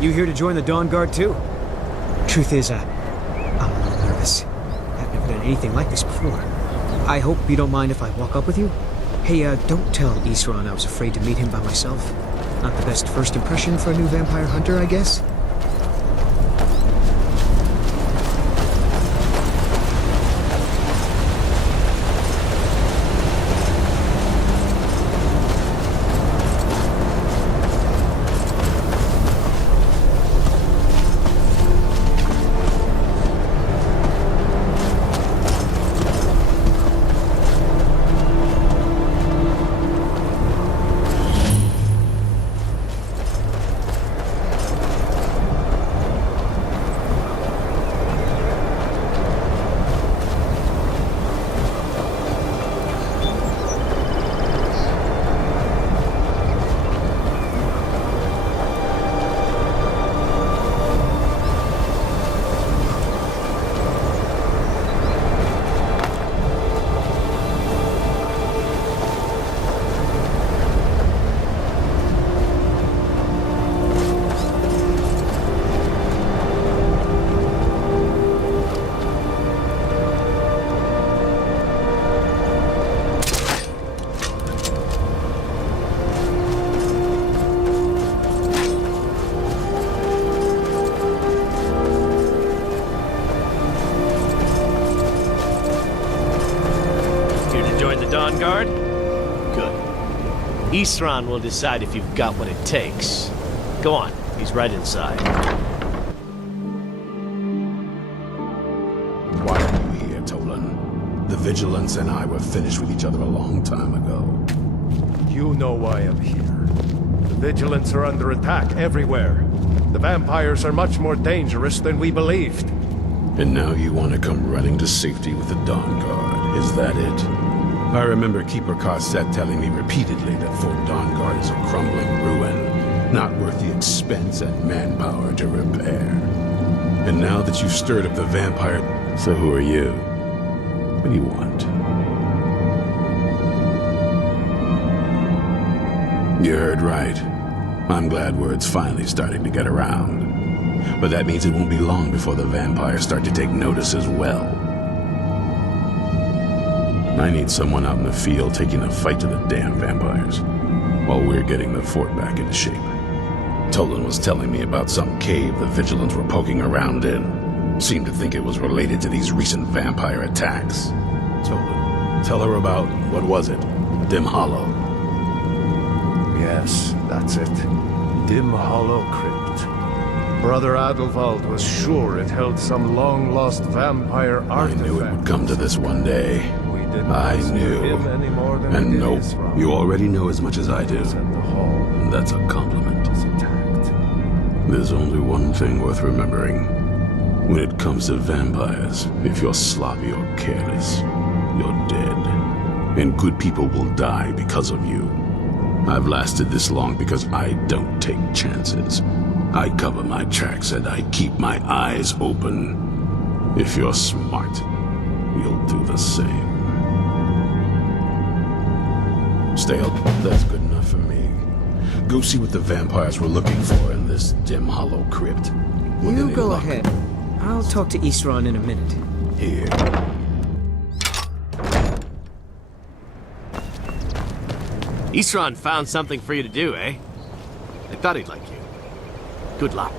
You here to join the Dawnguard too? Truth is, I'm a little nervous. I've never done anything like this before. I hope you don't mind if I walk up with you? Hey, don't tell Isran I was afraid to meet him by myself. Not the best first impression for a new vampire hunter, I guess? Dawnguard? Good. Isran will decide if you've got what it takes. Go on, he's right inside. Why are you here, Tolan? The Vigilance and I were finished with each other a long time ago. You know why I'm here. The Vigilance are under attack everywhere. The vampires are much more dangerous than we believed. And now you want to come running to safety with the Dawnguard, is that it? I remember Keeper Carset telling me repeatedly that Fort Dawnguard is a crumbling ruin, not worth the expense and manpower to repair. And now that you've stirred up the vampire... So who are you? What do you want? You heard right. I'm glad word's finally starting to get around. But that means it won't be long before the vampires start to take notice as well. I need someone out in the field taking the fight to the damn vampires, while we're getting the fort back into shape. Tolan was telling me about some cave the Vigilants were poking around in. Seemed to think it was related to these recent vampire attacks. Tolan, tell her about, what was it? Dim Hollow. Yes, that's it. Dim Hollow Crypt. Brother Adelwald was sure it held some long-lost vampire artifact. I knew it would come to this one day. I knew. And no, you already know as much as I do. And that's a compliment. There's only one thing worth remembering. When it comes to vampires, if you're sloppy or careless, you're dead. And good people will die because of you. I've lasted this long because I don't take chances. I cover my tracks and I keep my eyes open. If you're smart, you'll do the same. Stay up. That's good enough for me. Go see what the vampires were looking for in this Dim Hollow Crypt. You go ahead. I'll talk to Isran in a minute. Here. Isran found something for you to do, eh? I thought he'd like you. Good luck.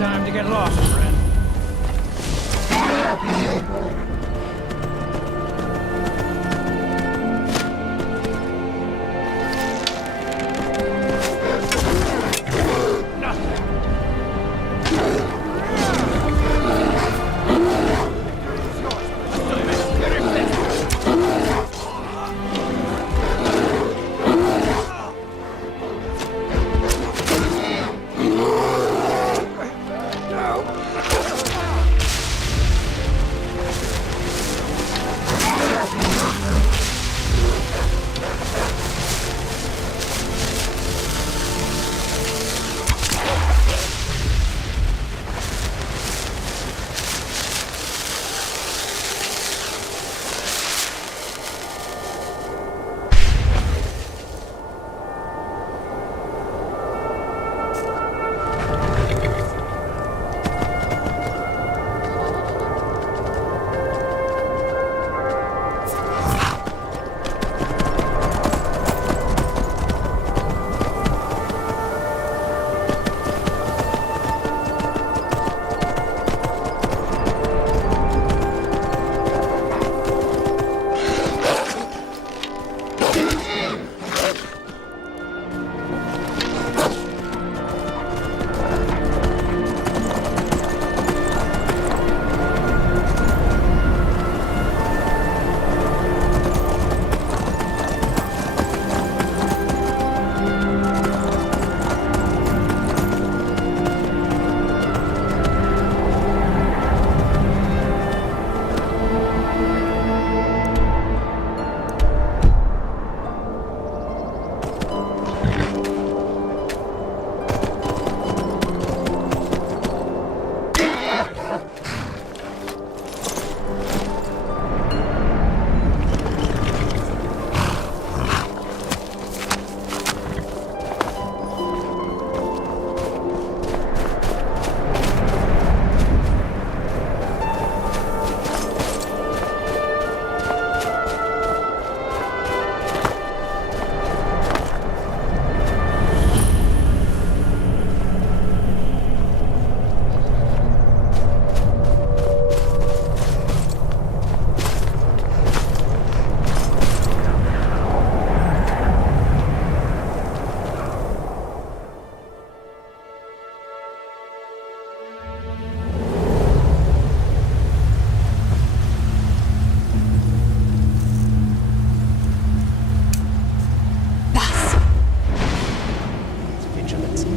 time to get lost, friend.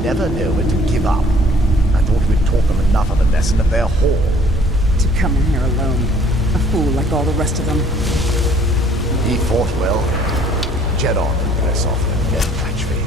Never know when to give up. I thought we'd taught them enough of a lesson at their hall. To come in here alone. A fool like all the rest of them. He fought well. Jet on and press off and get match for him.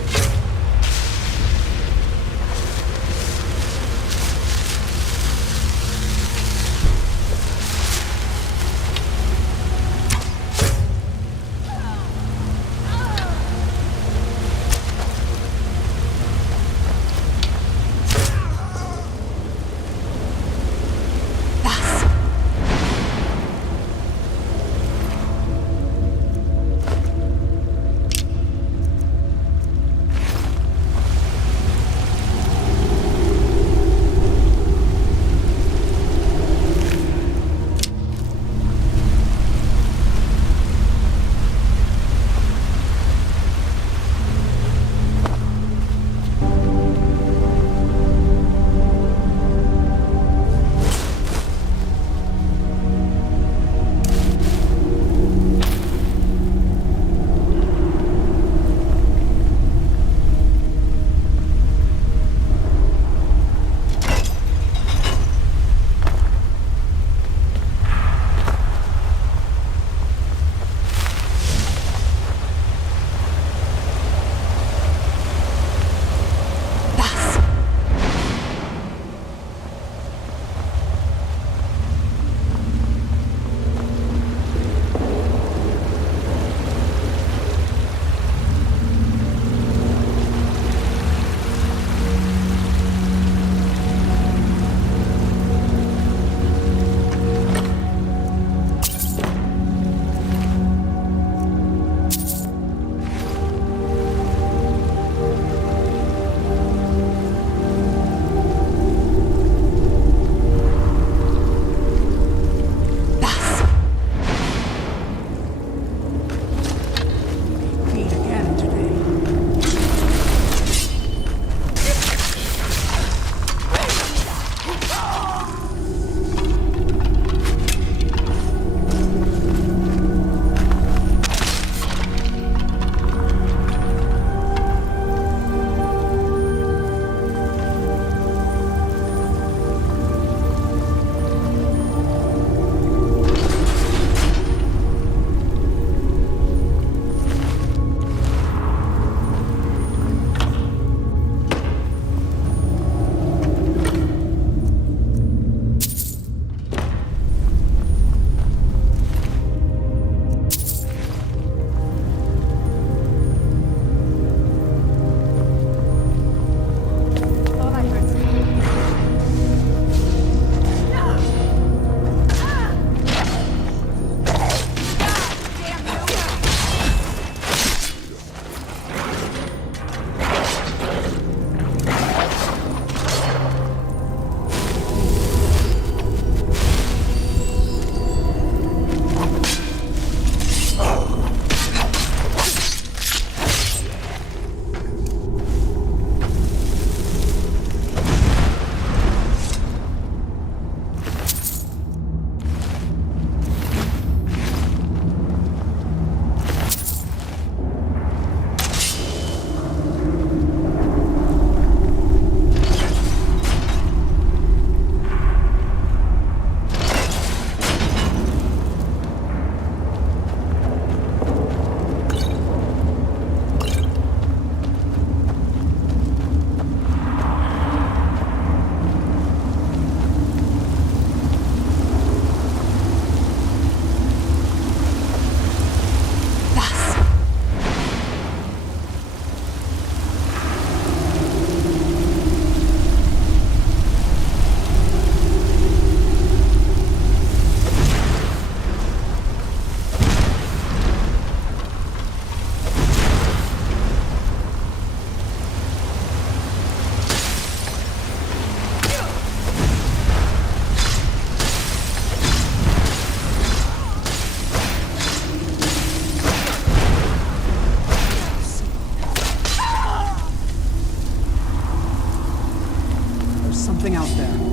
something out there.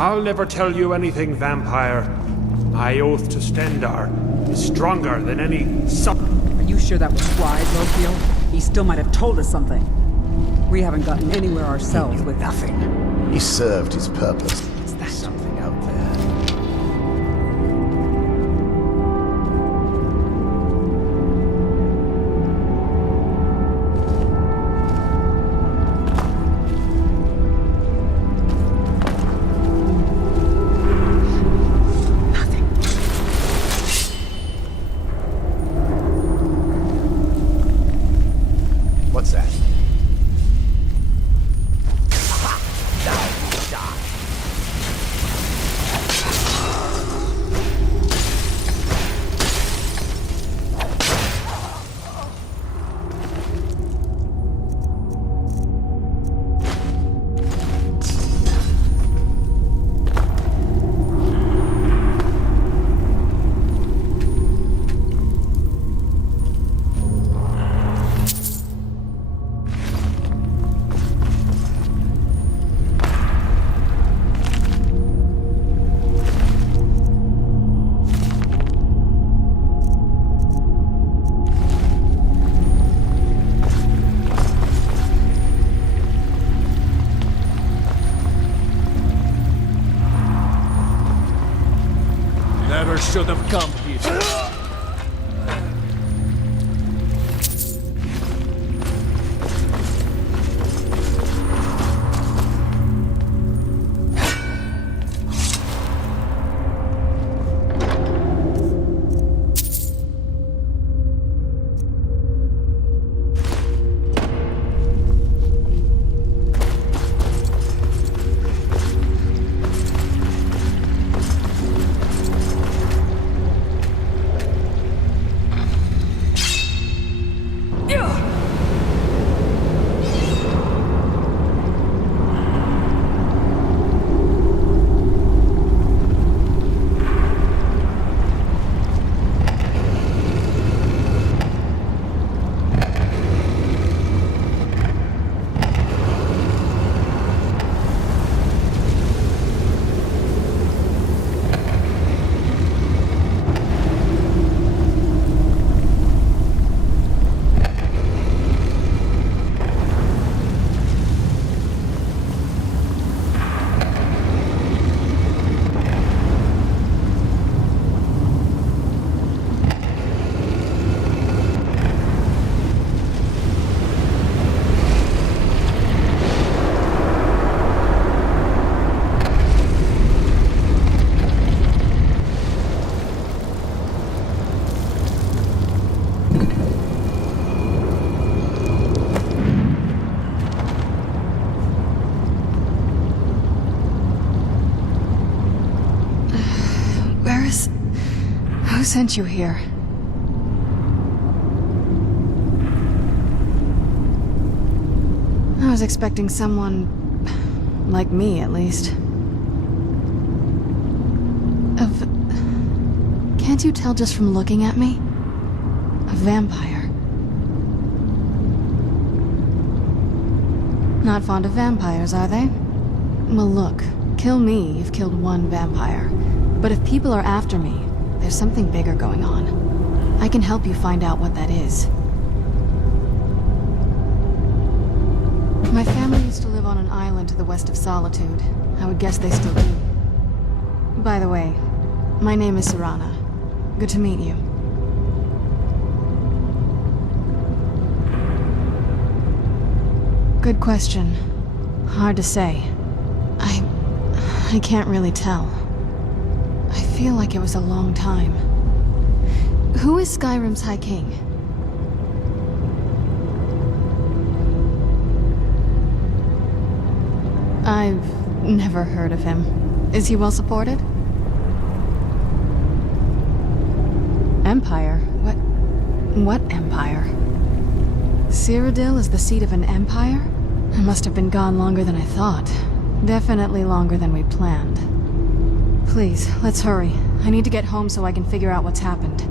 I'll never tell you anything, vampire. My oath to Stendar is stronger than any Are you sure that was wise, Lokiel? He still might have told us something. We haven't gotten anywhere ourselves with Nothing. He served his purpose. What's that? Something out there. What's that? Now you die. Never should have come here. Who sent you here? I was expecting someone... like me, at least. Can't you tell just from looking at me? A vampire. Not fond of vampires, are they? Well, look. Kill me, you've killed one vampire. But if people are after me, there's something bigger going on. I can help you find out what that is. My family used to live on an island to the west of Solitude. I would guess they still do. By the way, my name is Serana. Good to meet you. Good question. Hard to say. I can't really tell. I feel like it was a long time. Who is Skyrim's High King? I've never heard of him. Is he well supported? Empire? What empire? Cyrodiil is the seat of an empire? It must have been gone longer than I thought. Definitely longer than we planned. Please, let's hurry. I need to get home so I can figure out what's happened.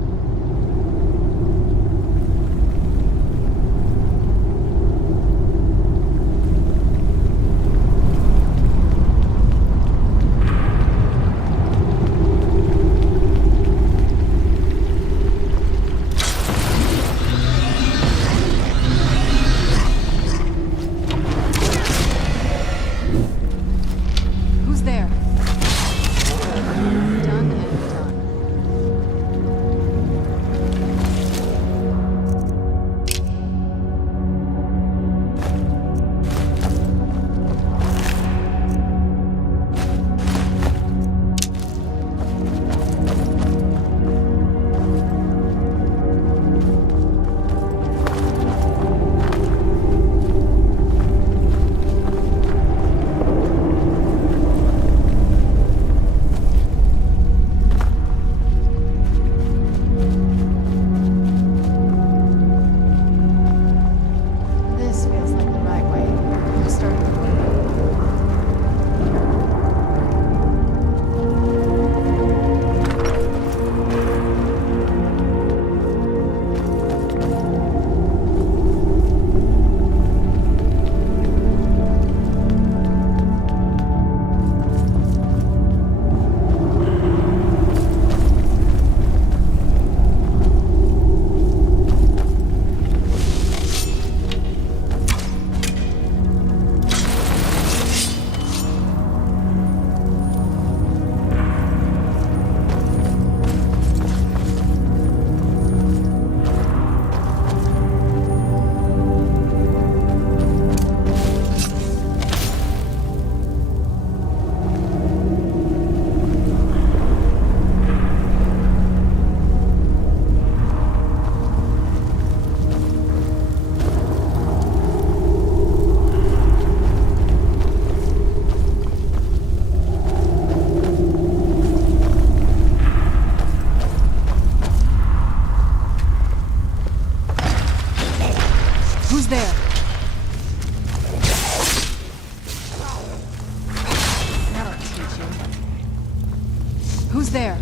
Who's there?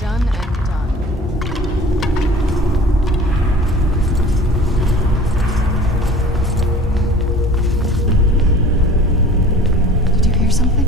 Done and done. Did you hear something?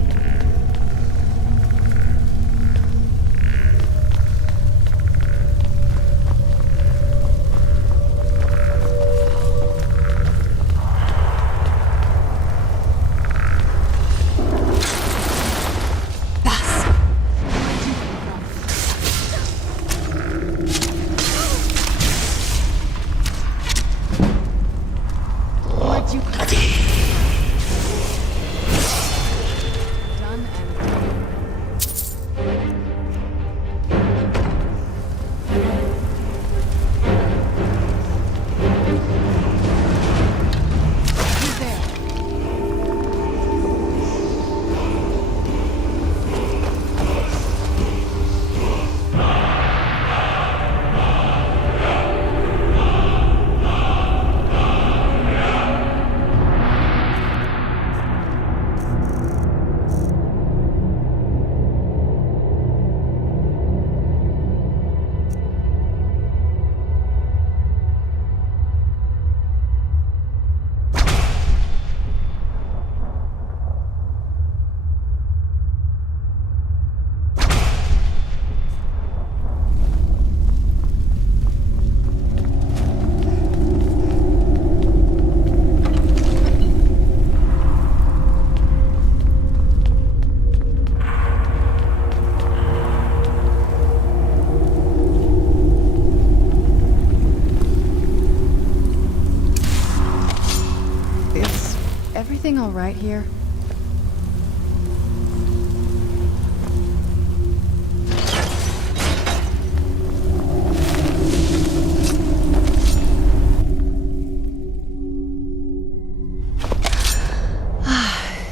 right here?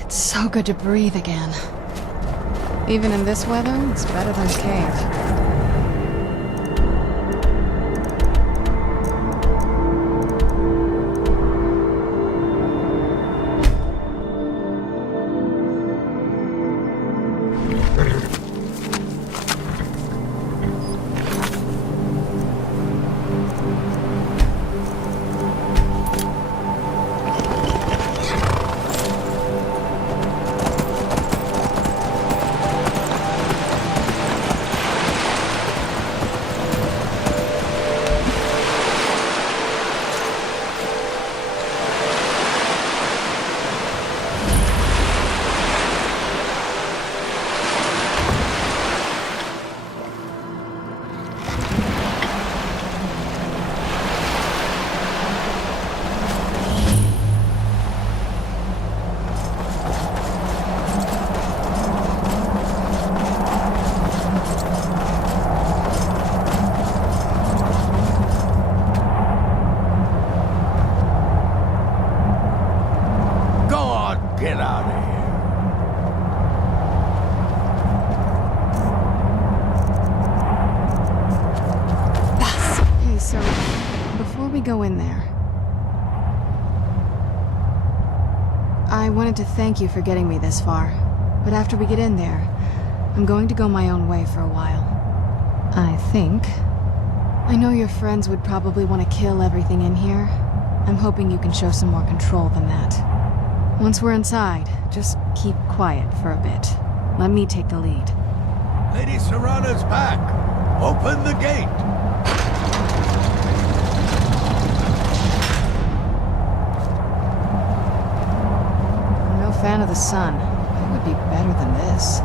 It's so good to breathe again. Even in this weather, it's better than a cave. Get out of here. Hey, so, before we go in there, I wanted to thank you for getting me this far, but after we get in there, I'm going to go my own way for a while. I think. I know your friends would probably want to kill everything in here. I'm hoping you can show some more control than that. Once we're inside, just keep quiet for a bit. Let me take the lead. Lady Serana's back. Open the gate. I'm no fan of the sun. It would be better than this.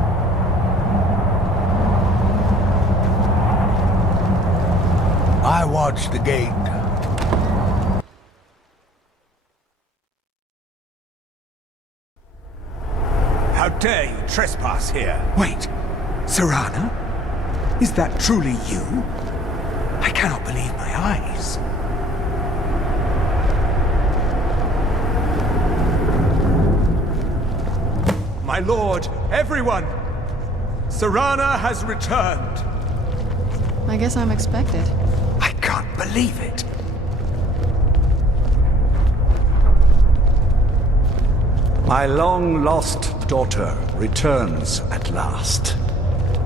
I watch the gate. How dare you trespass here? Wait, Serana? Is that truly you? I cannot believe my eyes. My lord, everyone! Serana has returned. I guess I'm expected. I can't believe it. My long-lost daughter returns at last.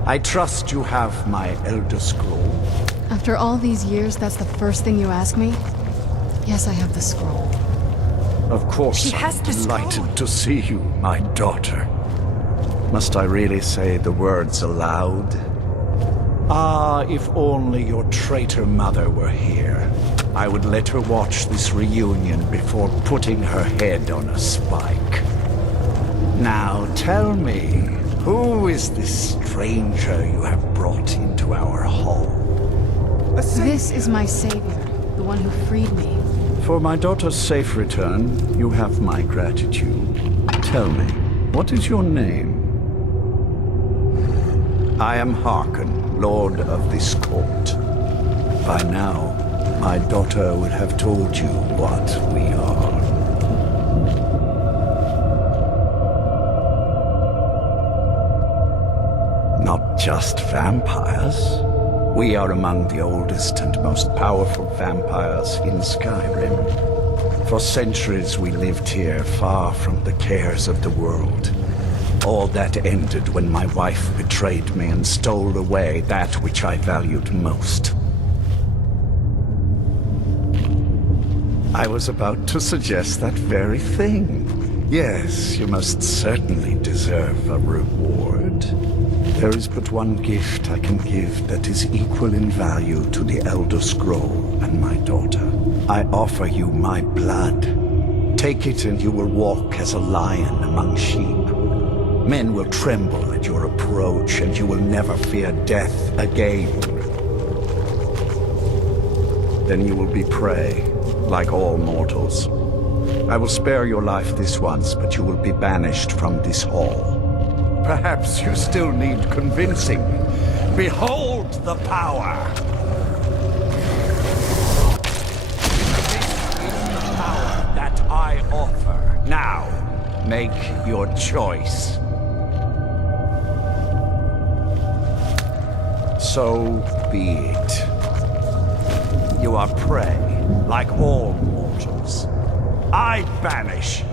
I trust you have my Elder Scroll. After all these years, that's the first thing you ask me? Yes, I have the scroll. Of course, I'm delighted to see you, my daughter. Must I really say the words aloud? Ah, if only your traitor mother were here. I would let her watch this reunion before putting her head on a spike. Now tell me, who is this stranger you have brought into our hall? This is my savior, the one who freed me. For my daughter's safe return, you have my gratitude. Tell me, what is your name? I am Harkon, Lord of this court. By now, my daughter would have told you what we are. Not just vampires. We are among the oldest and most powerful vampires in Skyrim. For centuries we lived here, far from the cares of the world. All that ended when my wife betrayed me and stole away that which I valued most. I was about to suggest that very thing. Yes, you must certainly deserve a reward. There is but one gift I can give that is equal in value to the Elder Scroll and my daughter. I offer you my blood. Take it and you will walk as a lion among sheep. Men will tremble at your approach and you will never fear death again. Then you will be prey, like all mortals. I will spare your life this once, but you will be banished from this hall. Perhaps you still need convincing. Behold the power! This is the power that I offer. Now, make your choice. So be it. You are prey, like all mortals. I banish you.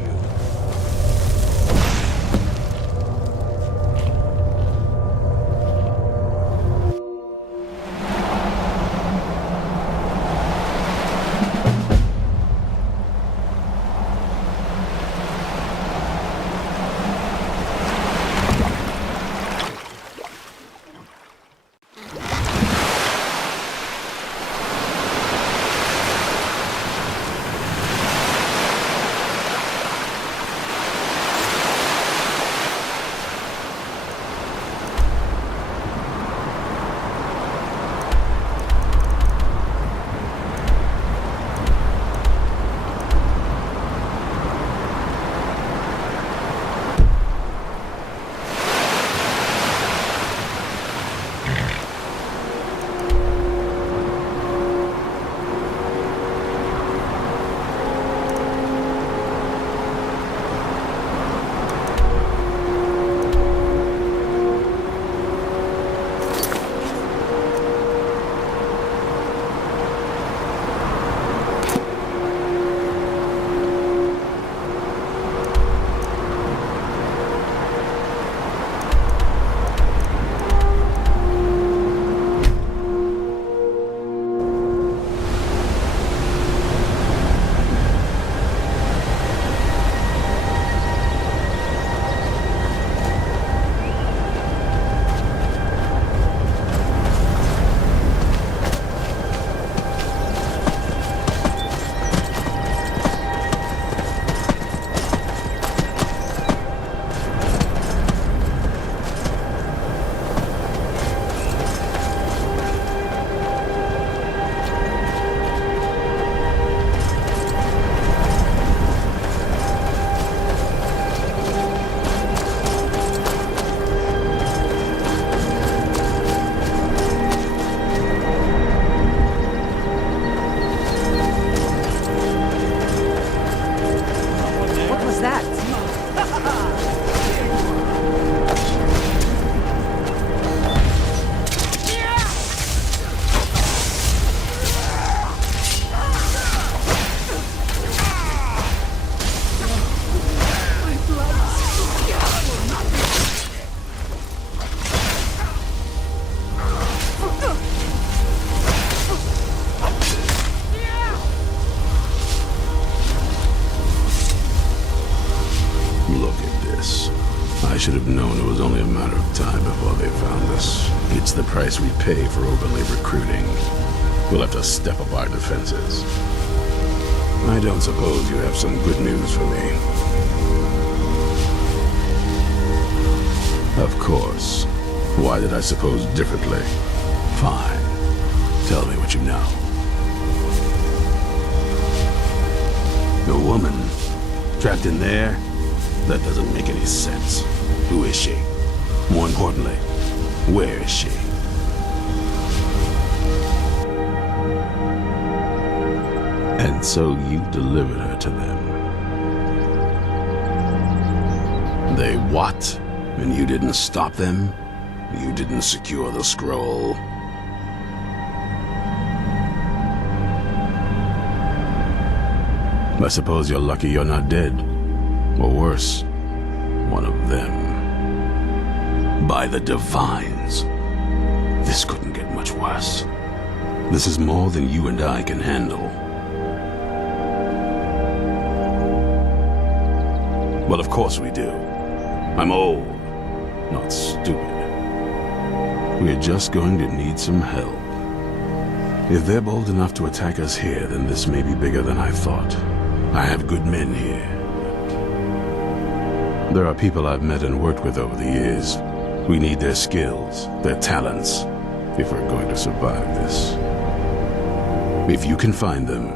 I should have known it was only a matter of time before they found us. It's the price we pay for openly recruiting. We'll have to step up our defenses. I don't suppose you have some good news for me. Of course. Why did I suppose differently? Fine. Tell me what you know. A woman? Trapped in there? That doesn't make any sense. Who is she? More importantly, where is she? And so you delivered her to them. They what? And you didn't stop them? You didn't secure the scroll? I suppose you're lucky you're not dead. Or worse, one of them. By the Divines. This couldn't get much worse. This is more than you and I can handle. Well, of course we do. I'm old, not stupid. We're just going to need some help. If they're bold enough to attack us here, then this may be bigger than I thought. I have good men here. There are people I've met and worked with over the years. We need their skills, their talents, if we're going to survive this. If you can find them,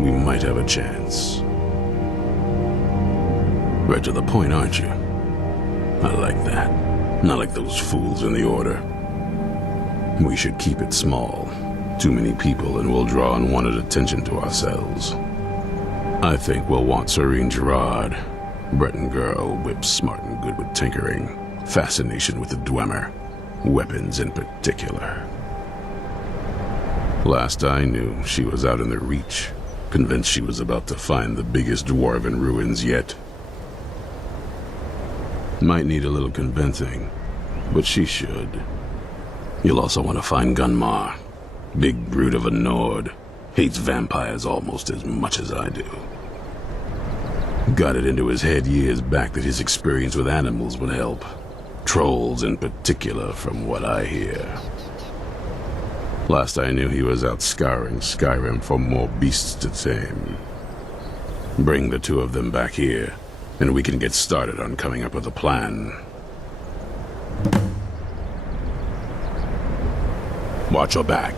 we might have a chance. Right to the point, aren't you? I like that. Not like those fools in the Order. We should keep it small. Too many people and we'll draw unwanted attention to ourselves. I think we'll want Serene Gerard. Breton girl, whip smart and good with tinkering. Fascination with the Dwemer. Weapons in particular. Last I knew, she was out in the Reach, convinced she was about to find the biggest dwarven ruins yet. Might need a little convincing, but she should. You'll also want to find Gunmar. Big brute of a Nord. Hates vampires almost as much as I do. Got it into his head years back that his experience with animals would help. Trolls in particular, from what I hear. Last I knew, he was out scouring Skyrim for more beasts to tame. Bring the two of them back here, and we can get started on coming up with a plan. Watch your back.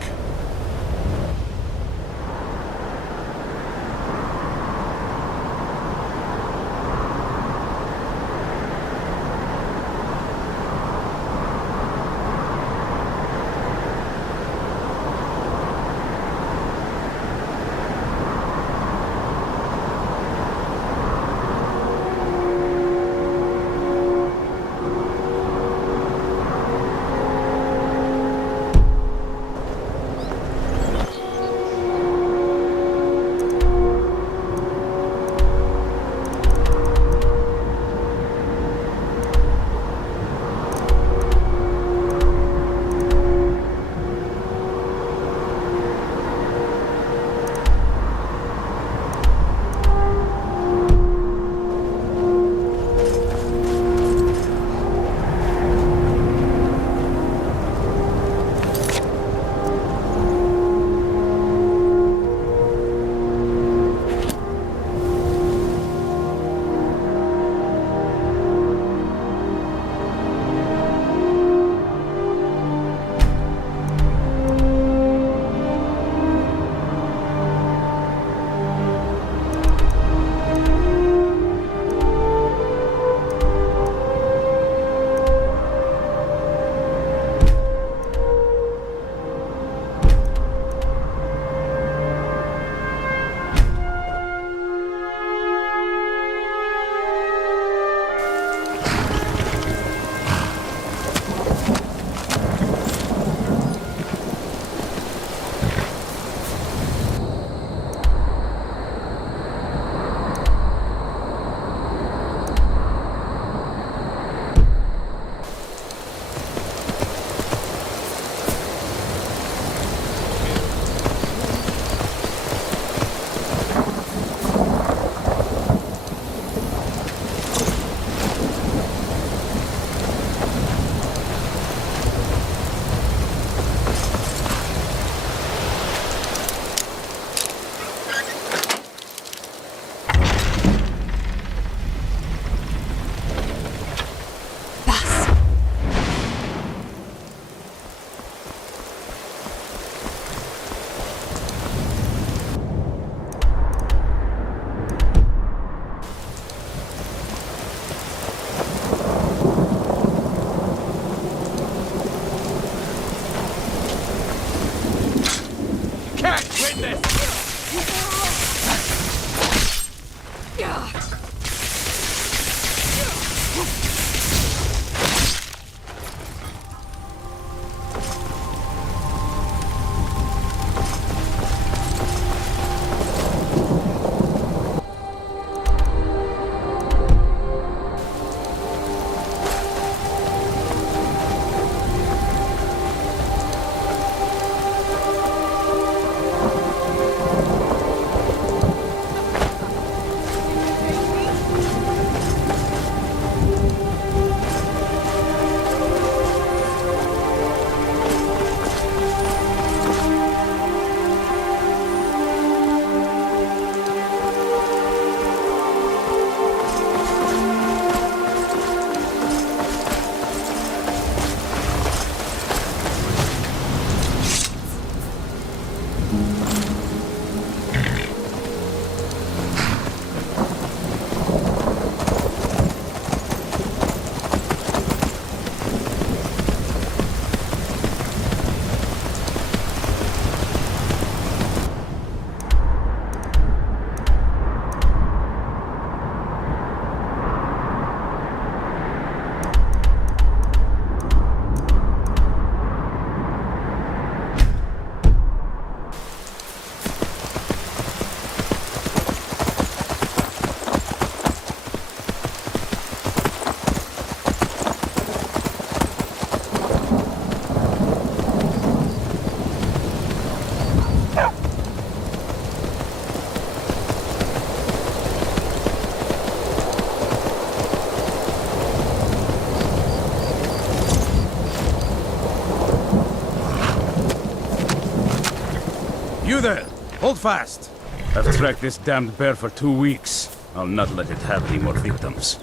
You there! Hold fast! I've tracked this damned bear for 2 weeks. I'll not let it have any more victims.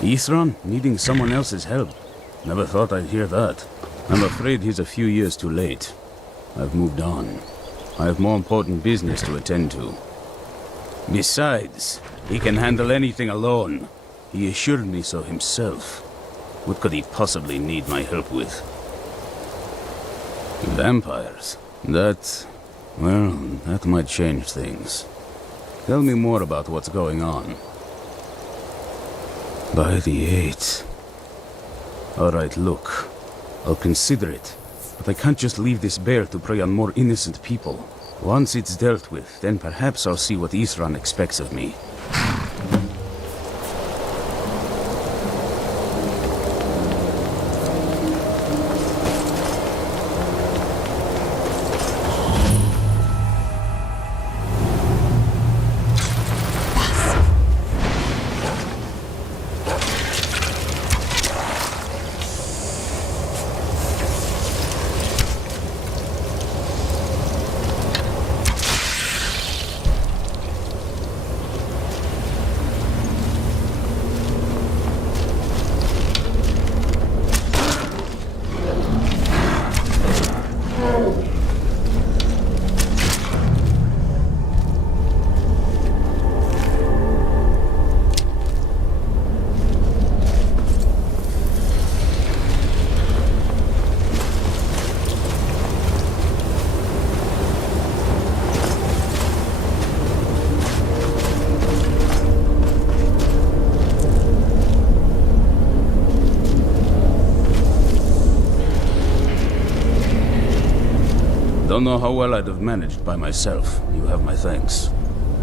Isran needing someone else's help. Never thought I'd hear that. I'm afraid he's a few years too late. I've moved on. I have more important business to attend to. Besides, he can handle anything alone. He assured me so himself. What could he possibly need my help with? Vampires? That might change things. Tell me more about what's going on. By the 8th. Alright, look. I'll consider it. But I can't just leave this bear to prey on more innocent people. Once it's dealt with, then perhaps I'll see what Isran expects of me. Don't know how well I'd have managed by myself. You have my thanks.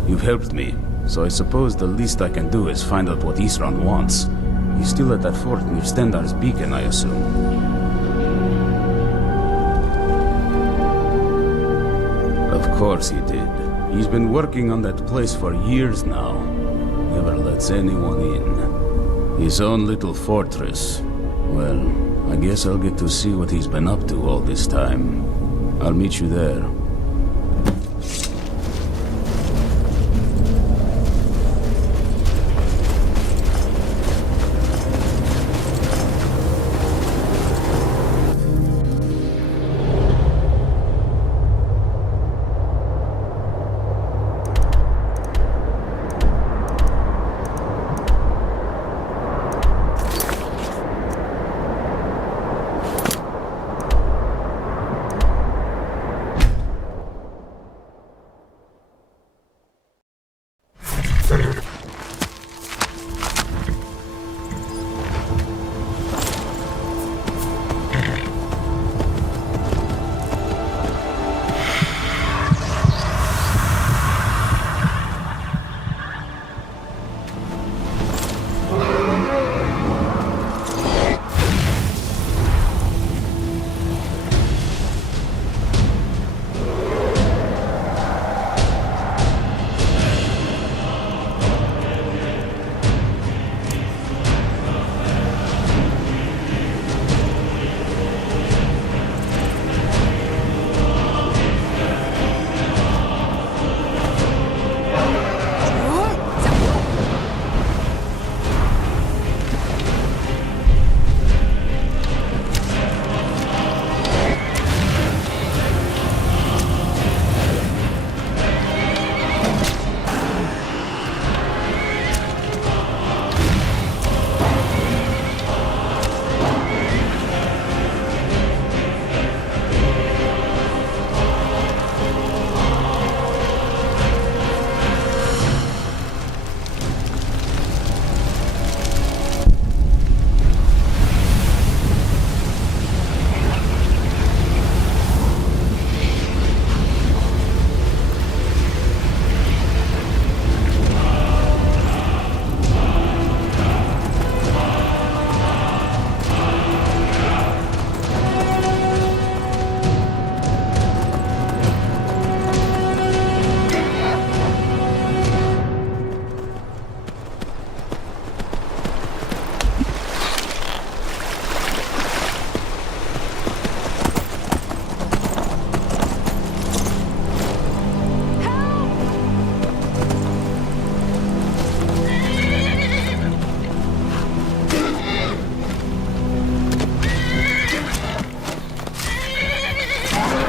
You've helped me, so I suppose the least I can do is find out what Isran wants. He's still at that fort near Stendar's beacon, I assume. Of course he did. He's been working on that place for years now. Never lets anyone in. His own little fortress. Well, I guess I'll get to see what he's been up to all this time. I'll meet you there.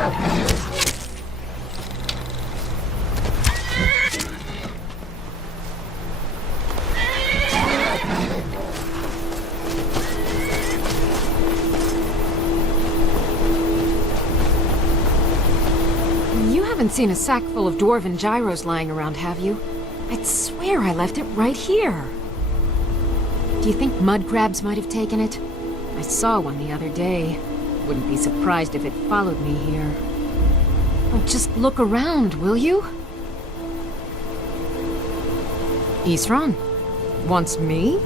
You haven't seen a sack full of dwarven gyros lying around, have you? I'd swear I left it right here. Do you think mud crabs might have taken it? I saw one the other day. Wouldn't be surprised if it followed me here. Oh, just look around, will you? Isran? Wants me?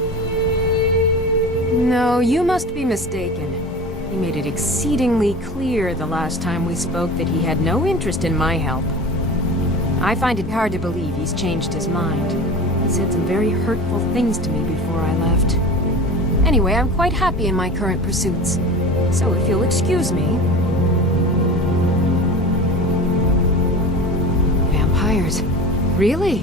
No, you must be mistaken. He made it exceedingly clear the last time we spoke that he had no interest in my help. I find it hard to believe he's changed his mind. He said some very hurtful things to me before I left. Anyway, I'm quite happy in my current pursuits. So if you'll excuse me... Vampires? Really?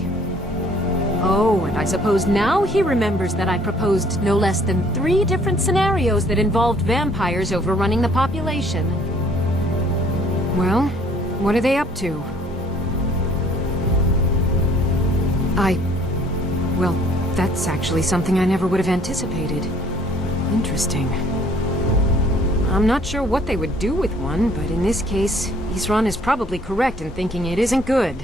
Oh, and I suppose now he remembers that I proposed no less than 3 different scenarios that involved vampires overrunning the population. Well, what are they up to? Well, that's actually something I never would have anticipated. Interesting. I'm not sure what they would do with one, but in this case, Isran is probably correct in thinking it isn't good.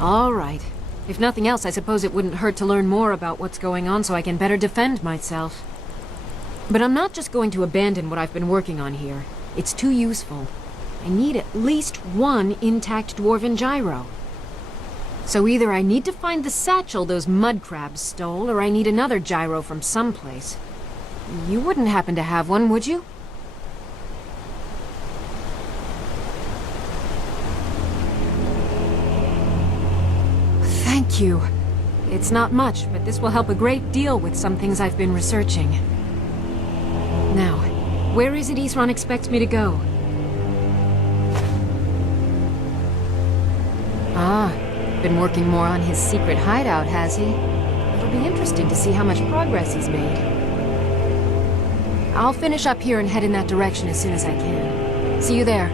All right. If nothing else, I suppose it wouldn't hurt to learn more about what's going on so I can better defend myself. But I'm not just going to abandon what I've been working on here. It's too useful. I need at least 1 intact dwarven gyro. So either I need to find the satchel those mud crabs stole, or I need another gyro from someplace. You wouldn't happen to have one, would you? Thank you. It's not much, but this will help a great deal with some things I've been researching. Now, where is it Isran expects me to go? Ah, been working more on his secret hideout, has he? It'll be interesting to see how much progress he's made. I'll finish up here and head in that direction as soon as I can. See you there.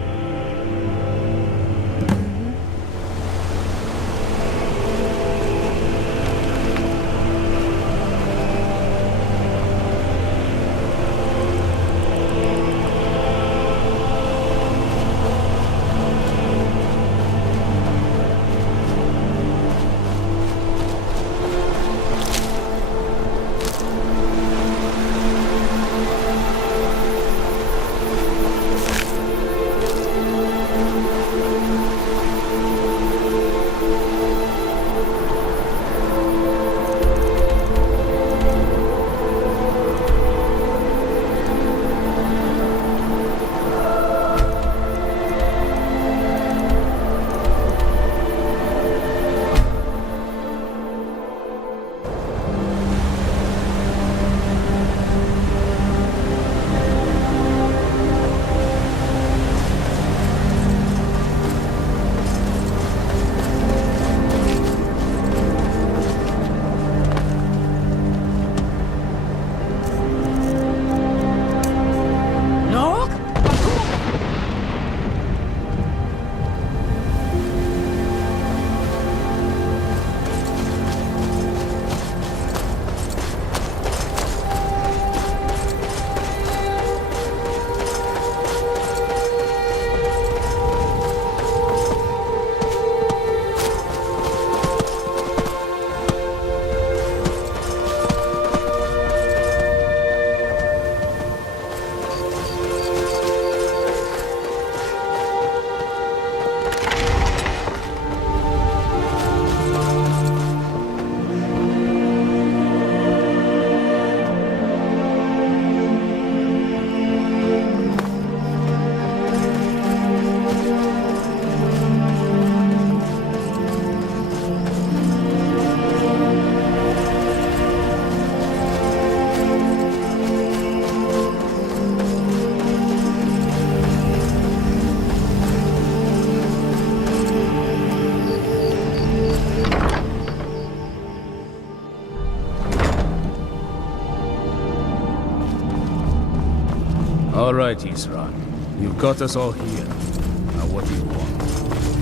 All right, Isran. You've got us all here. Now what do you want?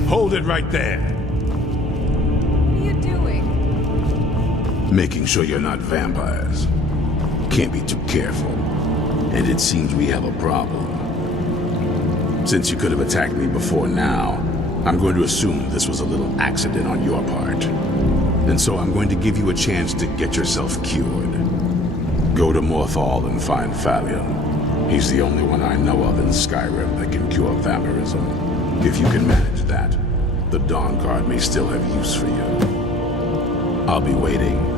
Hold it right there. What are you doing? Making sure you're not vampires. Can't be too careful. And it seems we have a problem. Since you could have attacked me before now, I'm going to assume this was a little accident on your part. And so I'm going to give you a chance to get yourself cured. Go to Morthal and find Phalion. He's the only one I know of in Skyrim that can cure vampirism. If you can manage that, the Dawnguard may still have use for you. I'll be waiting.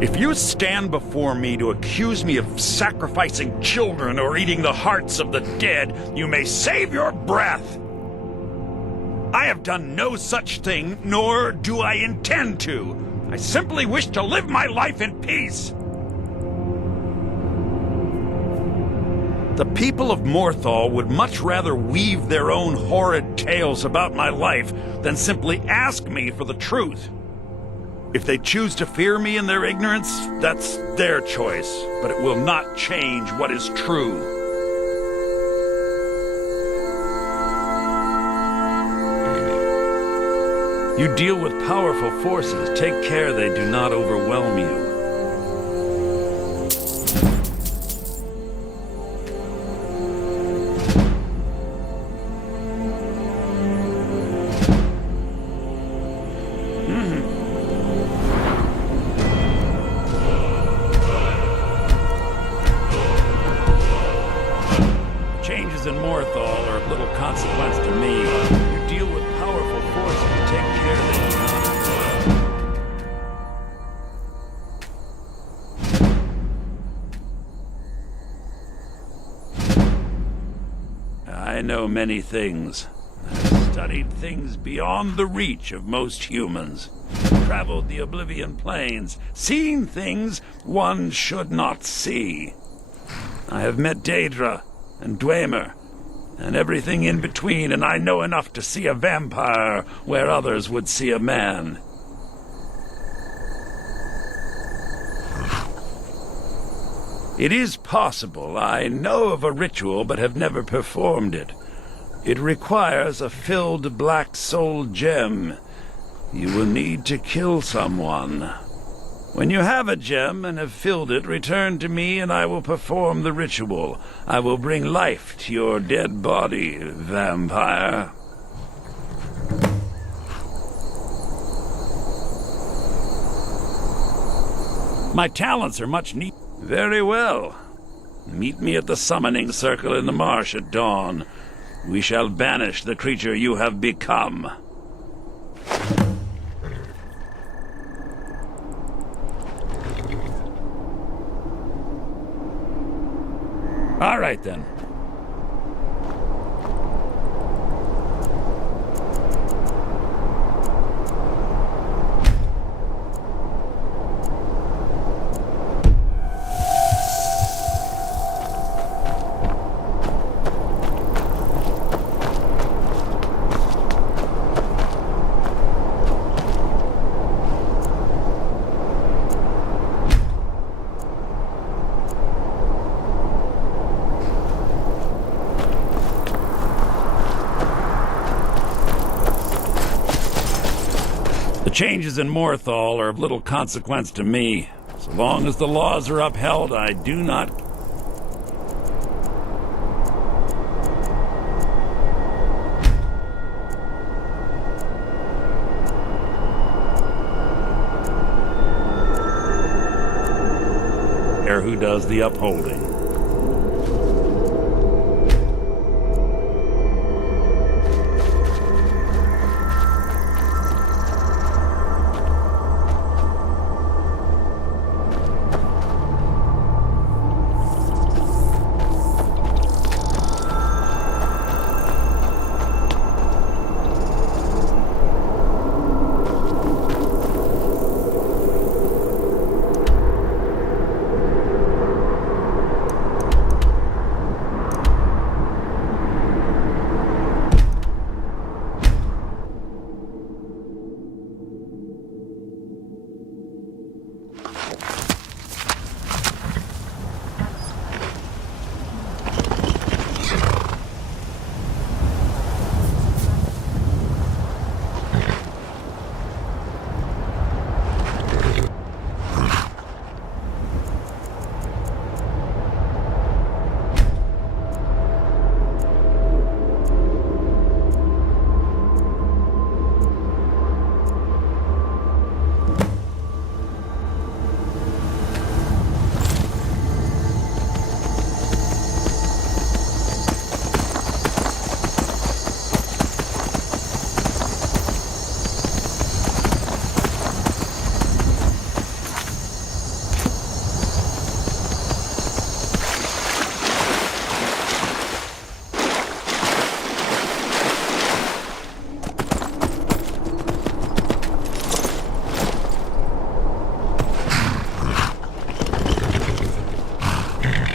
If you stand before me to accuse me of sacrificing children or eating the hearts of the dead, you may save your breath. I have done no such thing, nor do I intend to. I simply wish to live my life in peace. The people of Morthal would much rather weave their own horrid tales about my life than simply ask me for the truth. If they choose to fear me in their ignorance, that's their choice, but it will not change what is true. You deal with powerful forces. Take care they do not overwhelm you. Changes in Morthal are of little consequence to me. You deal with powerful forces. Take care they do not. I know many things. I've studied things beyond the reach of most humans. Traveled the Oblivion Plains, seen things one should not see. I have met Daedra and Dwemer, and everything in between, and I know enough to see a vampire where others would see a man. It is possible I know of a ritual but have never performed it. It requires a filled black soul gem. You will need to kill someone. When you have a gem and have filled it, return to me and I will perform the ritual. I will bring life to your dead body, vampire. My talents are much needed. Very well. Meet me at the summoning circle in the marsh at dawn. We shall banish the creature you have become. All right, then. The changes in Morthal are of little consequence to me. So long as the laws are upheld, I do not... care who does the upholding.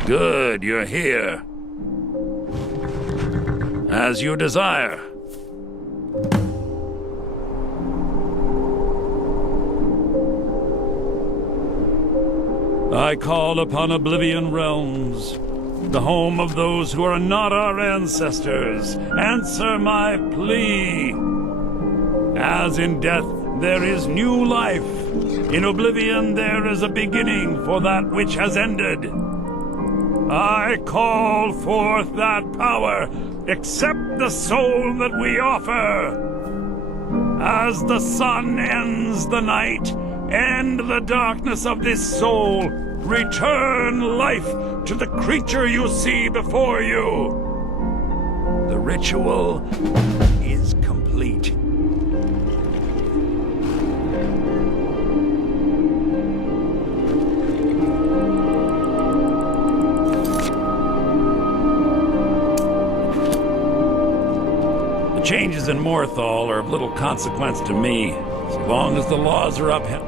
Good, you're here. As you desire. I call upon Oblivion Realms, the home of those who are not our ancestors. Answer my plea. As in death there is new life, in Oblivion there is a beginning for that which has ended. I call forth that power. Accept the soul that we offer. As the sun ends the night, end the darkness of this soul. Return life to the creature you see before you. The ritual is complete. The changes in Morthal are of little consequence to me, so long as the laws are upheld.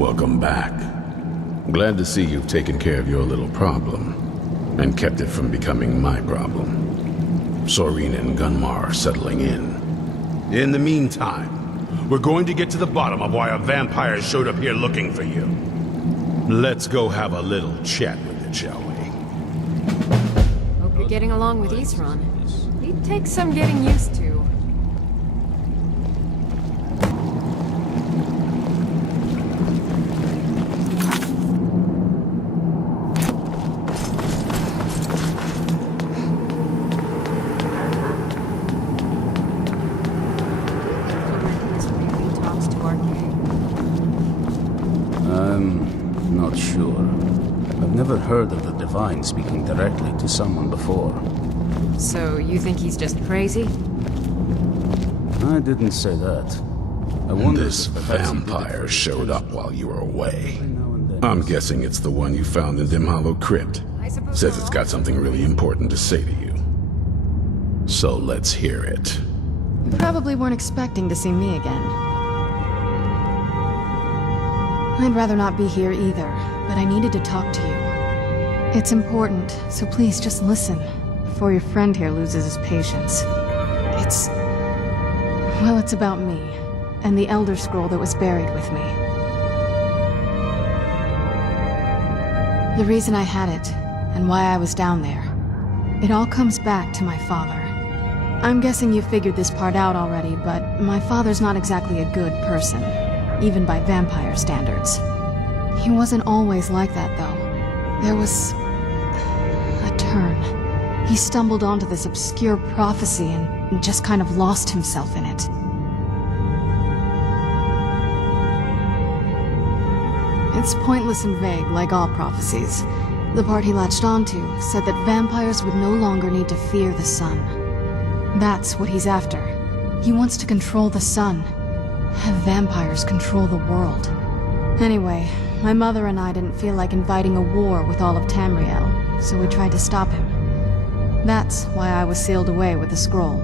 Welcome back. Glad to see you've taken care of your little problem, and kept it from becoming my problem. Sorin and Gunmar are settling in. In the meantime, we're going to get to the bottom of why a vampire showed up here looking for you. Let's go have a little chat with it, shall we? Hope you're getting along with Isran. He'd take some getting used to. Not sure. I've never heard of the Divine speaking directly to someone before. So, you think he's just crazy? I didn't say that. I wonder This if perhaps he did it vampire for showed up while you were away. every now and then. I'm guessing it's the one you found in Dim Hollow Crypt. Says it's got something really important to say to you. So let's hear it. You probably weren't expecting to see me again. I'd rather not be here either, but I needed to talk to you. It's important, so please just listen, before your friend here loses his patience. Well, it's about me, and the Elder Scroll that was buried with me. The reason I had it, and why I was down there. It all comes back to my father. I'm guessing you figured this part out already, but my father's not exactly a good person. Even by vampire standards. He wasn't always like that, though. There was a turn. He stumbled onto this obscure prophecy and just kind of lost himself in it. It's pointless and vague, like all prophecies. The part he latched onto said that vampires would no longer need to fear the sun. That's what he's after. He wants to control the sun. Have vampires control the world. Anyway, my mother and I didn't feel like inviting a war with all of Tamriel, so we tried to stop him. That's why I was sealed away with the scroll.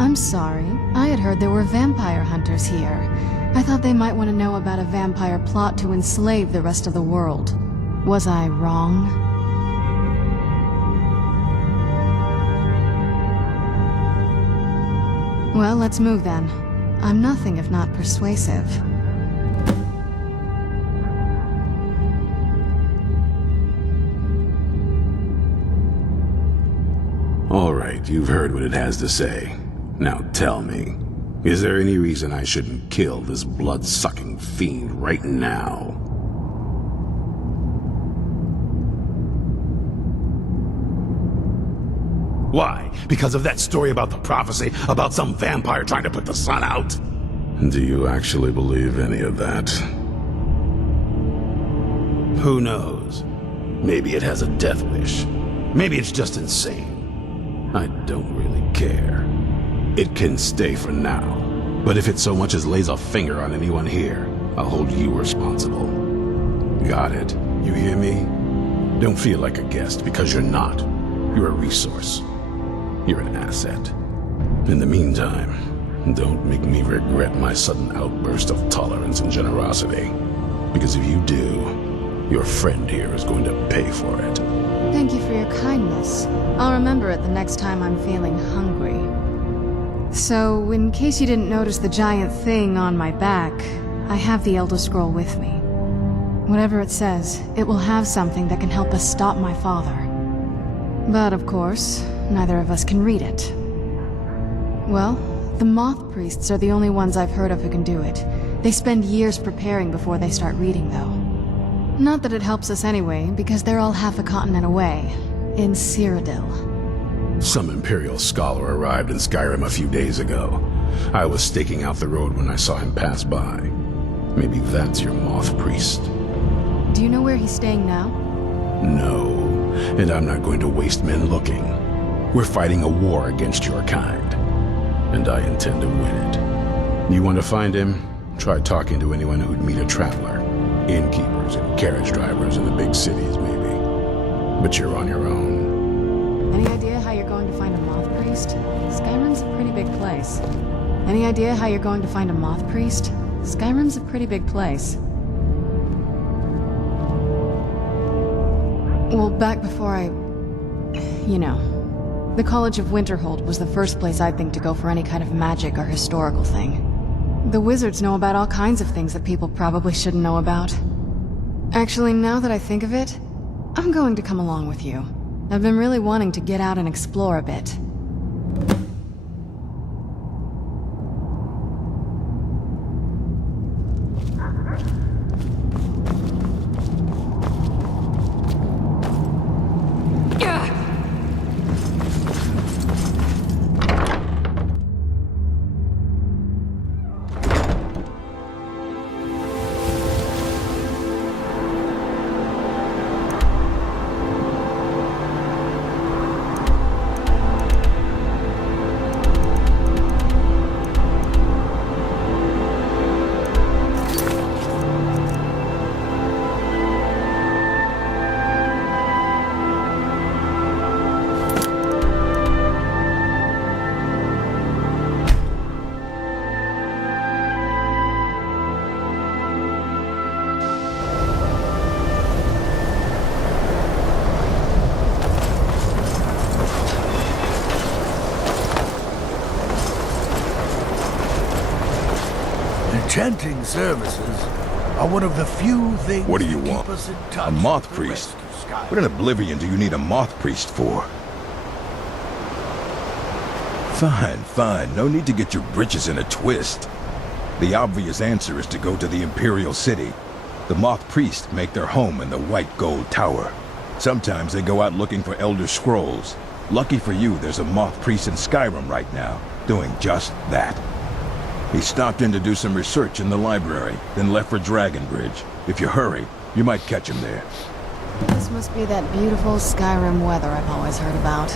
I'm sorry. I had heard there were vampire hunters here. I thought they might want to know about a vampire plot to enslave the rest of the world. Was I wrong? Well, let's move then. I'm nothing if not persuasive. All right, you've heard what it has to say. Now tell me, is there any reason I shouldn't kill this blood-sucking fiend right now? Why? Because of that story about the prophecy, about some vampire trying to put the sun out? Do you actually believe any of that? Who knows? Maybe it has a death wish. Maybe it's just insane. I don't really care. It can stay for now. But if it so much as lays a finger on anyone here, I'll hold you responsible. Got it? You hear me? Don't feel like a guest, because you're not. You're a resource. You're an asset. In the meantime, don't make me regret my sudden outburst of tolerance and generosity. Because if you do, your friend here is going to pay for it. Thank you for your kindness. I'll remember it the next time I'm feeling hungry. So, in case you didn't notice the giant thing on my back, I have the Elder Scroll with me. Whatever it says, it will have something that can help us stop my father. But of course, neither of us can read it. Well, the Moth Priests are the only ones I've heard of who can do it. They spend years preparing before they start reading, though. Not that it helps us anyway, because they're all half a continent away, in Cyrodiil. Some Imperial scholar arrived in Skyrim a few days ago. I was staking out the road when I saw him pass by. Maybe that's your Moth Priest. Do you know where he's staying now? No, and I'm not going to waste men looking. We're fighting a war against your kind, and I intend to win it. You want to find him? Try talking to anyone who'd meet a traveler. Innkeepers and carriage drivers in the big cities, maybe. But you're on your own. Any idea how you're going to find a Moth Priest? priest? Skyrim's a pretty big place. Any idea how you're going to find a moth priest? Skyrim's a pretty big place. Well, back before I... you know. The College of Winterhold was the first place I'd think to go for any kind of magic or historical thing. The wizards know about all kinds of things that people probably shouldn't know about. Actually, now that I think of it, I'm going to come along with you. I've been really wanting to get out and explore a bit. Enchanting services are one of the few things What do you that want? keep us in touch A moth with the priest? rest of Skyrim. What in Oblivion do you need a moth priest for? Fine, fine. No need to get your britches in a twist. The obvious answer is to go to the Imperial City. The moth priests make their home in the White Gold Tower. Sometimes they go out looking for Elder Scrolls. Lucky for you, there's a moth priest in Skyrim right now, doing just that. He stopped in to do some research in the library, then left for Dragonbridge. If you hurry, you might catch him there. This must be that beautiful Skyrim weather I've always heard about.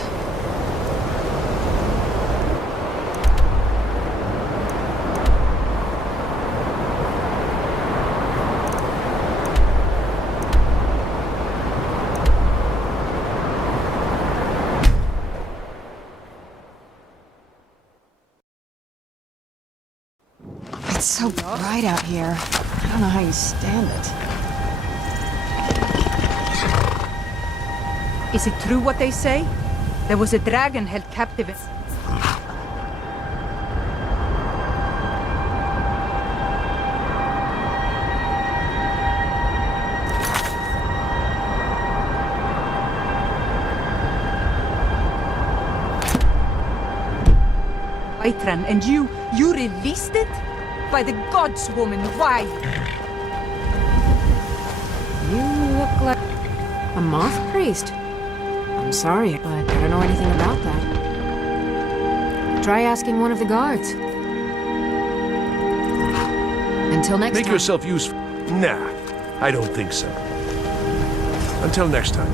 It's so bright out here. I don't know how you stand it. Is it true what they say? There was a dragon held captive in... Whiterun, and you released it? By the gods, woman, why? You look like a moth priest. I'm sorry, but I don't know anything about that. Try asking one of the guards. Until next time. Make yourself useful. Nah, I don't think so. Until next time.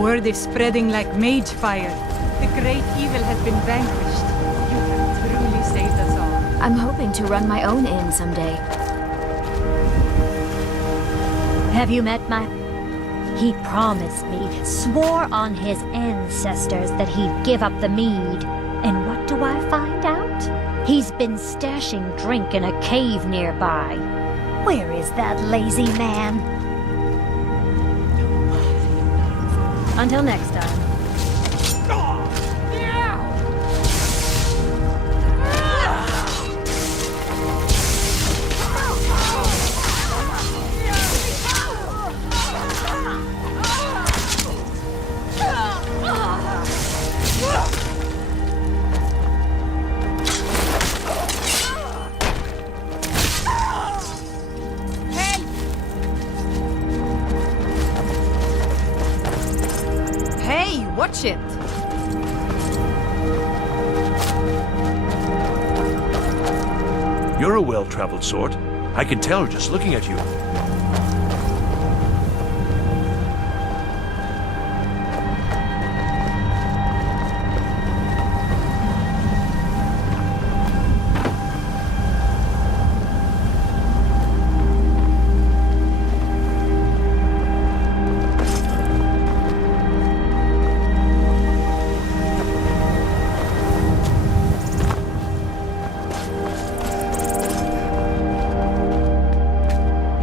Word is spreading like mage fire. The great evil has been vanquished. You have truly saved us all. I'm hoping to run my own inn someday. Have you met my... He promised me, swore on his ancestors that he'd give up the mead. And what do I find out? He's been stashing drink in a cave nearby. Where is that lazy man? Until next time. Watch it! You're a well-traveled sort. I can tell just looking at you.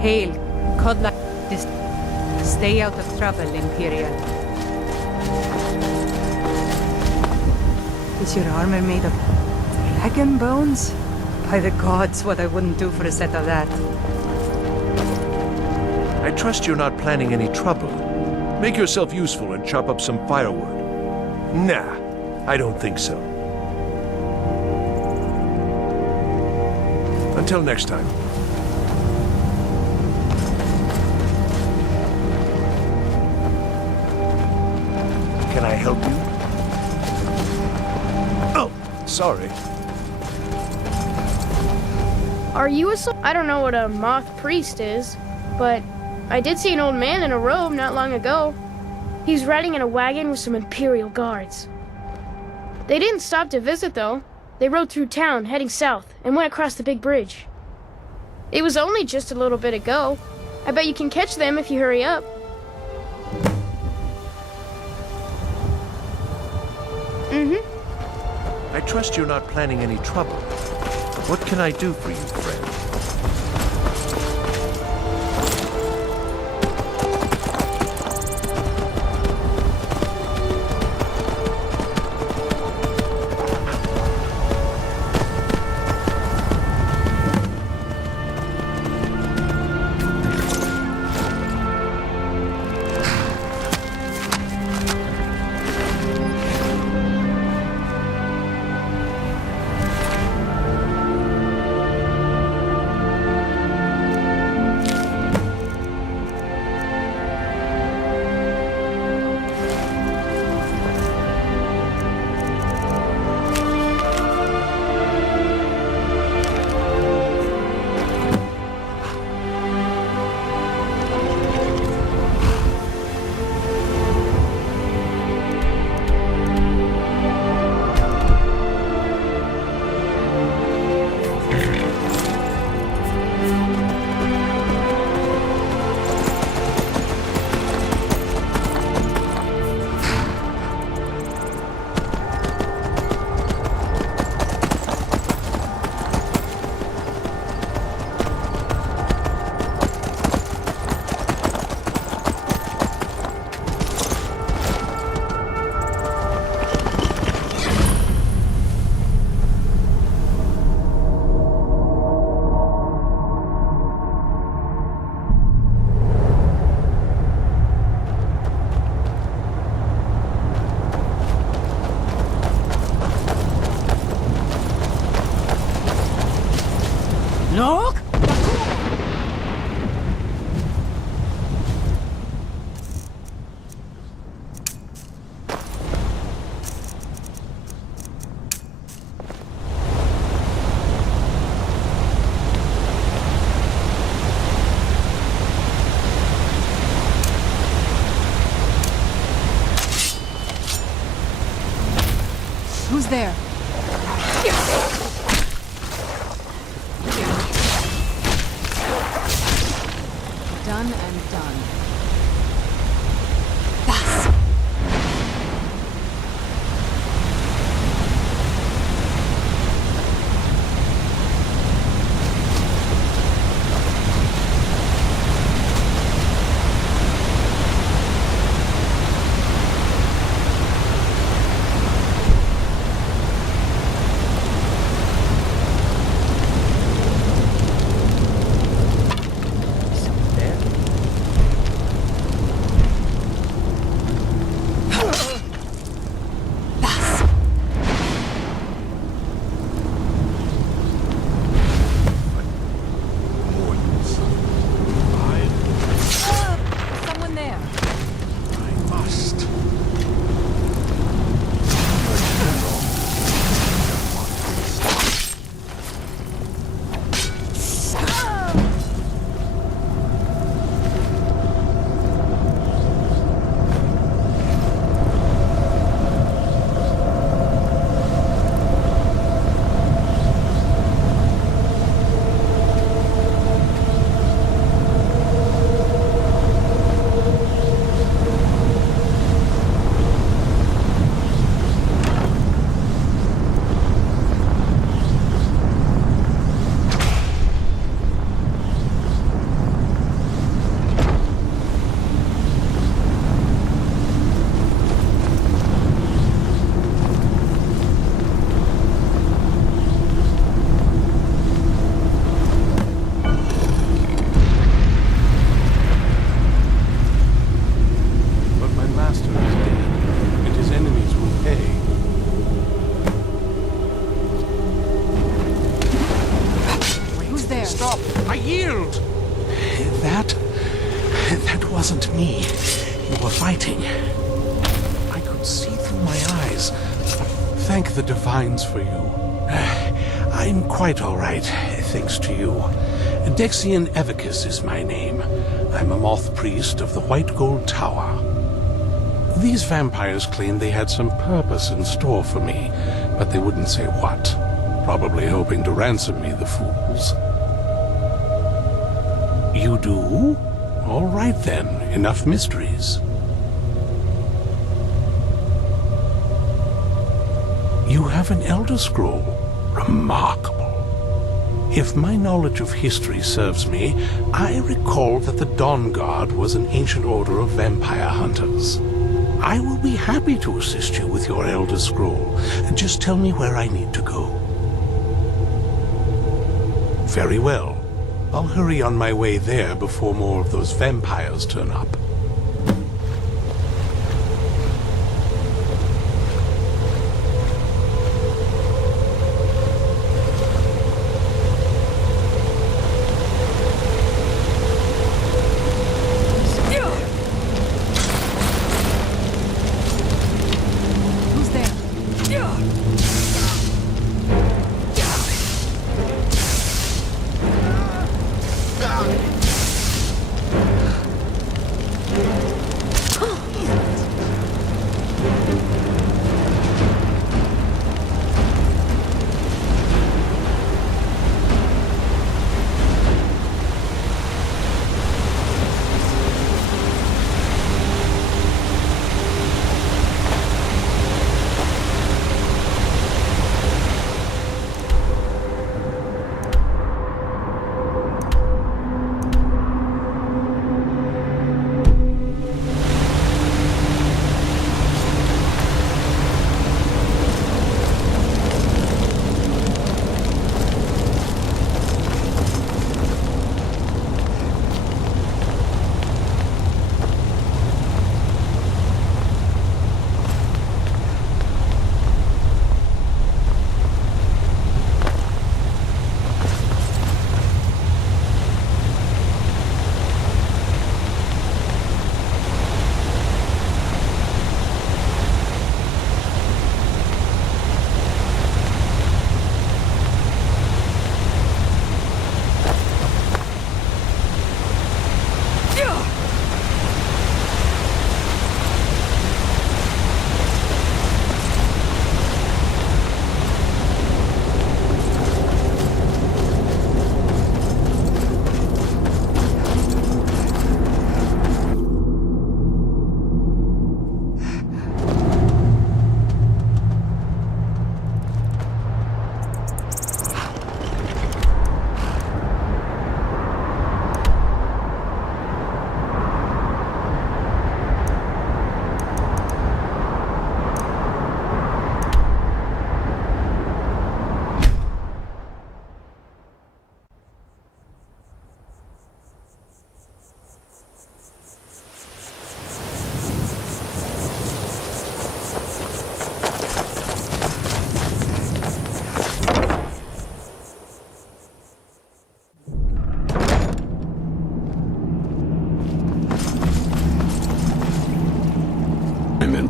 Hail, Codla. Stay out of trouble, Imperial. Is your armor made of dragon bones? By the gods, what I wouldn't do for a set of that. I trust you're not planning any trouble. Make yourself useful and chop up some firewood. Nah, I don't think so. Until next time. Can I help you? Oh, sorry. Are you I don't know what a moth priest is, but I did see an old man in a robe not long ago. He's riding in a wagon with some Imperial guards. They didn't stop to visit, though. They rode through town, heading south, and went across the big bridge. It was only just a little bit ago. I bet you can catch them if you hurry up. I trust you're not planning any trouble. What can I do for you, friend? Look! Who's there? Done and done. Thus. wasn't me you were fighting. I could see through my eyes. Thank the Divines for you. I'm quite all right, thanks to you. Dexian Evicus is my name. I'm a moth priest of the White Gold Tower. These vampires claimed they had some purpose in store for me, but they wouldn't say what. Probably hoping to ransom me, the fools. You do? All right then, enough mysteries. You have an Elder Scroll. Remarkable. If my knowledge of history serves me, I recall that the Dawnguard was an ancient order of vampire hunters. I will be happy to assist you with your Elder Scroll. Just tell me where I need to go. Very well. I'll hurry on my way there before more of those vampires turn up.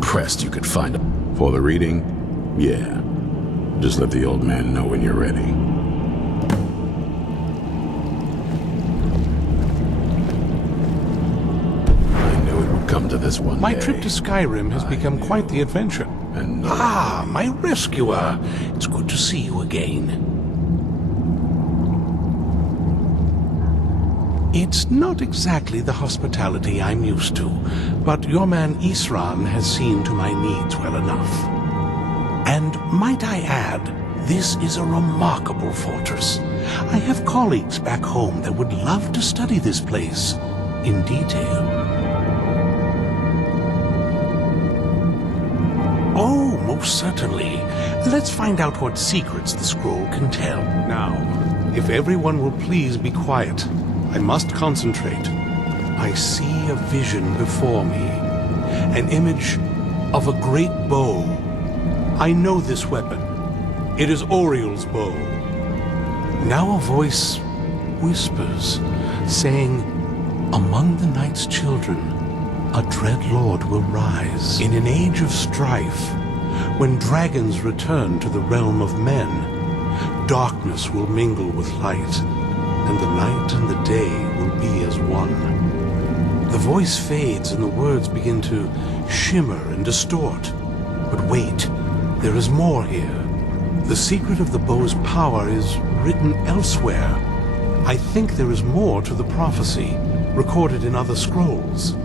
Impressed you could find it. For the reading? Yeah. Just let the old man know when you're ready. I knew it would come to this one My day. trip to Skyrim has become quite the adventure. And my rescuer. It's good to see you again. It's not exactly the hospitality I'm used to, but your man Isran has seen to my needs well enough. And might I add, this is a remarkable fortress. I have colleagues back home that would love to study this place in detail. Oh, most certainly. Let's find out what secrets the scroll can tell. Now, if everyone will please be quiet, I must concentrate. I see a vision before me, an image of a great bow. I know this weapon. It is Oriel's bow. Now a voice whispers, saying, Among the night's children, a dread lord will rise. In an age of strife, when dragons return to the realm of men, darkness will mingle with light, and the night and the day will be as one. The voice fades and the words begin to shimmer and distort. But wait, there is more here. The secret of the bow's power is written elsewhere. I think there is more to the prophecy, recorded in other scrolls.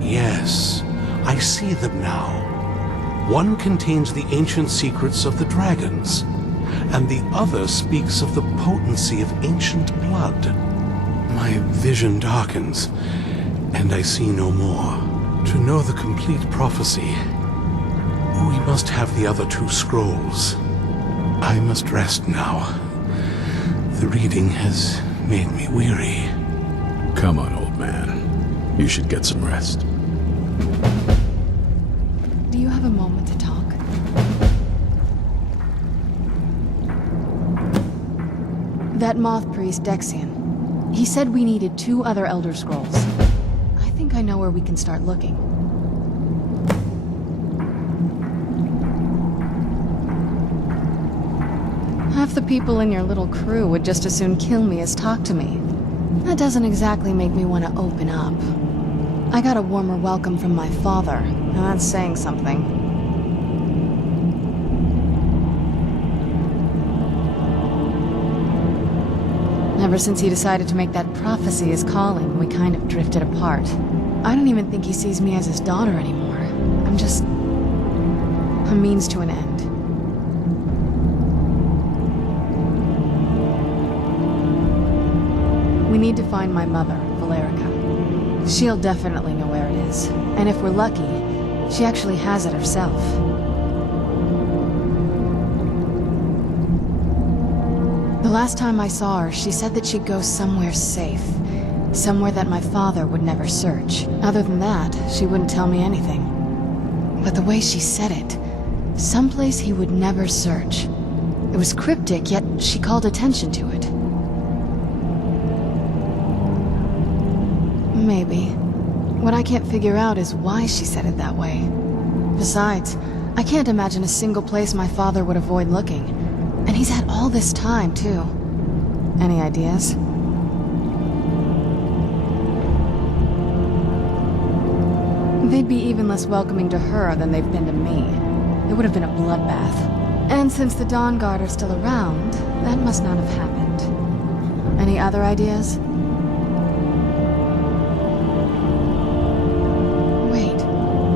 Yes, I see them now. One contains the ancient secrets of the dragons, and the other speaks of the potency of ancient blood. My vision darkens, and I see no more. To know the complete prophecy, we must have the other two scrolls. I must rest now. The reading has made me weary. Come on, old man. You should get some rest. Do you have a moment to talk? That moth priest, Dexian, he said we needed 2 other Elder Scrolls. I think I know where we can start looking. Half the people in your little crew would just as soon kill me as talk to me. That doesn't exactly make me want to open up. I got a warmer welcome from my father, and that's saying something. Ever since he decided to make that prophecy his calling, we kind of drifted apart. I don't even think he sees me as his daughter anymore. I'm just a means to an end. We need to find my mother, Valerica. She'll definitely know where it is. And if we're lucky, she actually has it herself. The last time I saw her, she said that she'd go somewhere safe. Somewhere that my father would never search. Other than that, she wouldn't tell me anything. But the way she said it, someplace he would never search. It was cryptic, yet she called attention to it. Maybe. What I can't figure out is why she said it that way. Besides, I can't imagine a single place my father would avoid looking. And he's had all this time, too. Any ideas? They'd be even less welcoming to her than they've been to me. It would have been a bloodbath. And since the Dawnguard are still around, that must not have happened. Any other ideas?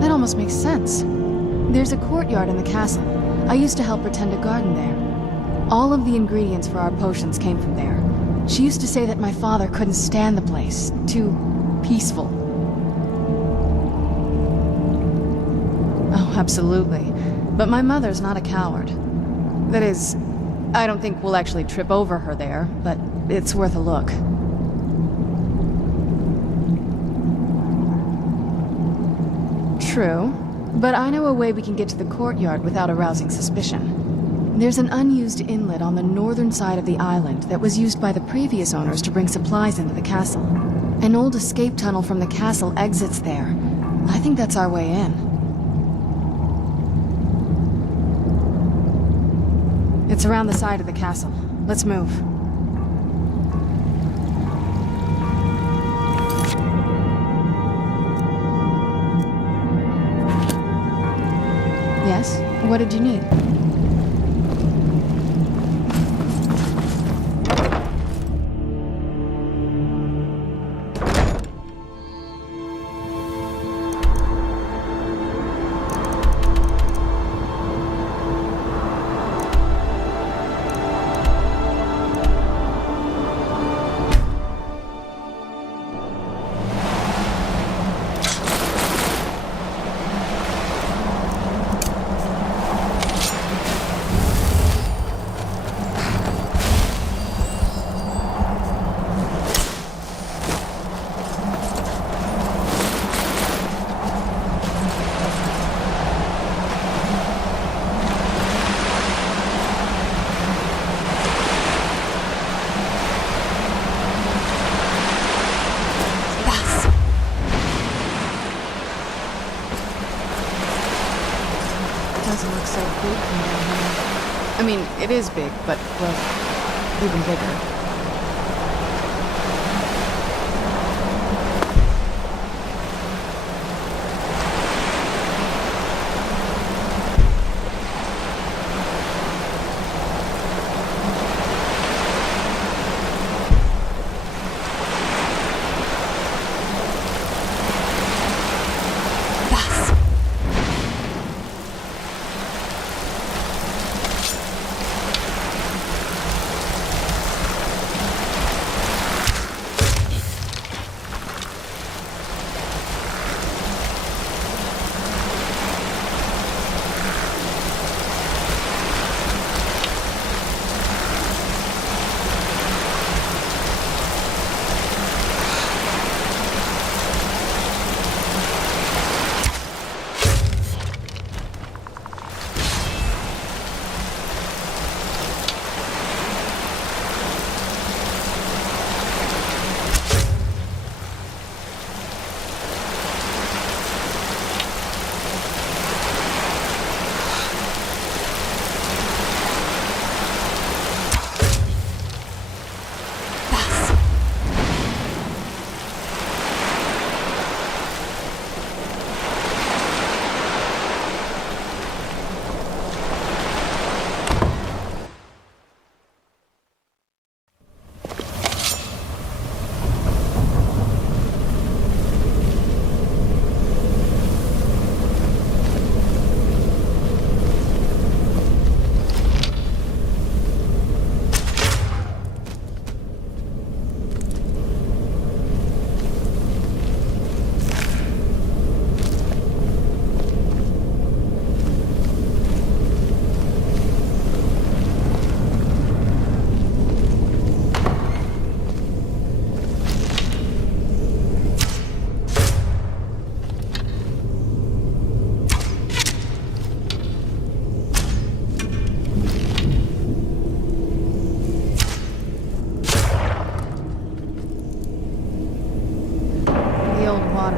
That almost makes sense. There's a courtyard in the castle. I used to help her tend a garden there. All of the ingredients for our potions came from there. She used to say that my father couldn't stand the place. Too peaceful. Oh, absolutely. But my mother's not a coward. That is, I don't think we'll actually trip over her there, but it's worth a look. True, but I know a way we can get to the courtyard without arousing suspicion. There's an unused inlet on the northern side of the island that was used by the previous owners to bring supplies into the castle. An old escape tunnel from the castle exits there. I think that's our way in. It's around the side of the castle. Let's move. Yes? What did you need? doesn't look so big from down here. I mean, it is big, but, well, even bigger.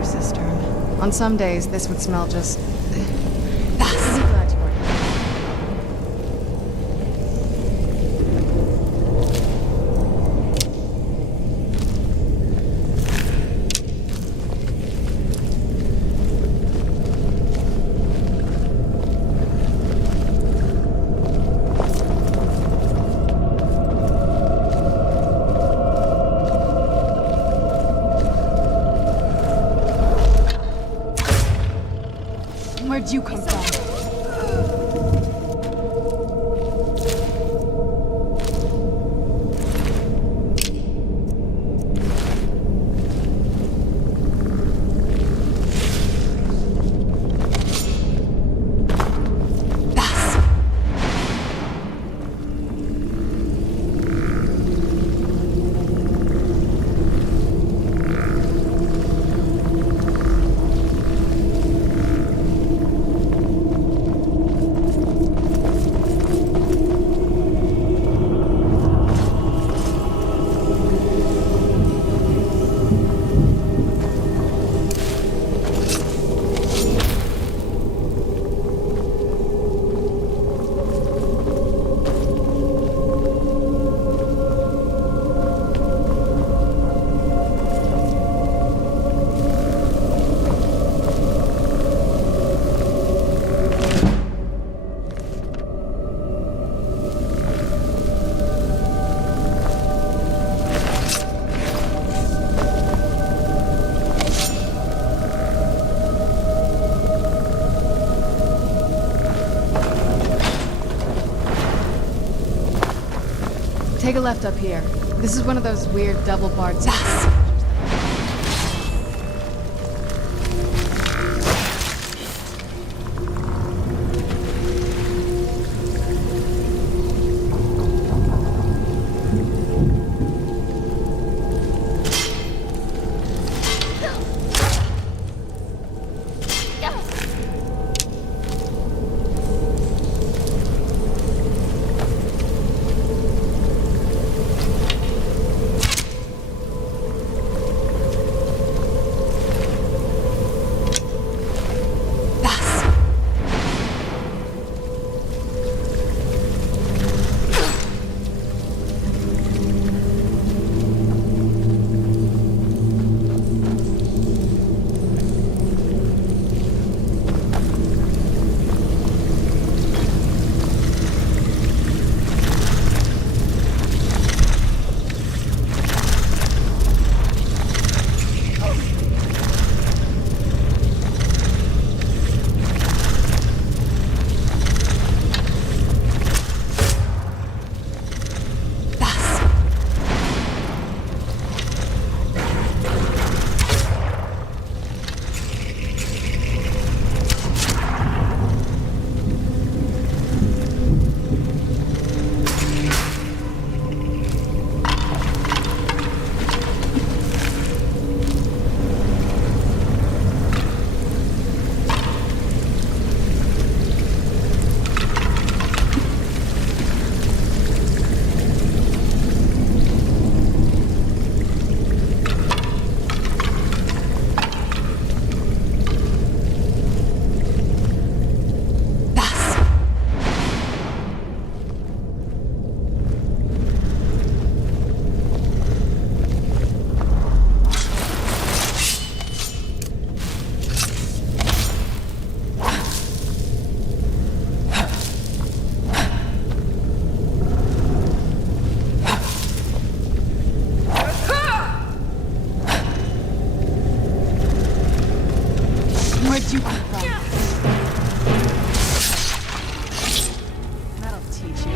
Cistern. On some days, this would smell just... Where'd you come from? Take a left up here. This is one of those weird double-barred... That'll teach you.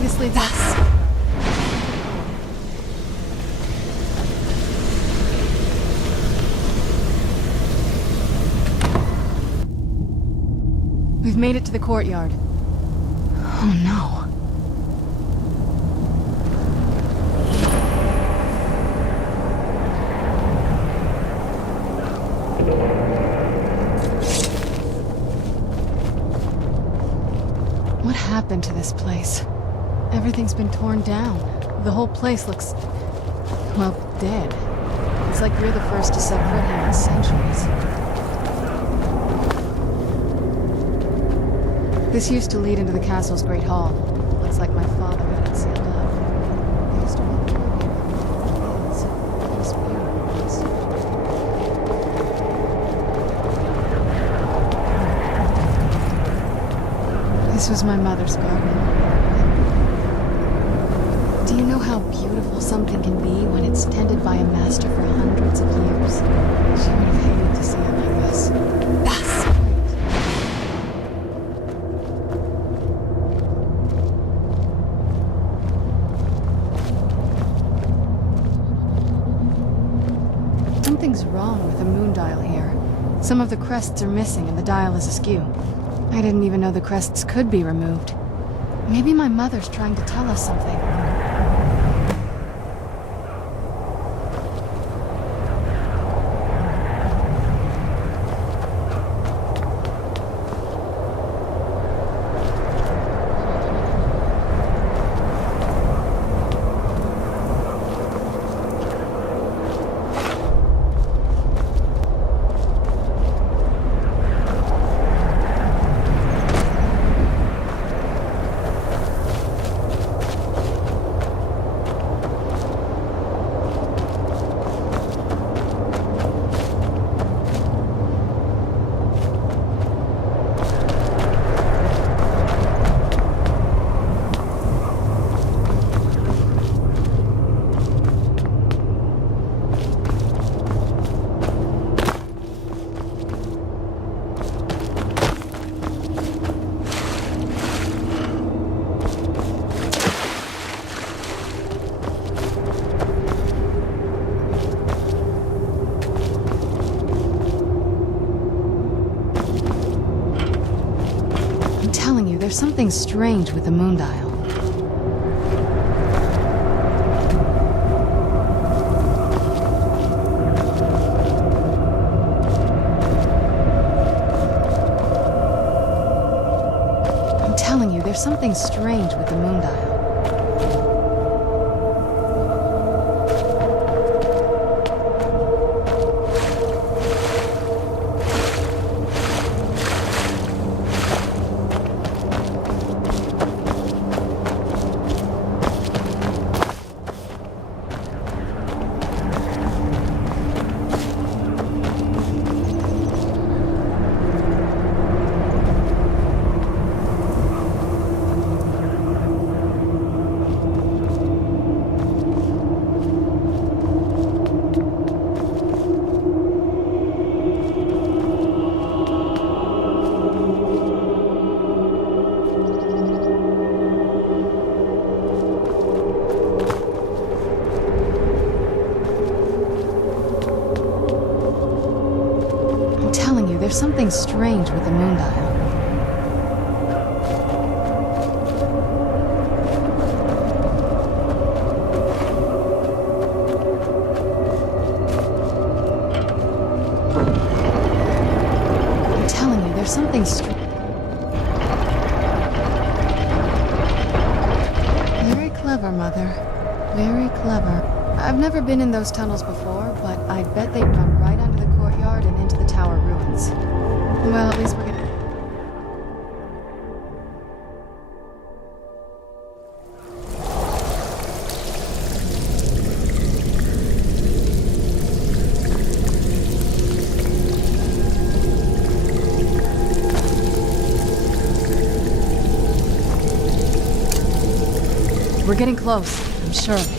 Obviously that's... We've made it to the courtyard. Oh no. What happened to this place? Everything's been torn down. The whole place looks... well, dead. It's like you're the first to set foot here in centuries. This used to lead into the castle's great hall. Looks like my father had it sealed up. They used to walk through here. It's beautiful. This was my mother's garden. Do you know how beautiful something can be when it's tended by a master for hundreds of years? She would have hated to see it like this. That's something's wrong with the moon dial here. Some of the crests are missing and the dial is askew. I didn't even know the crests could be removed. Maybe my mother's trying to tell us something. There's something strange with the moon dial. I'm telling you, there's something strange with the moon dial. telling you, there's something strange with the moon dial. I'm telling you, there's something strange. Very clever, Mother. Very clever. I've never been in those tunnels before, but I bet they run right under the courtyard and into the tower ruins. Well, at least we're gonna... We're getting close, I'm sure of it.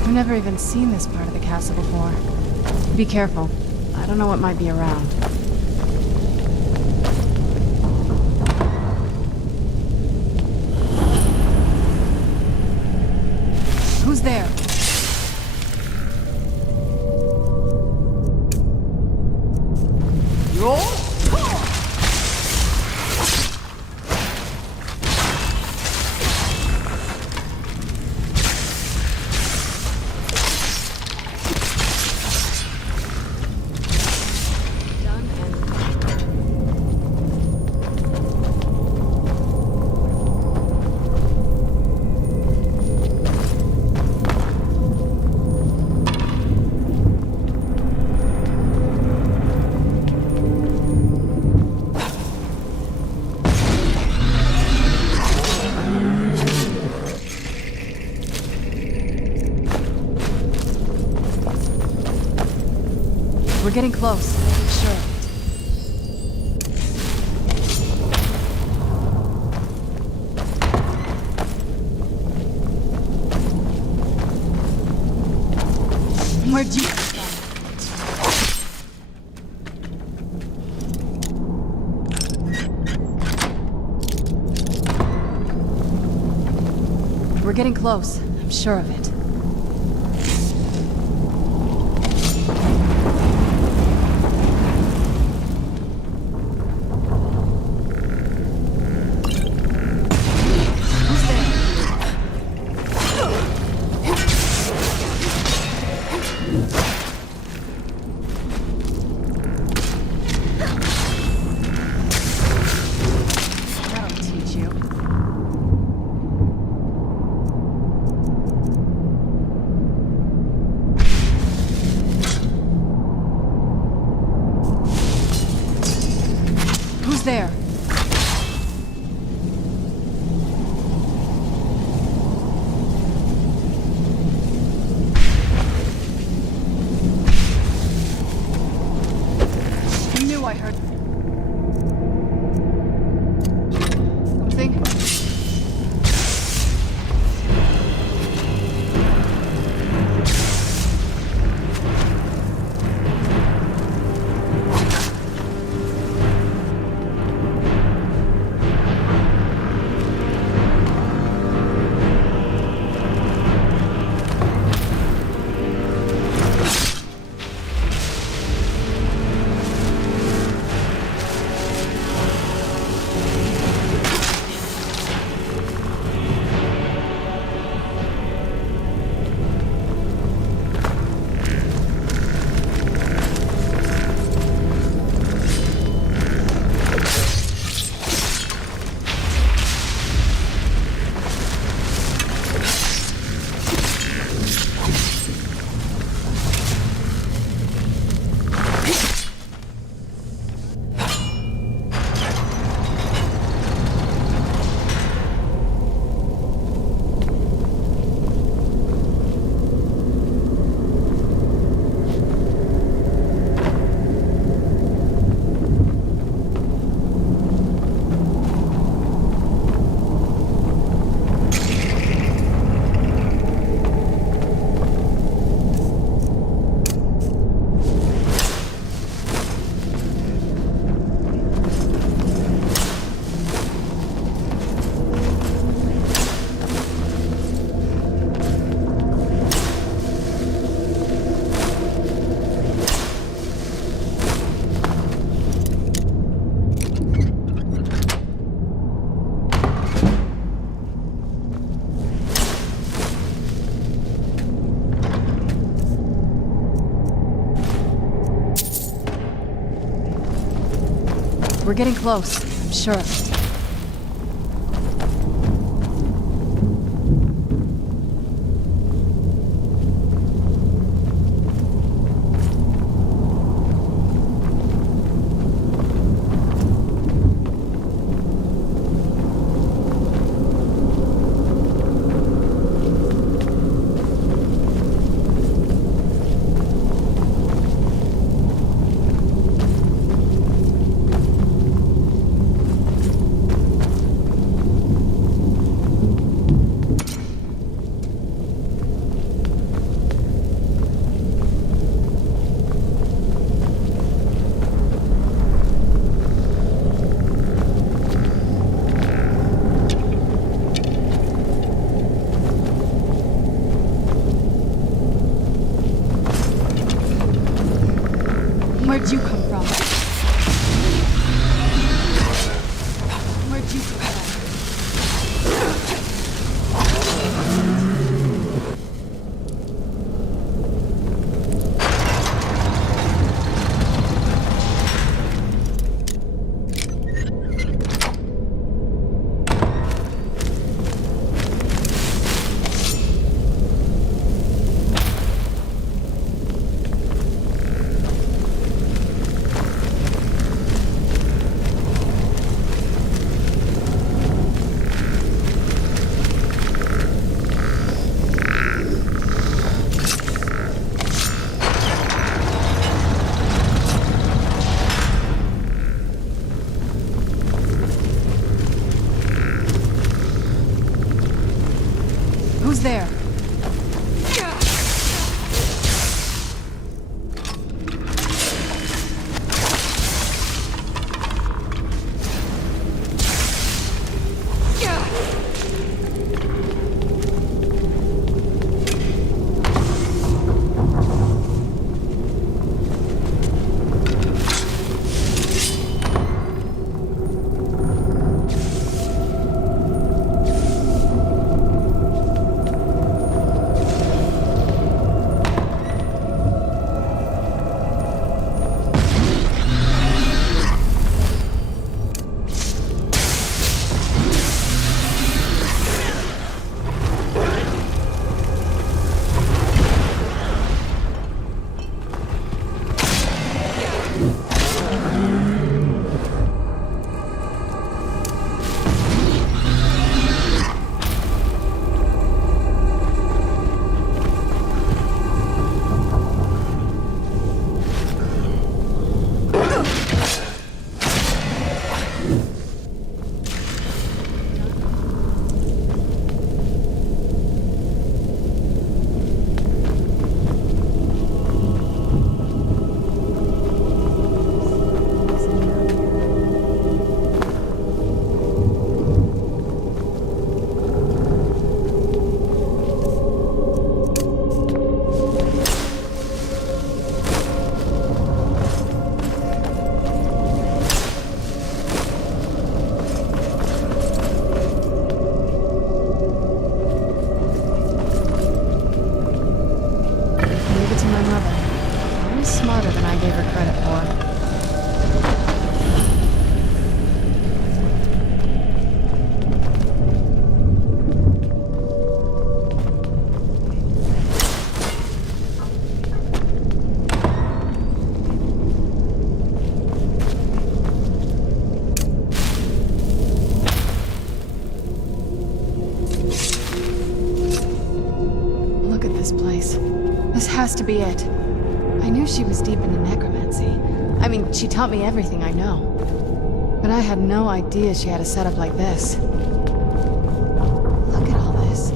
I've never even seen this part of the castle before. Be careful. I don't know what might be around. Who's there? We're getting close, I'm sure of it. Where'd you... We're getting close, I'm sure of it. There. I knew I heard something. We're getting close, I'm sure of it. Where'd you come from? Where'd you come from? Who's there? Has to be it. I knew she was deep into necromancy. I mean, she taught me everything I know. But I had no idea she had a setup like this. Look at all this.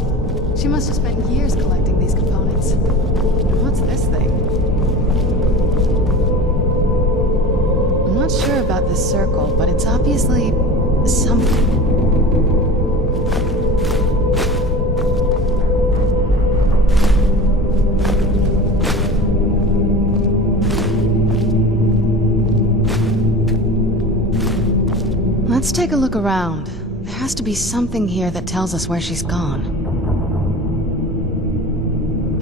She must have spent years collecting these components. What's this thing? I'm not sure about this circle, but it's obviously something. Let's take a look around. There has to be something here that tells us where she's gone.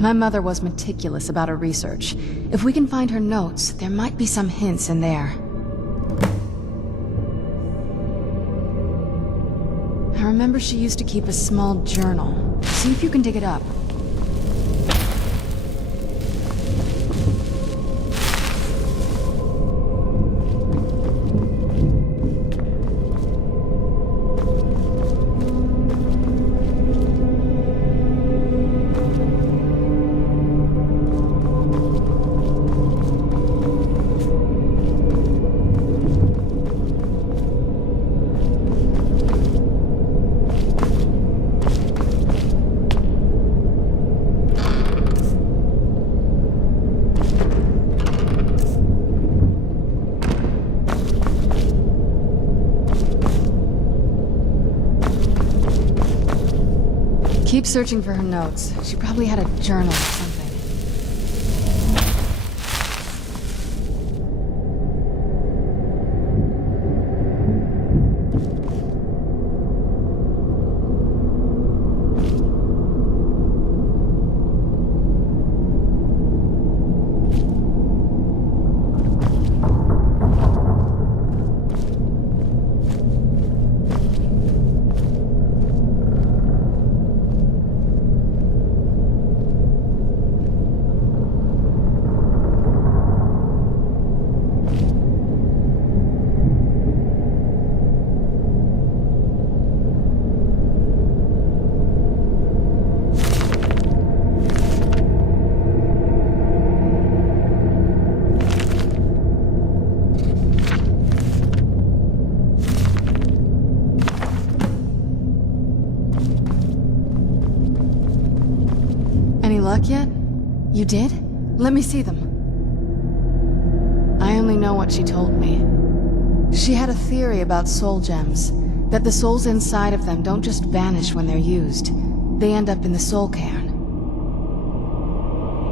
My mother was meticulous about her research. If we can find her notes, there might be some hints in there. remember she used to keep a small journal. See if you can dig it up. Keep searching for her notes. She probably had a journal or something. Luck yet? You did? Let me see them. I only know what she told me. She had a theory about soul gems, that the souls inside of them don't just vanish when they're used. They end up in the soul cairn.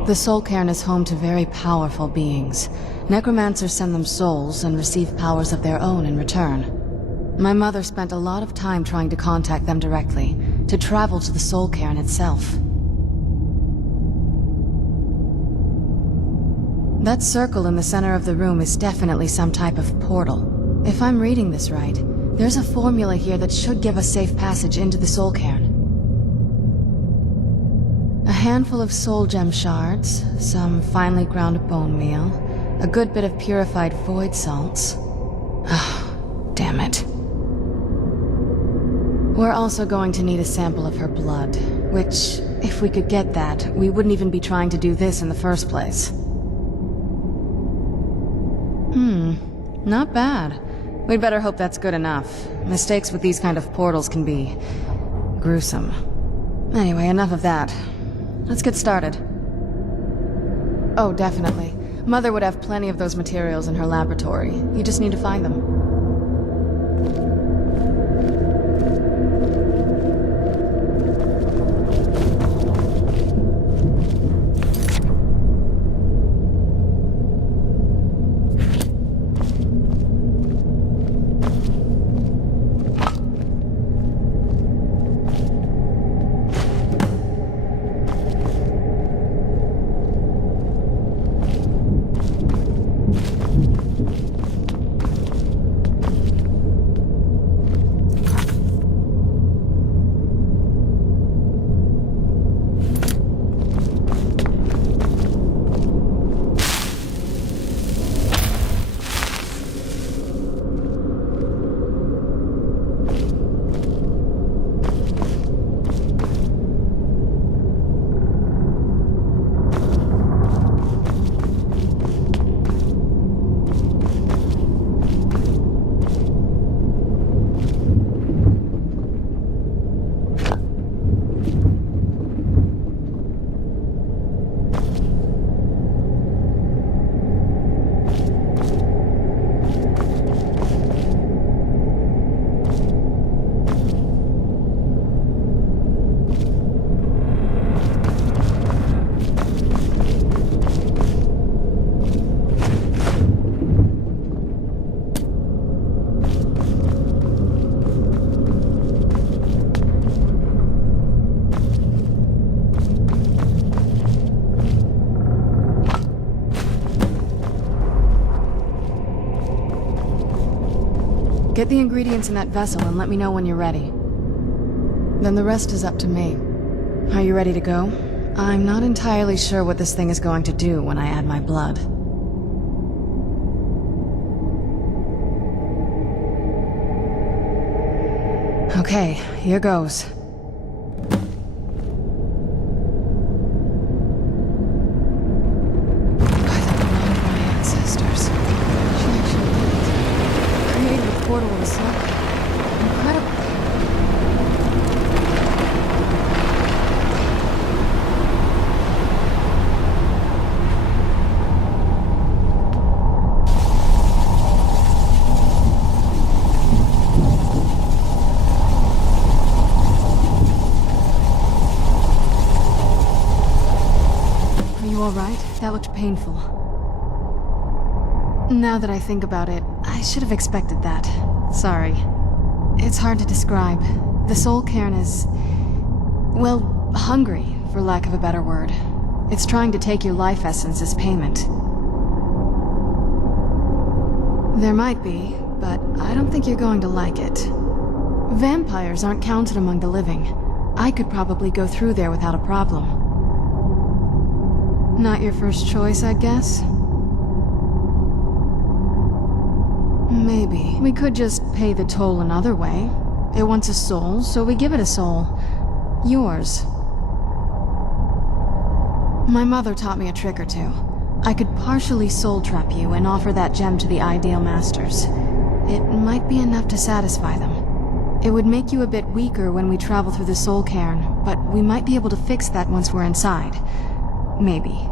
The soul cairn is home to very powerful beings. Necromancers send them souls and receive powers of their own in return. My mother spent a lot of time trying to contact them directly, to travel to the soul cairn itself. That circle in the center of the room is definitely some type of portal. If I'm reading this right, there's a formula here that should give us safe passage into the soul cairn. A handful of soul gem shards, some finely ground bone meal, a good bit of purified void salts. Oh, damn it. We're also going to need a sample of her blood, which, if we could get that, we wouldn't even be trying to do this in the first place. Not bad. We'd better hope that's good enough. Mistakes with these kind of portals can be gruesome. Anyway, enough of that. Let's get started. Oh, definitely. Mother would have plenty of those materials in her laboratory. You just need to find them. Get the ingredients in that vessel and let me know when you're ready. Then the rest is up to me. Are you ready to go? I'm not entirely sure what this thing is going to do when I add my blood. Okay, here goes. By the blood of my ancestors. She actually did it. Created a portal of the soul. Incredible. Alright, that looked painful. Now that I think about it, I should have expected that. Sorry. It's hard to describe. The soul cairn is... well, hungry, for lack of a better word. It's trying to take your life essence as payment. There might be, but I don't think you're going to like it. Vampires aren't counted among the living. I could probably go through there without a problem. Not your first choice, I guess? Maybe. We could just pay the toll another way. It wants a soul, so we give it a soul. Yours. My mother taught me a trick or two. I could partially soul trap you and offer that gem to the ideal masters. It might be enough to satisfy them. It would make you a bit weaker when we travel through the soul cairn, but we might be able to fix that once we're inside. Maybe.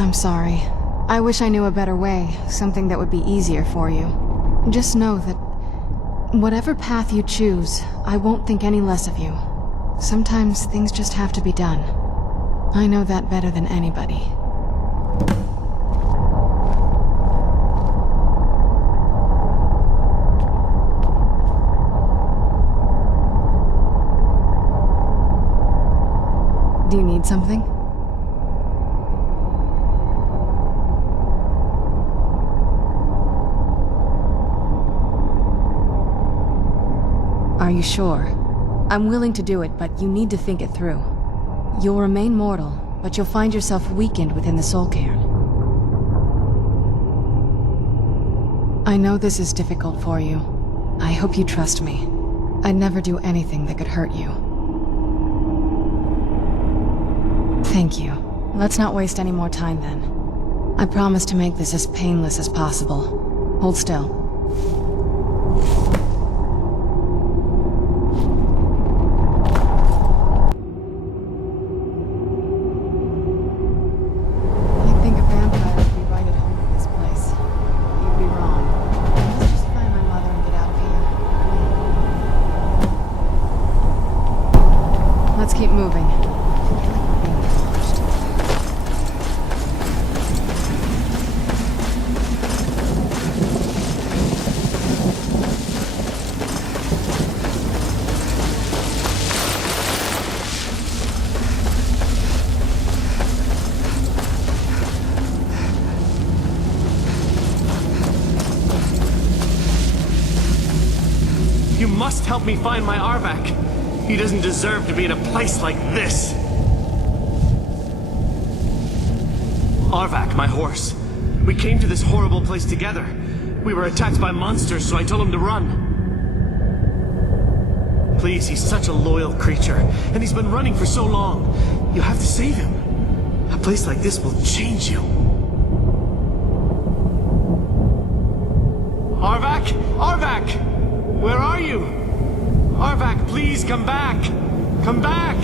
I'm sorry. I wish I knew a better way, something that would be easier for you. Just know that whatever path you choose, I won't think any less of you. Sometimes things just have to be done. I know that better than anybody. Do you need something? Are you sure? I'm willing to do it, but you need to think it through. You'll remain mortal, but you'll find yourself weakened within the soul cairn. I know this is difficult for you. I hope you trust me. I'd never do anything that could hurt you. Thank you. Let's not waste any more time then. I promise to make this as painless as possible. Hold still. Help me find my Arvak. He doesn't deserve to be in a place like this. Arvak, my horse. We came to this horrible place together. We were attacked by monsters, so I told him to run. Please, he's such a loyal creature, and he's been running for so long. You have to save him. A place like this will change you. Arvak! Arvak! Where are you? Arvak, please come back! Come back!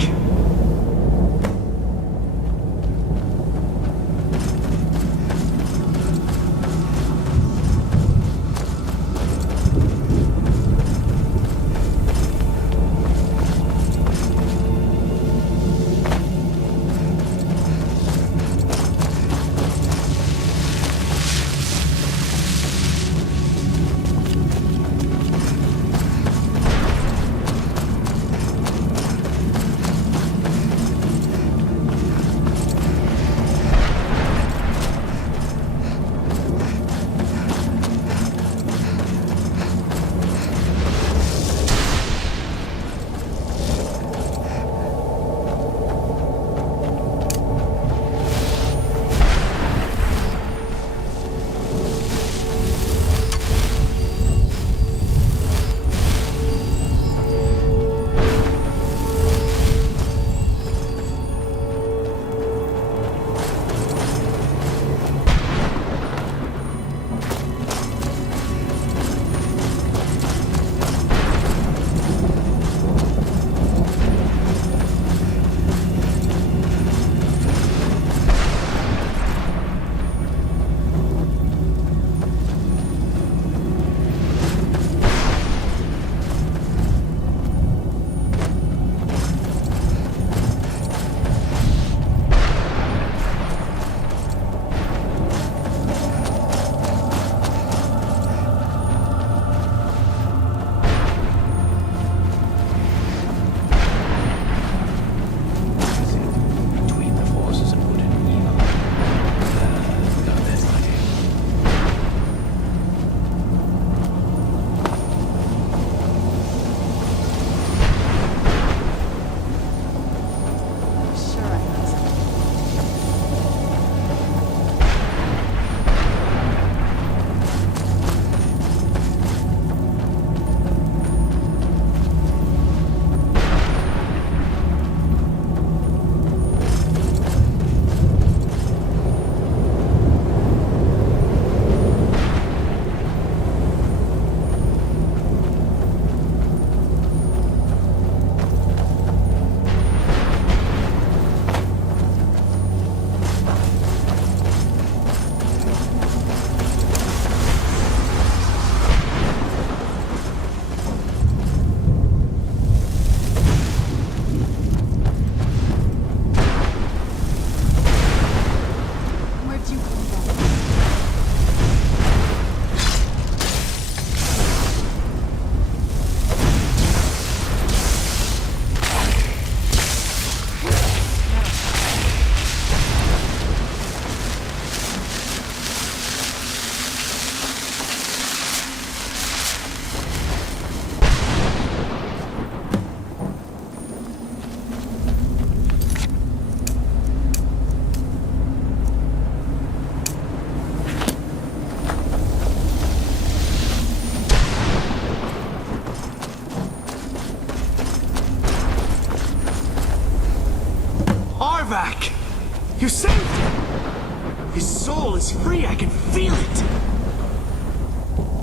You saved him! His soul is free, I can feel it!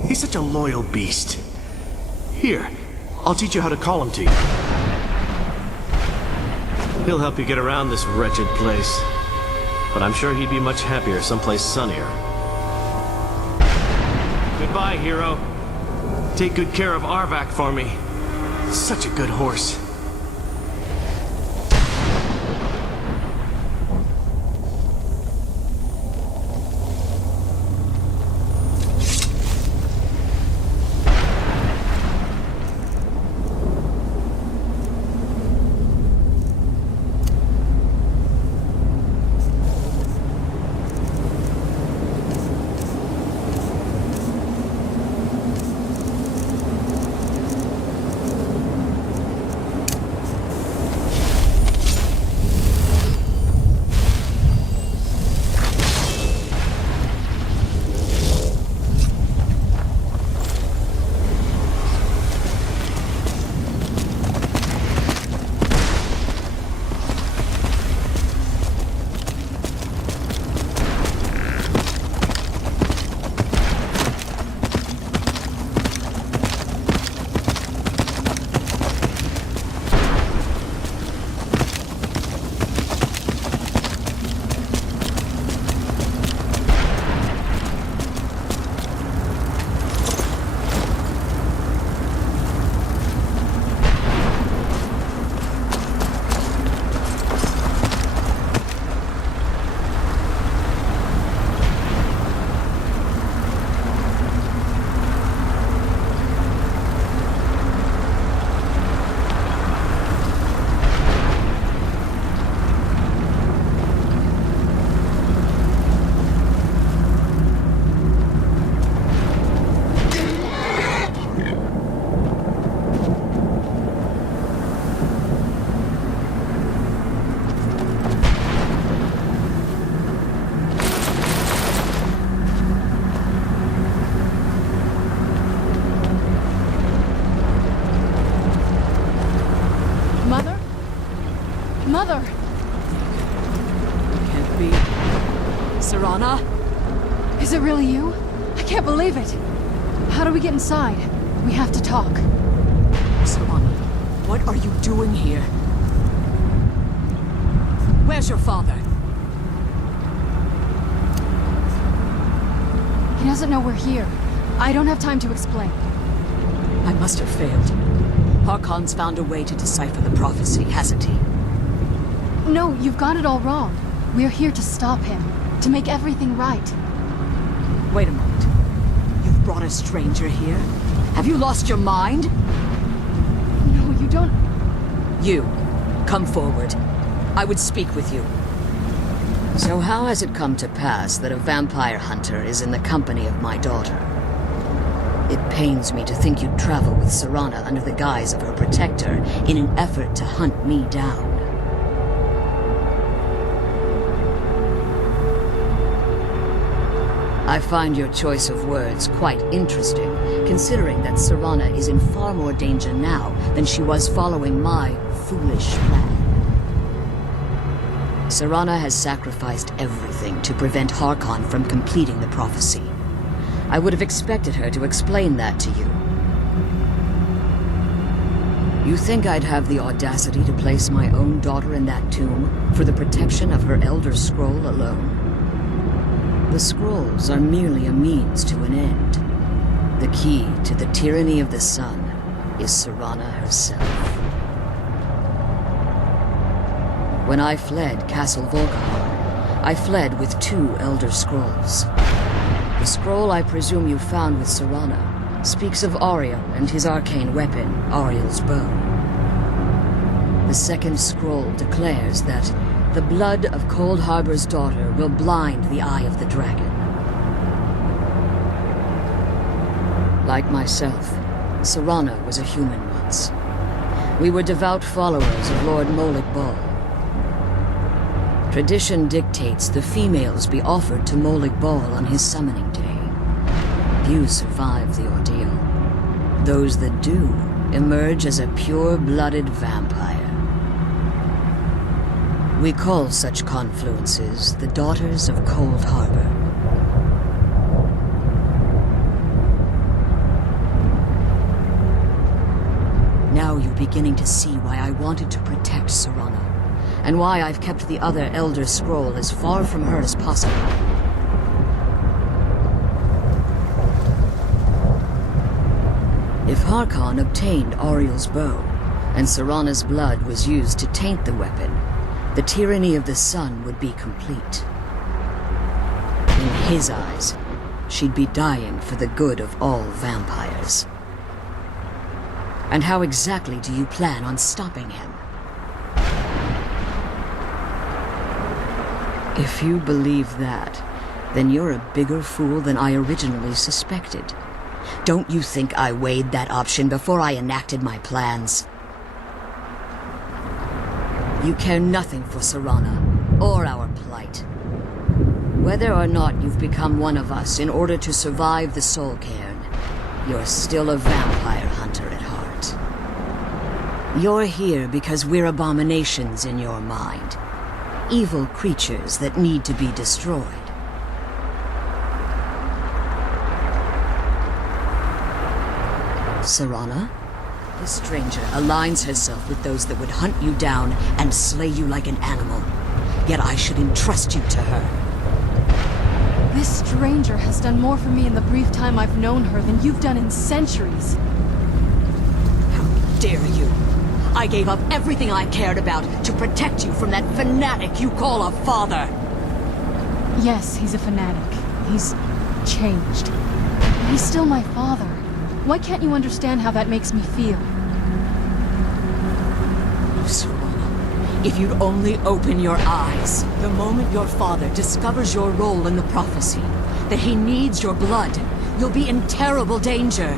He's such a loyal beast. Here, I'll teach you how to call him to you. He'll help you get around this wretched place. But I'm sure he'd be much happier someplace sunnier. Goodbye, hero. Take good care of Arvak for me. Such a good horse. Mother! Can't be. Serana? Is it really you? I can't believe it. How do we get inside? We have to talk. Serana, what are you doing here? Where's your father? He doesn't know we're here. I don't have time to explain. I must have failed. Harkon's found a way to decipher the prophecy, hasn't he? No, you've got it all wrong. We're here to stop him. To make everything right. Wait a moment. You've brought a stranger here? Have you lost your mind? No, you don't... You, come forward. I would speak with you. So how has it come to pass that a vampire hunter is in the company of my daughter? It pains me to think you'd travel with Serana under the guise of her protector in an effort to hunt me down. I find your choice of words quite interesting, considering that Serana is in far more danger now than she was following my foolish plan. Serana has sacrificed everything to prevent Harkon from completing the prophecy. I would have expected her to explain that to you. You think I'd have the audacity to place my own daughter in that tomb for the protection of her Elder Scroll alone? The scrolls are merely a means to an end. The key to the tyranny of the sun is Serana herself. When I fled Castle Volkahar, I fled with 2 Elder Scrolls. The scroll I presume you found with Serana speaks of Ariel and his arcane weapon, Ariel's Bow. The second scroll declares that the blood of Cold Harbor's daughter will blind the eye of the dragon. Like myself, Serana was a human once. We were devout followers of Lord Molig Bal. Tradition dictates the females be offered to Molig Bal on his summoning day. Few survive the ordeal. Those that do emerge as a pure-blooded vampire. We call such confluences the Daughters of Cold Harbor. Now you're beginning to see why I wanted to protect Serana, and why I've kept the other Elder Scroll as far from her as possible. If Harkon obtained Ariel's bow, and Serana's blood was used to taint the weapon, the tyranny of the sun would be complete. In his eyes, she'd be dying for the good of all vampires. And how exactly do you plan on stopping him? If you believe that, then you're a bigger fool than I originally suspected. Don't you think I weighed that option before I enacted my plans? You care nothing for Serana, or our plight. Whether or not you've become one of us in order to survive the Soul Cairn, you're still a vampire hunter at heart. You're here because we're abominations in your mind. Evil creatures that need to be destroyed. Serana? The stranger aligns herself with those that would hunt you down and slay you like an animal. Yet I should entrust you to her. This stranger has done more for me in the brief time I've known her than you've done in centuries. How dare you! I gave up everything I cared about to protect you from that fanatic you call a father! Yes, he's a fanatic. He's changed. He's still my father. Why can't you understand how that makes me feel? Serana, if you'd only open your eyes. The moment your father discovers your role in the prophecy, that he needs your blood, you'll be in terrible danger.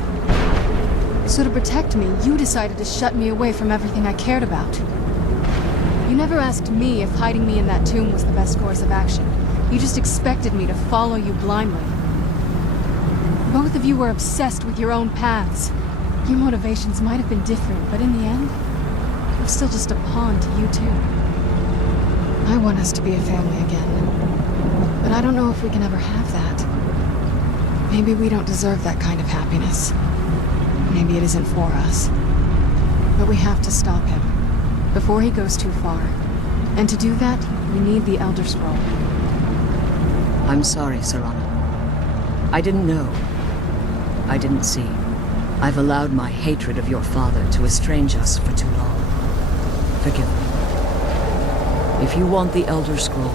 So to protect me, you decided to shut me away from everything I cared about. You never asked me if hiding me in that tomb was the best course of action. You just expected me to follow you blindly. Both of you were obsessed with your own paths. Your motivations might have been different, but in the end, I'm still just a pawn to you too. I want us to be a family again. But I don't know if we can ever have that. Maybe we don't deserve that kind of happiness. Maybe it isn't for us. But we have to stop him, before he goes too far. And to do that, we need the Elder Scroll. I'm sorry, Serana. I didn't know. I didn't see. I've allowed my hatred of your father to estrange us for too long. Forgive me. If you want the Elder Scroll,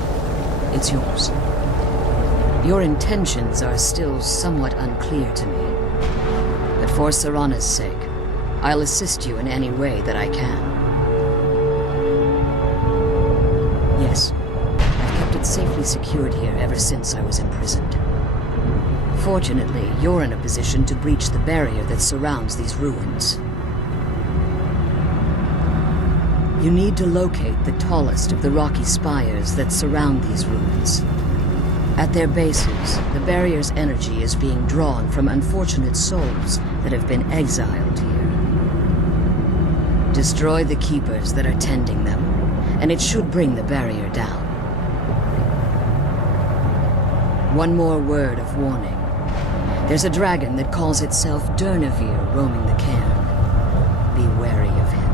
it's yours. Your intentions are still somewhat unclear to me. But for Serana's sake, I'll assist you in any way that I can. Yes, I've kept it safely secured here ever since I was imprisoned. Fortunately, you're in a position to breach the barrier that surrounds these ruins. You need to locate the tallest of the rocky spires that surround these ruins. At their bases, the barrier's energy is being drawn from unfortunate souls that have been exiled here. Destroy the keepers that are tending them, and it should bring the barrier down. One more word of warning. There's a dragon that calls itself Durnevere roaming the cairn. Be wary of him.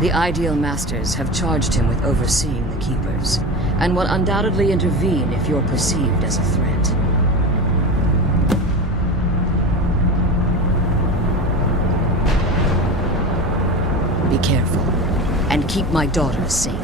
The Ideal Masters have charged him with overseeing the Keepers, and will undoubtedly intervene if you're perceived as a threat. Be careful, and keep my daughter safe.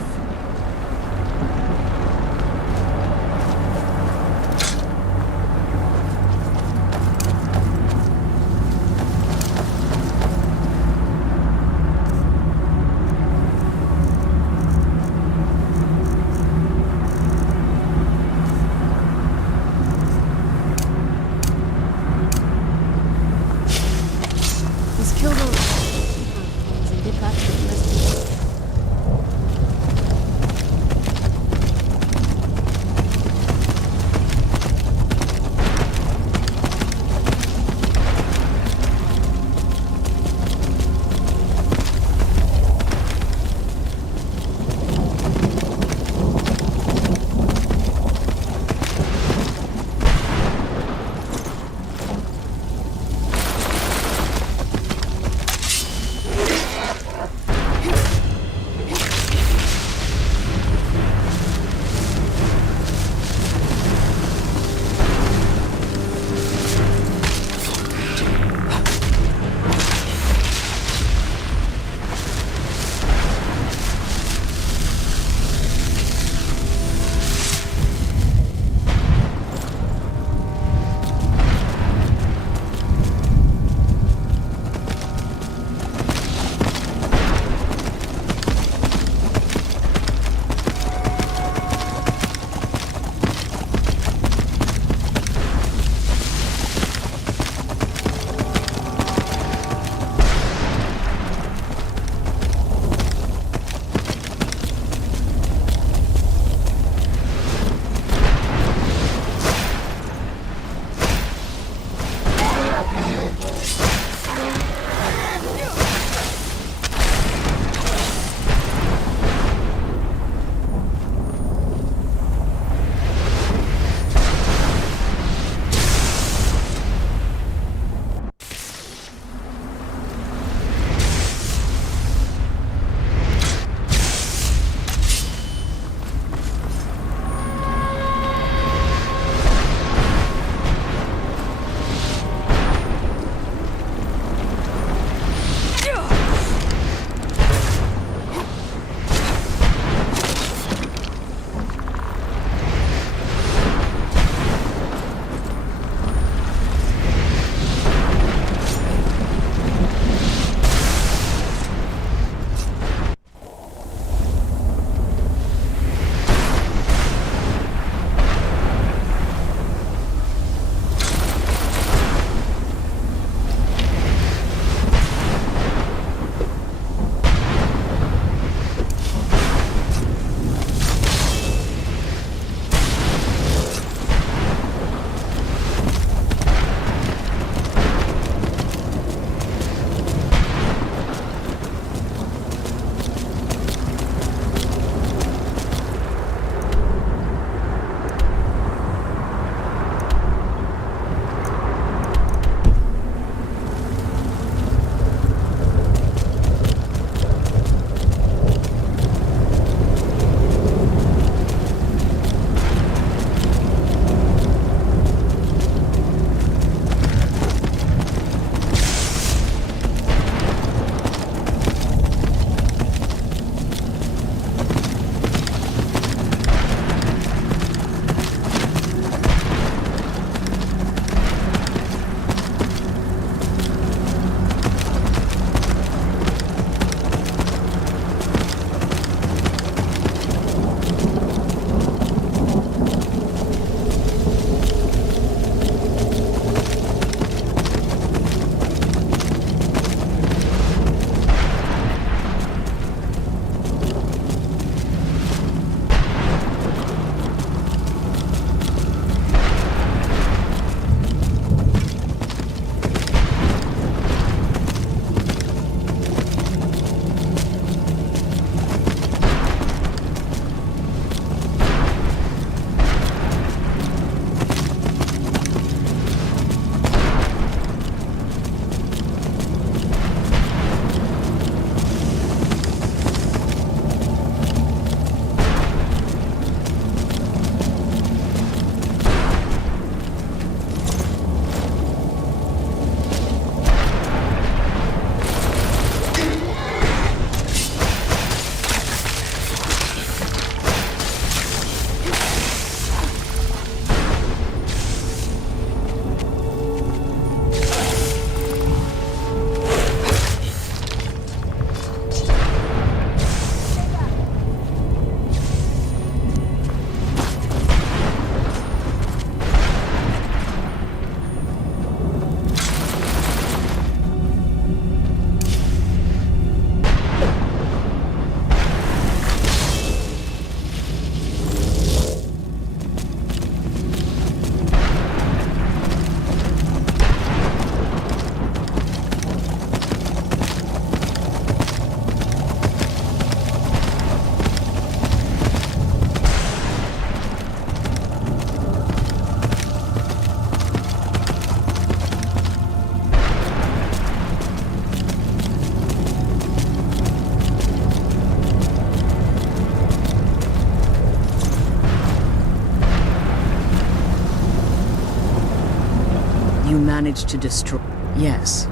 managed to destroy... Yes.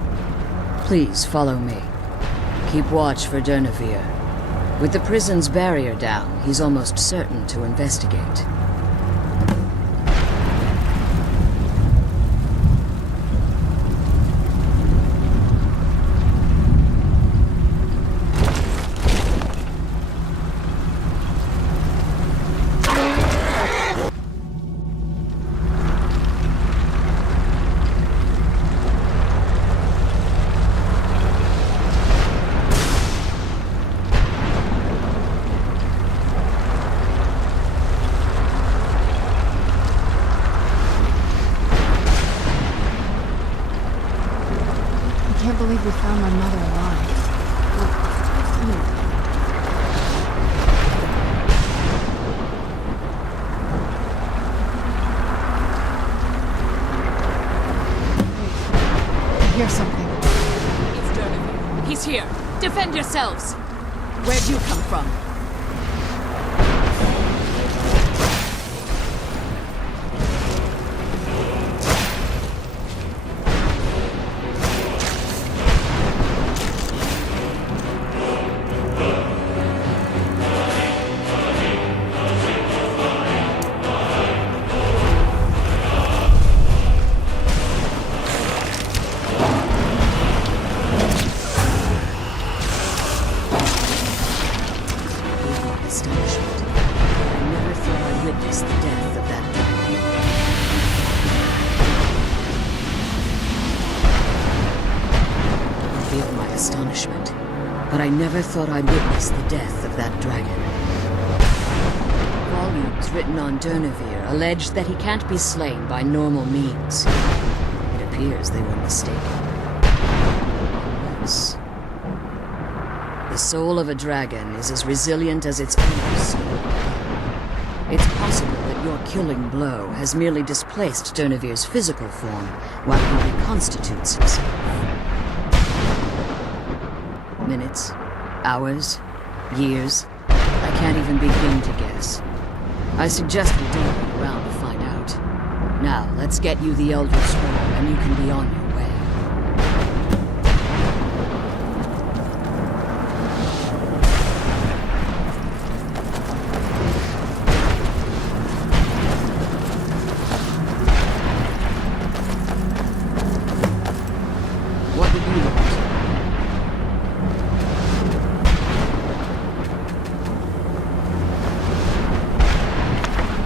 Please follow me. Keep watch for Durnevere. With the prison's barrier down, he's almost certain to investigate. can't believe we found my mother alive. I hear something. It's Durnavir. He's here. Defend yourselves! Where'd you come from? But I never thought I'd witness the death of that dragon. Volumes written on Durnavir allege that he can't be slain by normal means. It appears they were mistaken. Yes. The soul of a dragon is as resilient as its owner's soul. It's possible that your killing blow has merely displaced Durnavir's physical form while he reconstitutes himself. Minutes, hours, years. I can't even begin to guess. I suggest we don't wait around to find out. Now, let's get you the Elder Scroll, and you can be on your way. What did you want?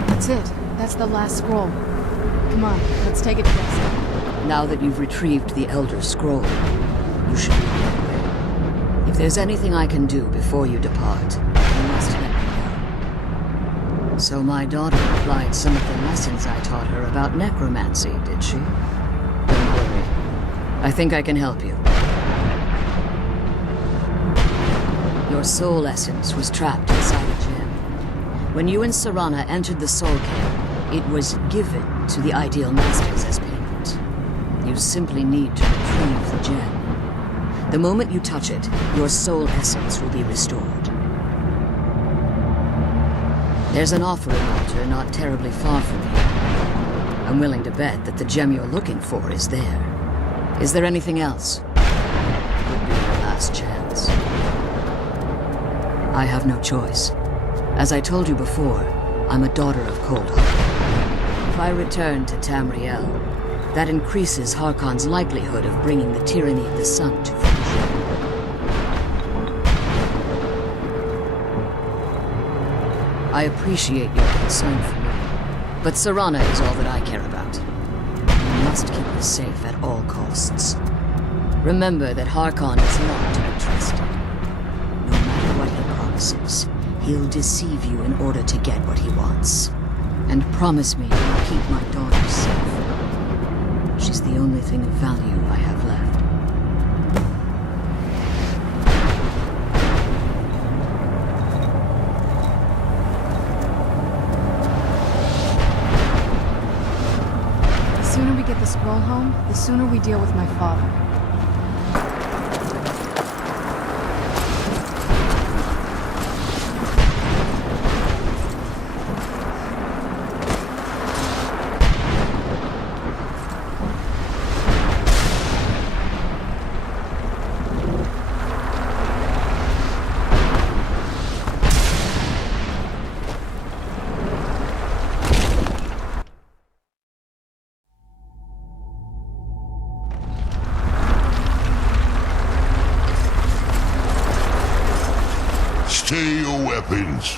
That's it. That's the last scroll. Come on, let's take it to Destiny. Now that you've retrieved the Elder Scroll, you should be on your way. If there's anything I can do before you depart, you must let me know. So my daughter applied some of the lessons I taught her about necromancy, did she? Don't worry. I think I can help you. Your soul essence was trapped inside a gem. When you and Serana entered the Soul Cave, it was given to the Ideal Masters as payment. You simply need to retrieve the gem. The moment you touch it, your soul essence will be restored. There's an offering altar not terribly far from here. I'm willing to bet that the gem you're looking for is there. Is there anything else? Would be your last chance. I have no choice. As I told you before, I'm a daughter of Cold Heart. If I return to Tamriel, that increases Harkon's likelihood of bringing the tyranny of the sun to fruition. I appreciate your concern for me, but Serana is all that I care about. You must keep her safe at all costs. Remember that Harkon is not to be trusted. No matter what he promises, he'll deceive you in order to get what he wants. And promise me you'll keep my daughter safe. She's the only thing of value I have left. The sooner we get the scroll home, the sooner we deal with my father. Stay your weapons.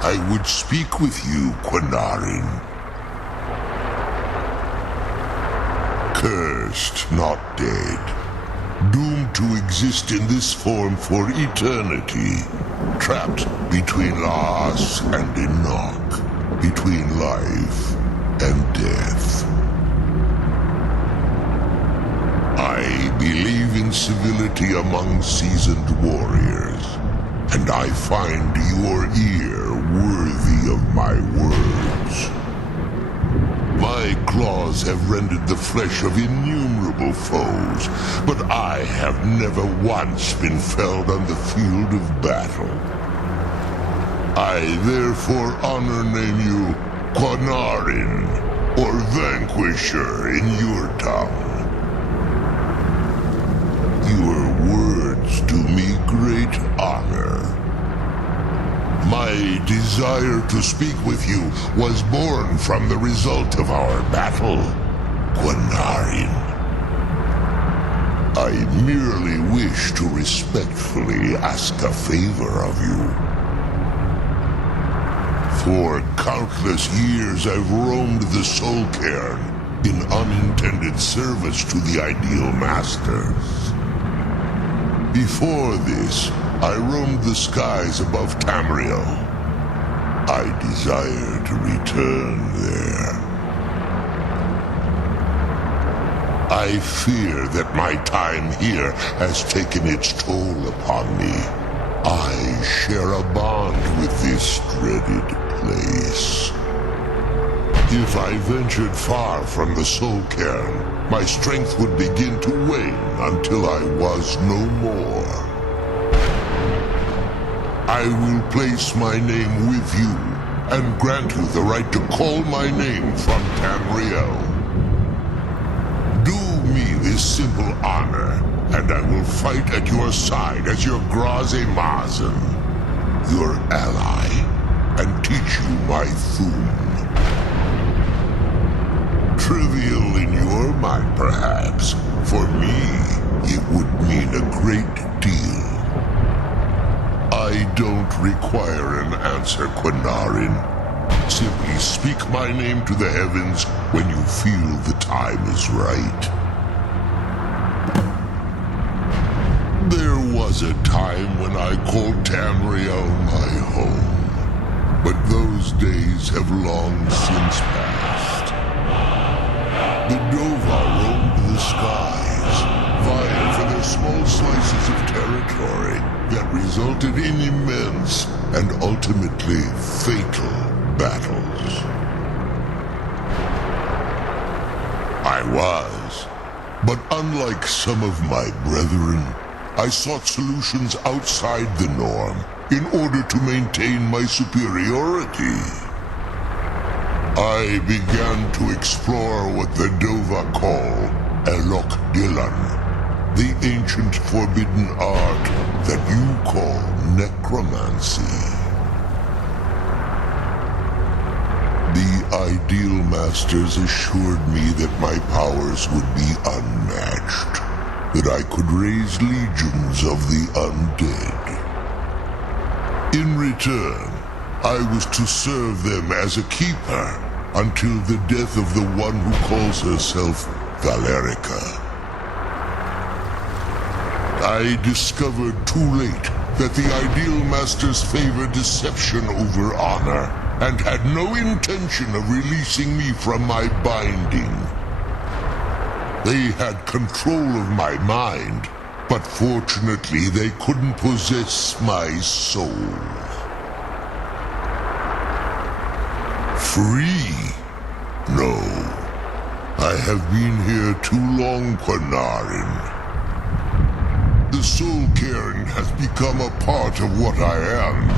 I would speak with you, Quinarin. Cursed, not dead. Doomed to exist in this form for eternity. Trapped between Laas and Enoch. Between life and death. I I believe in civility among seasoned warriors, and I find your ear worthy of my words. My claws have rendered the flesh of innumerable foes, but I have never once been felled on the field of battle. I therefore honor name you Quanarin, or Vanquisher in your tongue. Your words do me great honor. My desire to speak with you was born from the result of our battle, Quanarin. I merely wish to respectfully ask a favor of you. For countless years I've roamed the Soul Cairn in unintended service to the Ideal Masters. Before this, I roamed the skies above Tamriel. I desire to return there. I fear that my time here has taken its toll upon me. I share a bond with this dreaded place. If I ventured far from the Soul Cairn, my strength would begin to wane until I was no more. I will place my name with you and grant you the right to call my name from Tamriel. Do me this simple honor, and I will fight at your side as your Graze Mazen, your ally, and teach you my Thum. Trivial in your mind, perhaps. For me, it would mean a great deal. I don't require an answer, Quanarin. Simply speak my name to the heavens when you feel the time is right. There was a time when I called Tamriel my home, but those days have long since passed. The Dova roamed the skies, vying for their small slices of territory that resulted in immense and ultimately fatal battles. I was, but unlike some of my brethren, I sought solutions outside the norm in order to maintain my superiority. I began to explore what the Dova call Elok Dylan, the ancient forbidden art that you call necromancy. The Ideal Masters assured me that my powers would be unmatched, that I could raise legions of the undead. In return, I was to serve them as a keeper until the death of the one who calls herself Valerica. I discovered too late that the Ideal Masters favor deception over honor, and had no intention of releasing me from my binding. They had control of my mind, but fortunately they couldn't possess my soul. Free? No. I have been here too long, Quanarin. The Soul Cairn has become a part of what I am.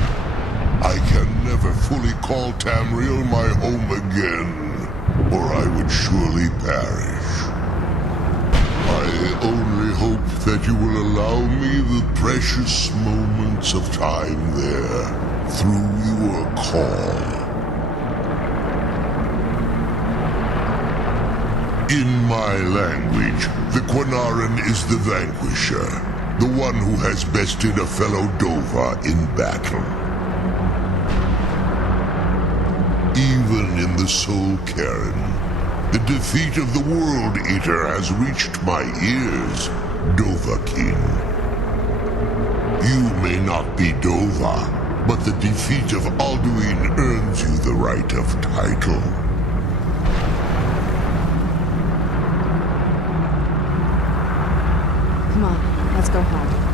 I can never fully call Tamriel my home again, or I would surely perish. I only hope that you will allow me the precious moments of time there through your call. In my language, the Quanarin is the Vanquisher, the one who has bested a fellow Dova in battle. Even in the Soul Cairn, the defeat of the World Eater has reached my ears, Dovahkiin. You may not be Dova, but the defeat of Alduin earns you the right of title. Come on, let's go home.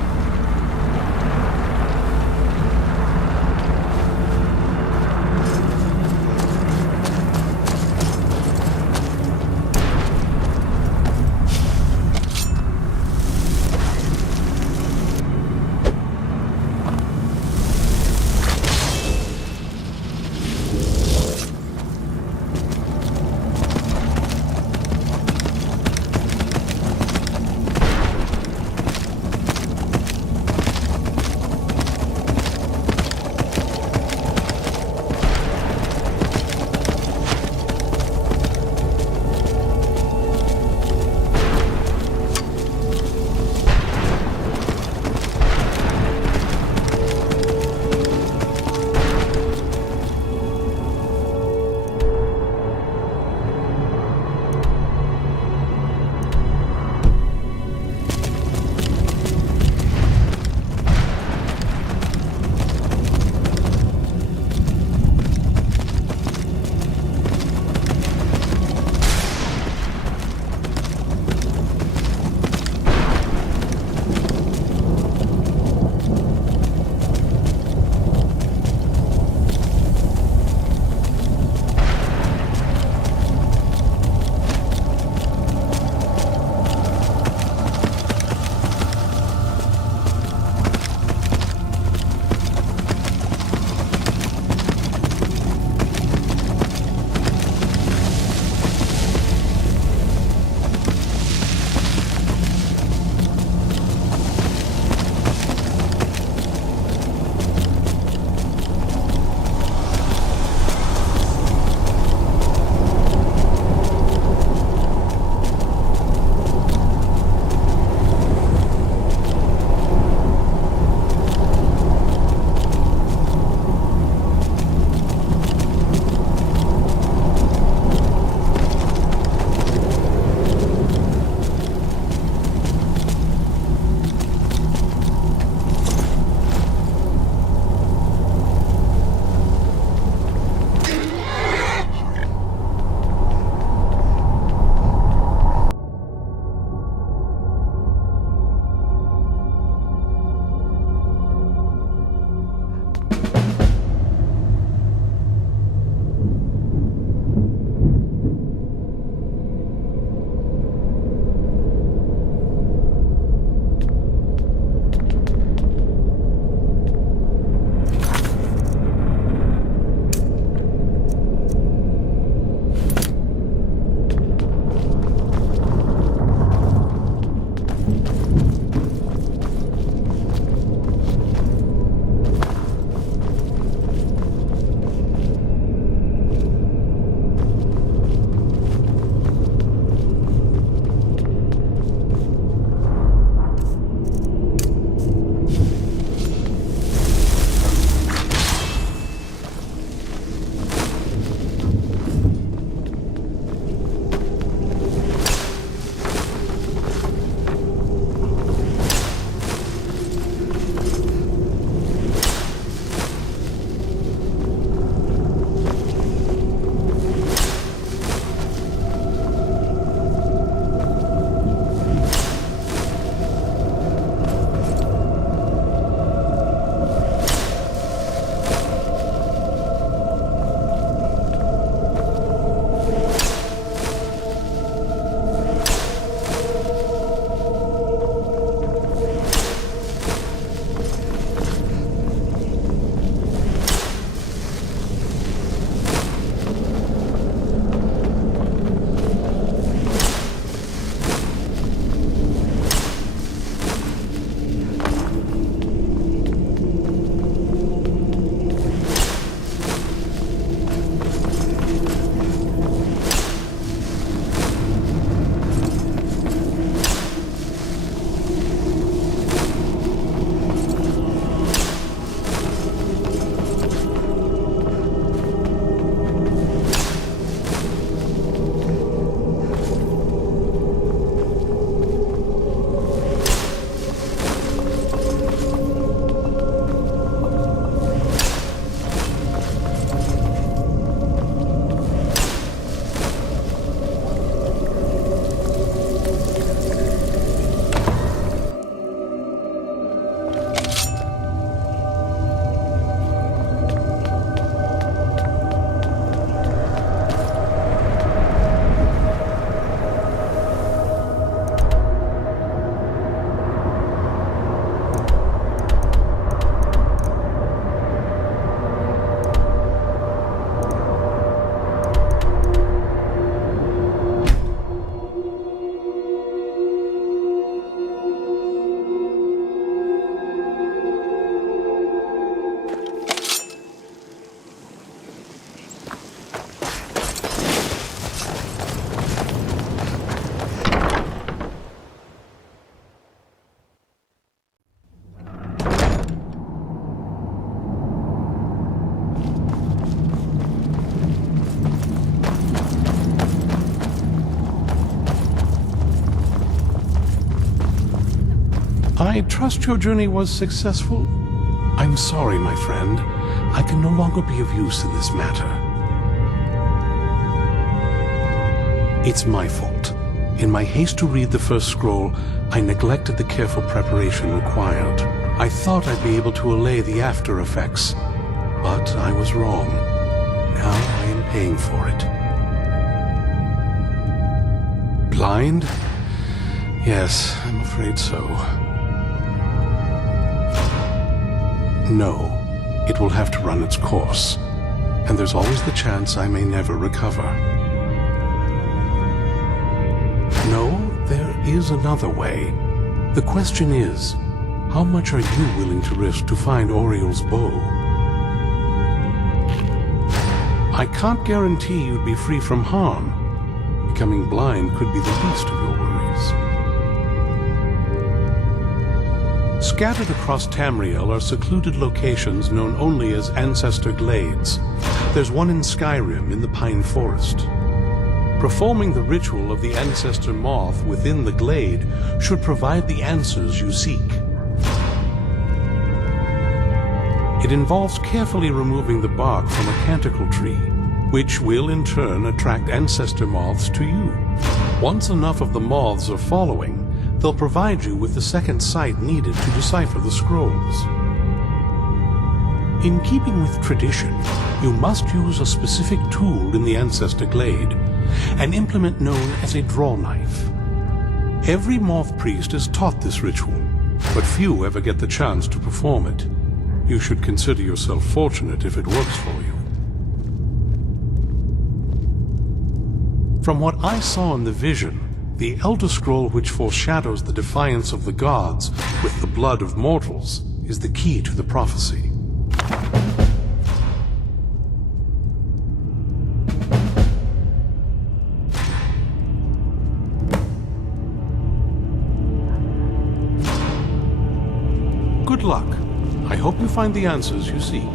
I trust your journey was successful. I'm sorry, my friend. I can no longer be of use in this matter. It's my fault. In my haste to read the first scroll, I neglected the careful preparation required. I thought I'd be able to allay the after effects, but I was wrong. Now I am paying for it. Blind? Yes, I'm afraid so. No, it will have to run its course, and there's always the chance I may never recover. No, there is another way. The question is, how much are you willing to risk to find Oriel's bow? I can't guarantee you'd be free from harm. Becoming blind could be the least of your worries. Scattered across Tamriel are secluded locations known only as Ancestor Glades. There's one in Skyrim in the Pine Forest. Performing the ritual of the Ancestor Moth within the glade should provide the answers you seek. It involves carefully removing the bark from a canticle tree, which will in turn attract ancestor moths to you. Once enough of the moths are following, they'll provide you with the second sight needed to decipher the scrolls. In keeping with tradition, you must use a specific tool in the Ancestor Glade, an implement known as a draw knife. Every moth priest is taught this ritual, but few ever get the chance to perform it. You should consider yourself fortunate if it works for you. From what I saw in the vision, the Elder Scroll which foreshadows the defiance of the gods with the blood of mortals is the key to the prophecy. Good luck. I hope you find the answers you seek.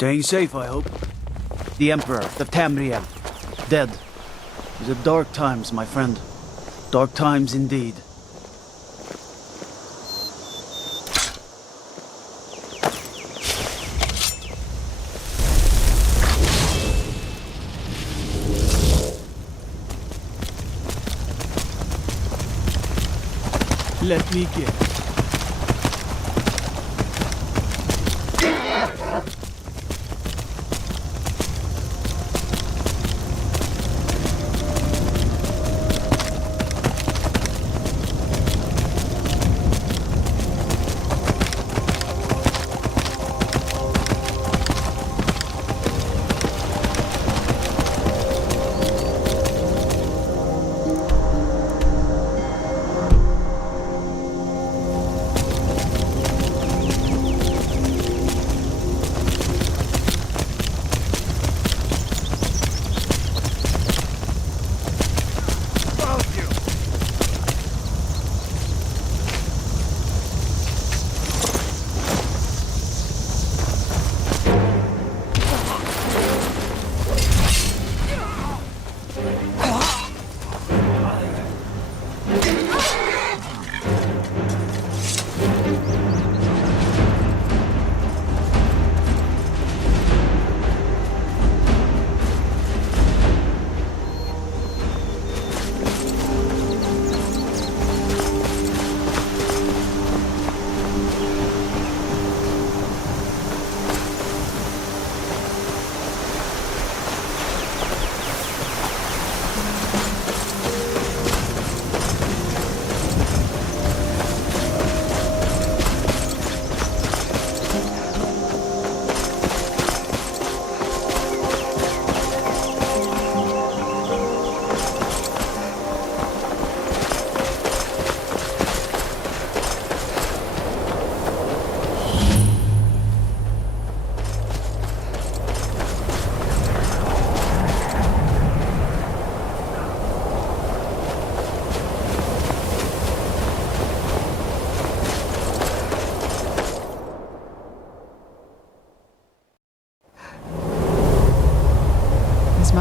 Staying safe, I hope. The Emperor of Tamriel, dead. These are dark times, my friend. Dark times indeed. Let me guess.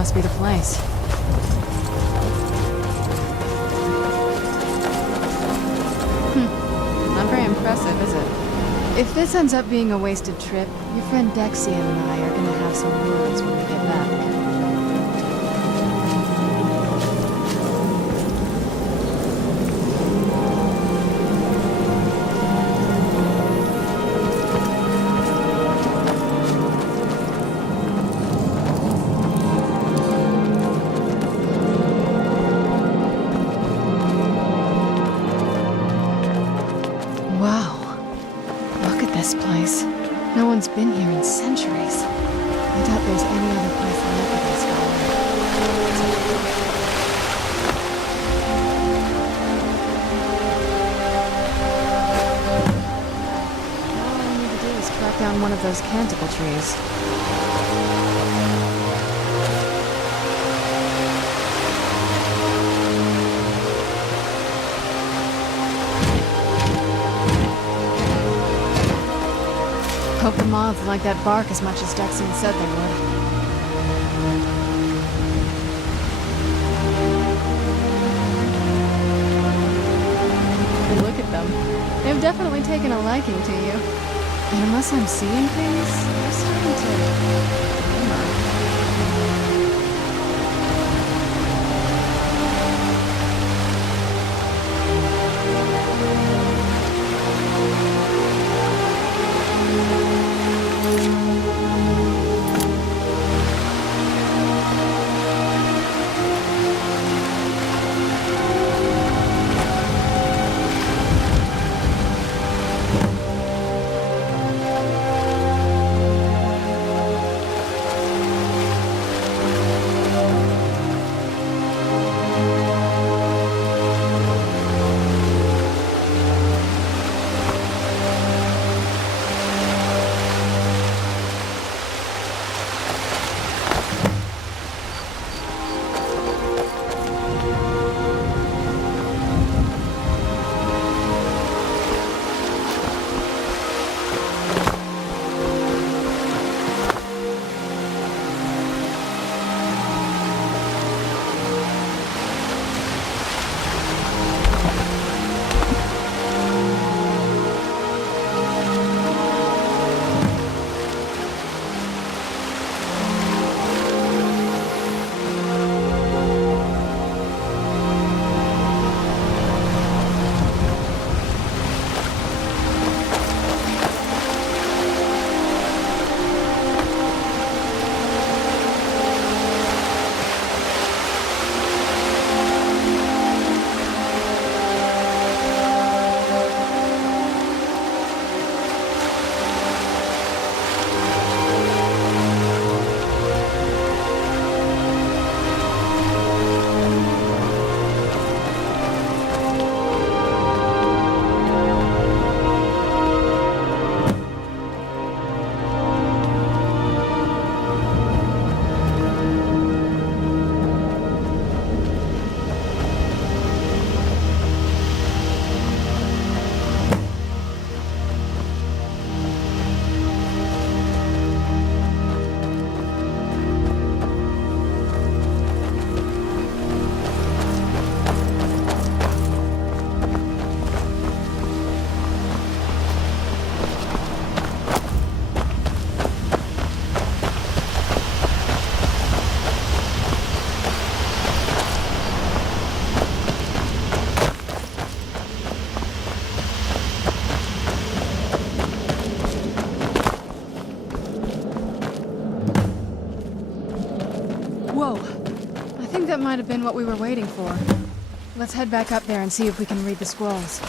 must be the place. Not very impressive, is it? If this ends up being a wasted trip, your friend Dexian and I are gonna have some words when we get back. No one's been here in centuries. I doubt there's any other place like it in Skyrim. All I need to do is track down one of those canticle trees. Hope the moths like that bark as much as Dexian said they would. Look at them. They've definitely taken a liking to you. And unless I'm seeing things, they're starting to... That might have been what we were waiting for. Let's head back up there and see if we can read the scrolls.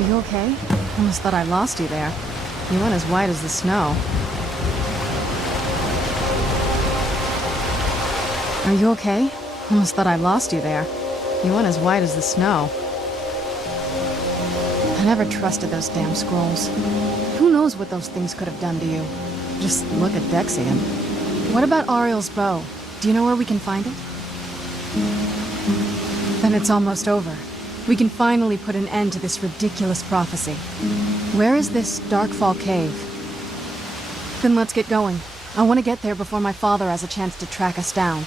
Are you okay? Almost thought I lost you there. You went as white as the snow. Are you okay? Almost thought I lost you there. You went as white as the snow. I never trusted those damn scrolls. Who knows what those things could have done to you? Just look at Dexian. What about Ariel's bow? Do you know where we can find it? Then it's almost over. We can finally put an end to this ridiculous prophecy. Where is this Darkfall cave? Then let's get going. I want to get there before my father has a chance to track us down.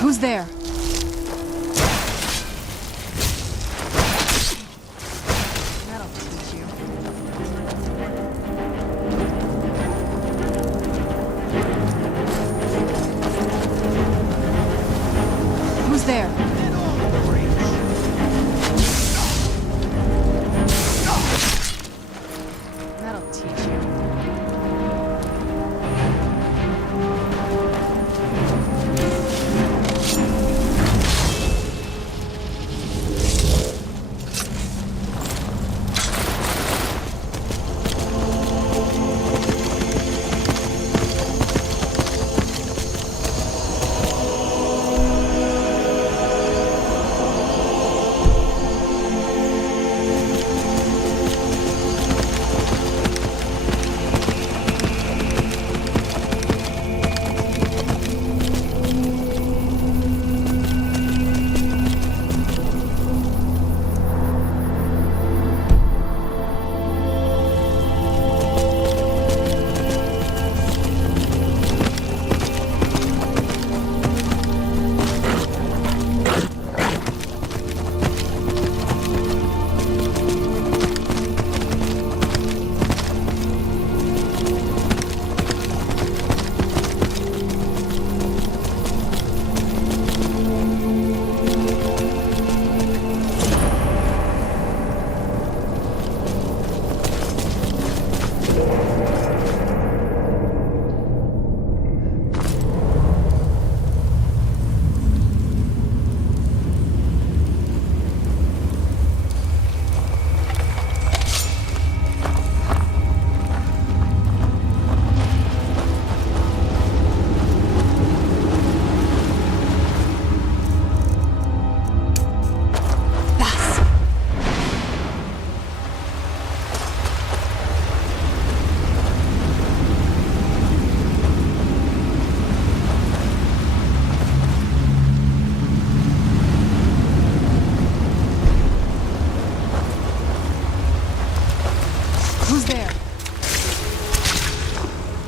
Who's there? That'll teach you. Who's there? That'll teach you.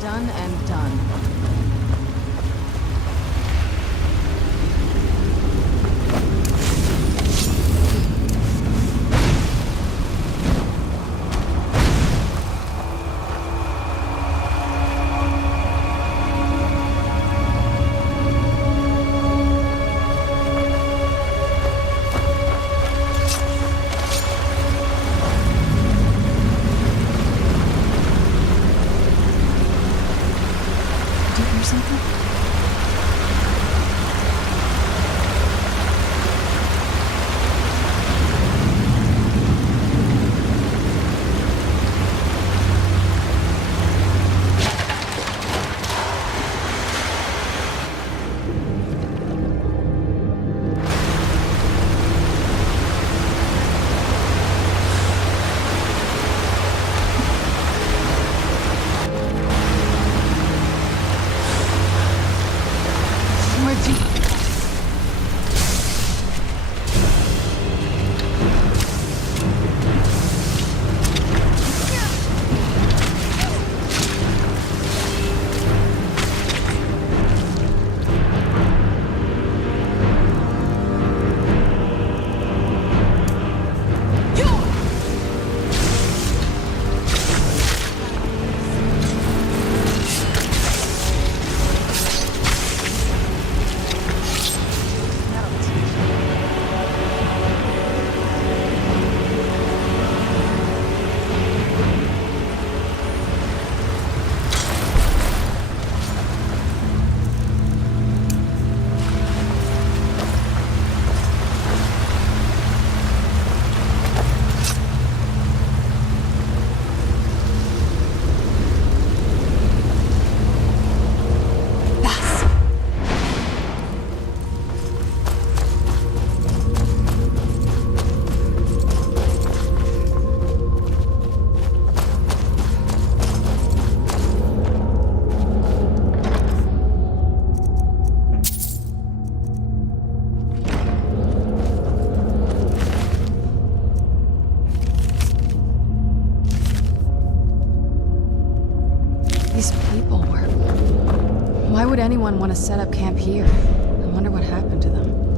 done and done. Why would anyone want to set up camp here? I wonder what happened to them.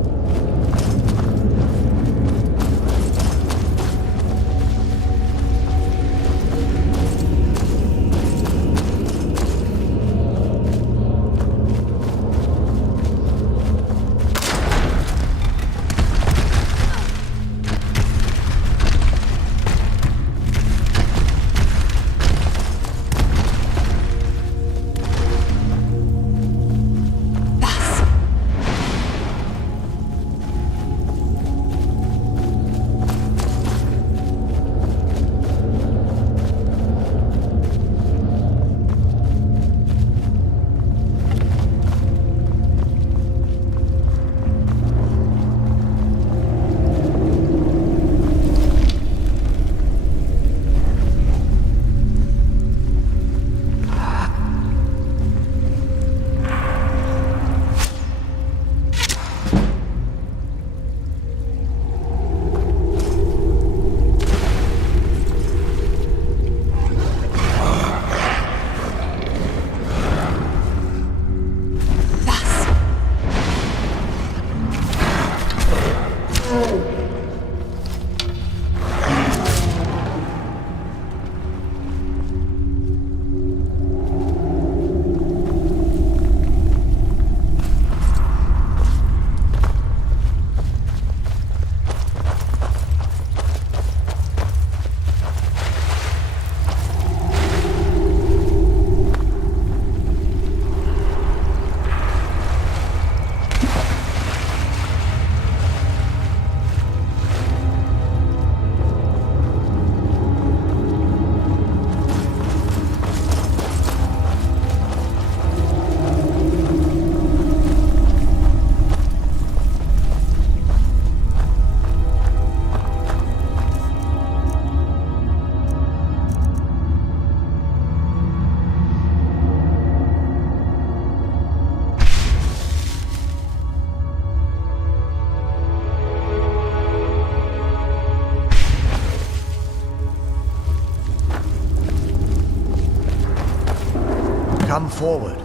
Come forward.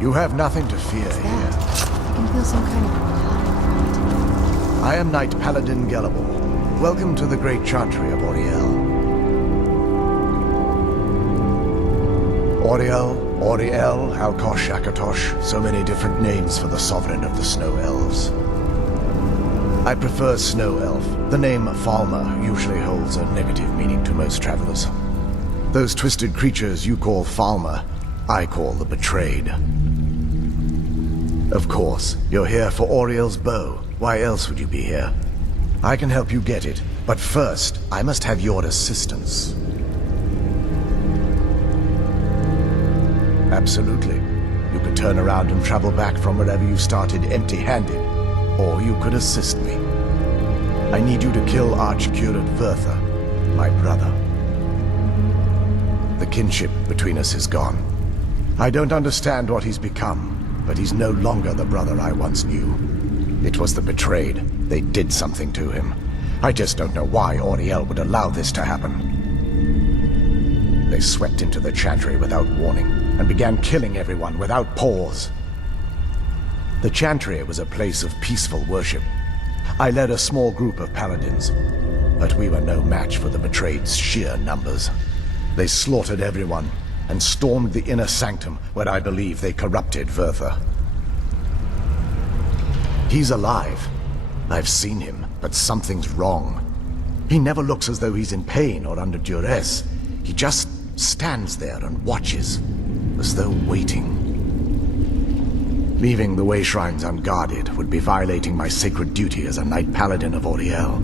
You have nothing to fear here. I can feel some kind of tide from it. I am Knight Paladin Gelabor. Welcome to the Great Chantry of Auriel. Auriel, Alkosh, Akatosh, so many different names for the sovereign of the Snow Elves. I prefer Snow Elf. The name Falmer usually holds a negative meaning to most travelers. Those twisted creatures you call Falmer, I call the Betrayed. Of course, you're here for Auriel's bow. Why else would you be here? I can help you get it, but first, I must have your assistance. Absolutely. You could turn around and travel back from wherever you started empty-handed, or you could assist me. I need you to kill Archcurate Vertha, my brother. The kinship between us is gone. I don't understand what he's become, but he's no longer the brother I once knew. It was the Betrayed. They did something to him. I just don't know why Auriel would allow this to happen. They swept into the Chantry without warning, and began killing everyone without pause. The Chantry was a place of peaceful worship. I led a small group of paladins, but we were no match for the Betrayed's sheer numbers. They slaughtered everyone, and stormed the inner sanctum where I believe they corrupted Vertha. He's alive. I've seen him, but something's wrong. He never looks as though he's in pain or under duress. He just stands there and watches, as though waiting. Leaving the way shrines unguarded would be violating my sacred duty as a Knight Paladin of Auriel,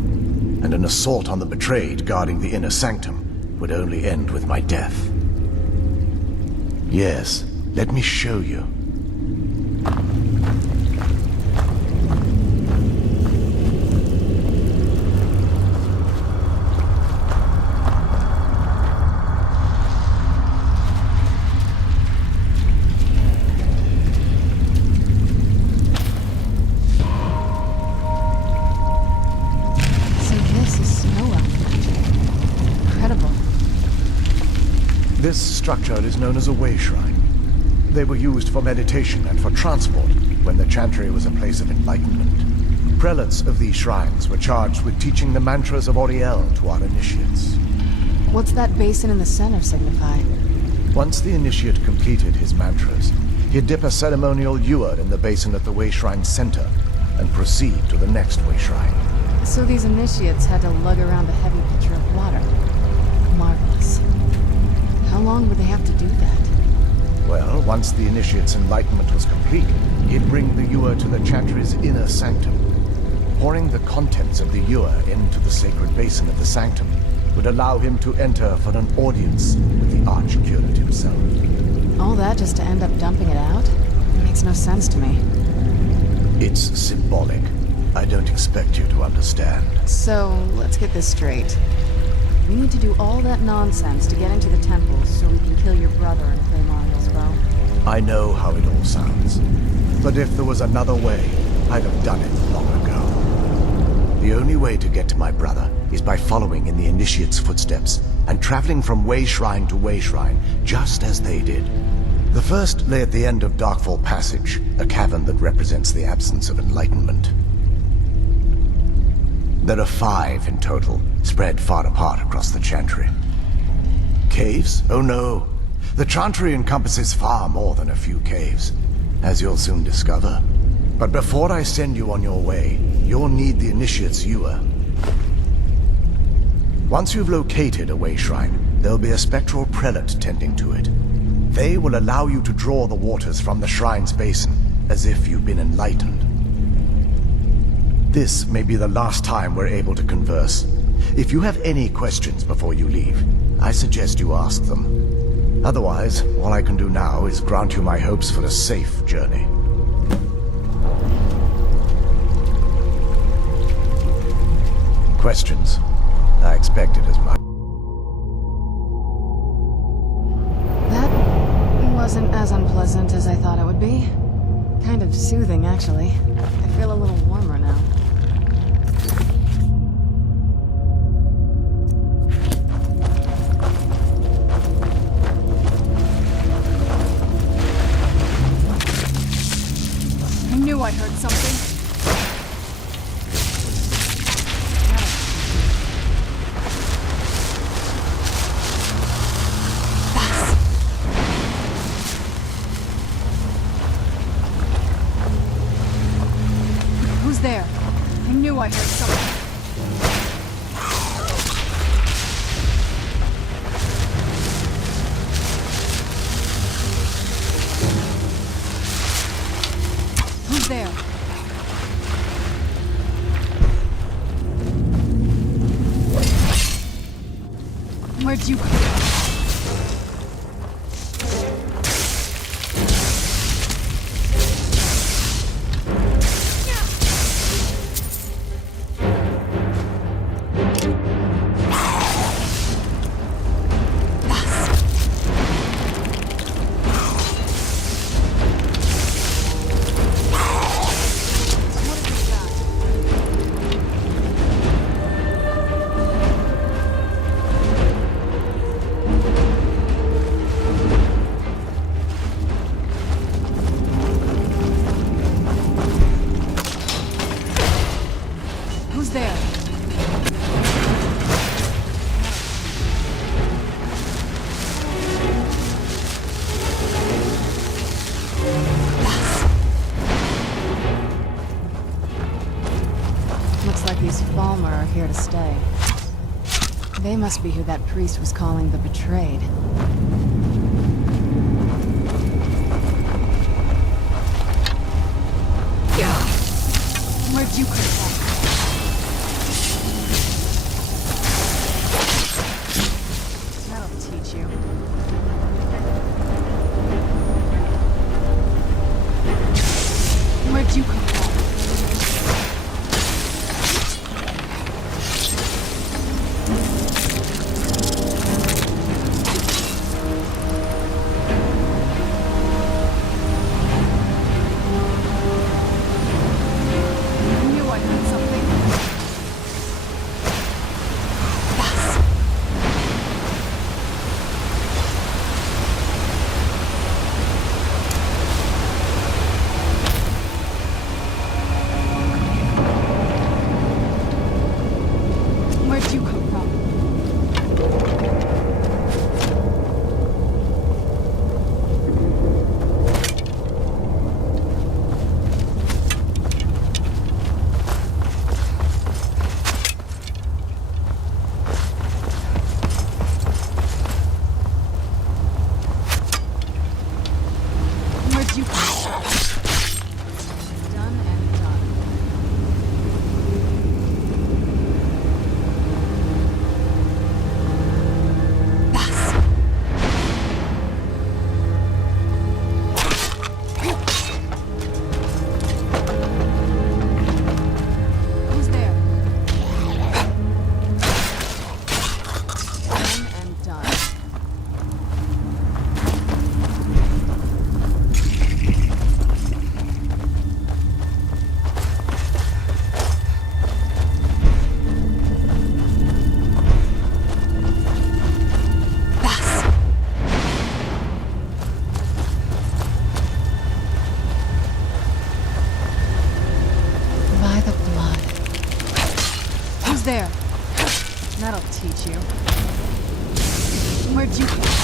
and an assault on the Betrayed guarding the inner sanctum would only end with my death. Yes, let me show you. This structure is known as a way shrine. They were used for meditation and for transport when the Chantry was a place of enlightenment. Prelates of these shrines were charged with teaching the mantras of Auriel to our initiates. What's that basin in the center signify? Once the initiate completed his mantras, he'd dip a ceremonial ewer in the basin at the way shrine's center and proceed to the next way shrine. So these initiates had to lug around a heavy pitcher of water. Marvelous. How long would they have to do that? Well, once the initiate's enlightenment was complete, he'd bring the ewer to the Chantry's inner sanctum. Pouring the contents of the ewer into the sacred basin of the sanctum would allow him to enter for an audience with the Archcurate himself. All that just to end up dumping it out? It makes no sense to me. It's symbolic. I don't expect you to understand. So, let's get this straight. We need to do all that nonsense to get into the temples so we can kill your brother and claim Auriel's bow. I know how it all sounds. But if there was another way, I'd have done it long ago. The only way to get to my brother is by following in the initiate's footsteps and traveling from way shrine to way shrine, just as they did. The first lay at the end of Darkfall Passage, a cavern that represents the absence of enlightenment. There are 5 in total, spread far apart across the Chantry. Caves? Oh no. The Chantry encompasses far more than a few caves, as you'll soon discover. But before I send you on your way, you'll need the initiate's ewer. Once you've located a way shrine, there'll be a spectral prelate tending to it. They will allow you to draw the waters from the shrine's basin, as if you've been enlightened. This may be the last time we're able to converse. If you have any questions before you leave, I suggest you ask them. Otherwise, all I can do now is grant you my hopes for a safe journey. Questions? I expected as much. That wasn't as unpleasant as I thought it would be. Kind of soothing, actually. I feel a little warmer now. stay. They must be who that priest was calling the betrayed. Where'd you come from? That'll teach you. Where'd you come from? There. That'll teach you. Where'd you come from?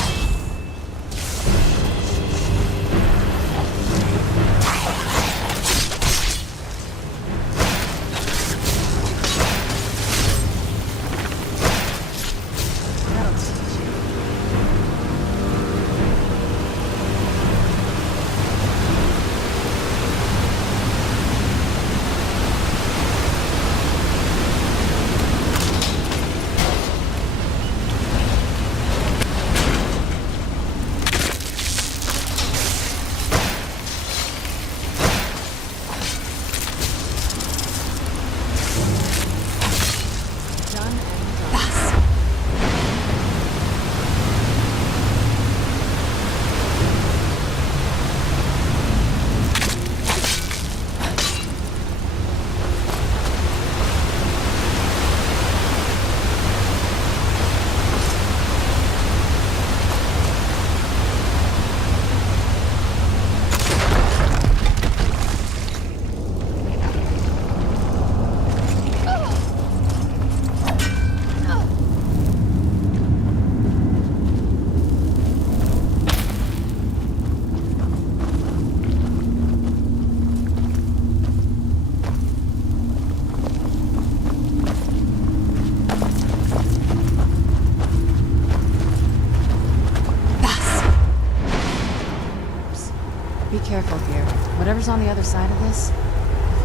Be careful here. Whatever's on the other side of this, if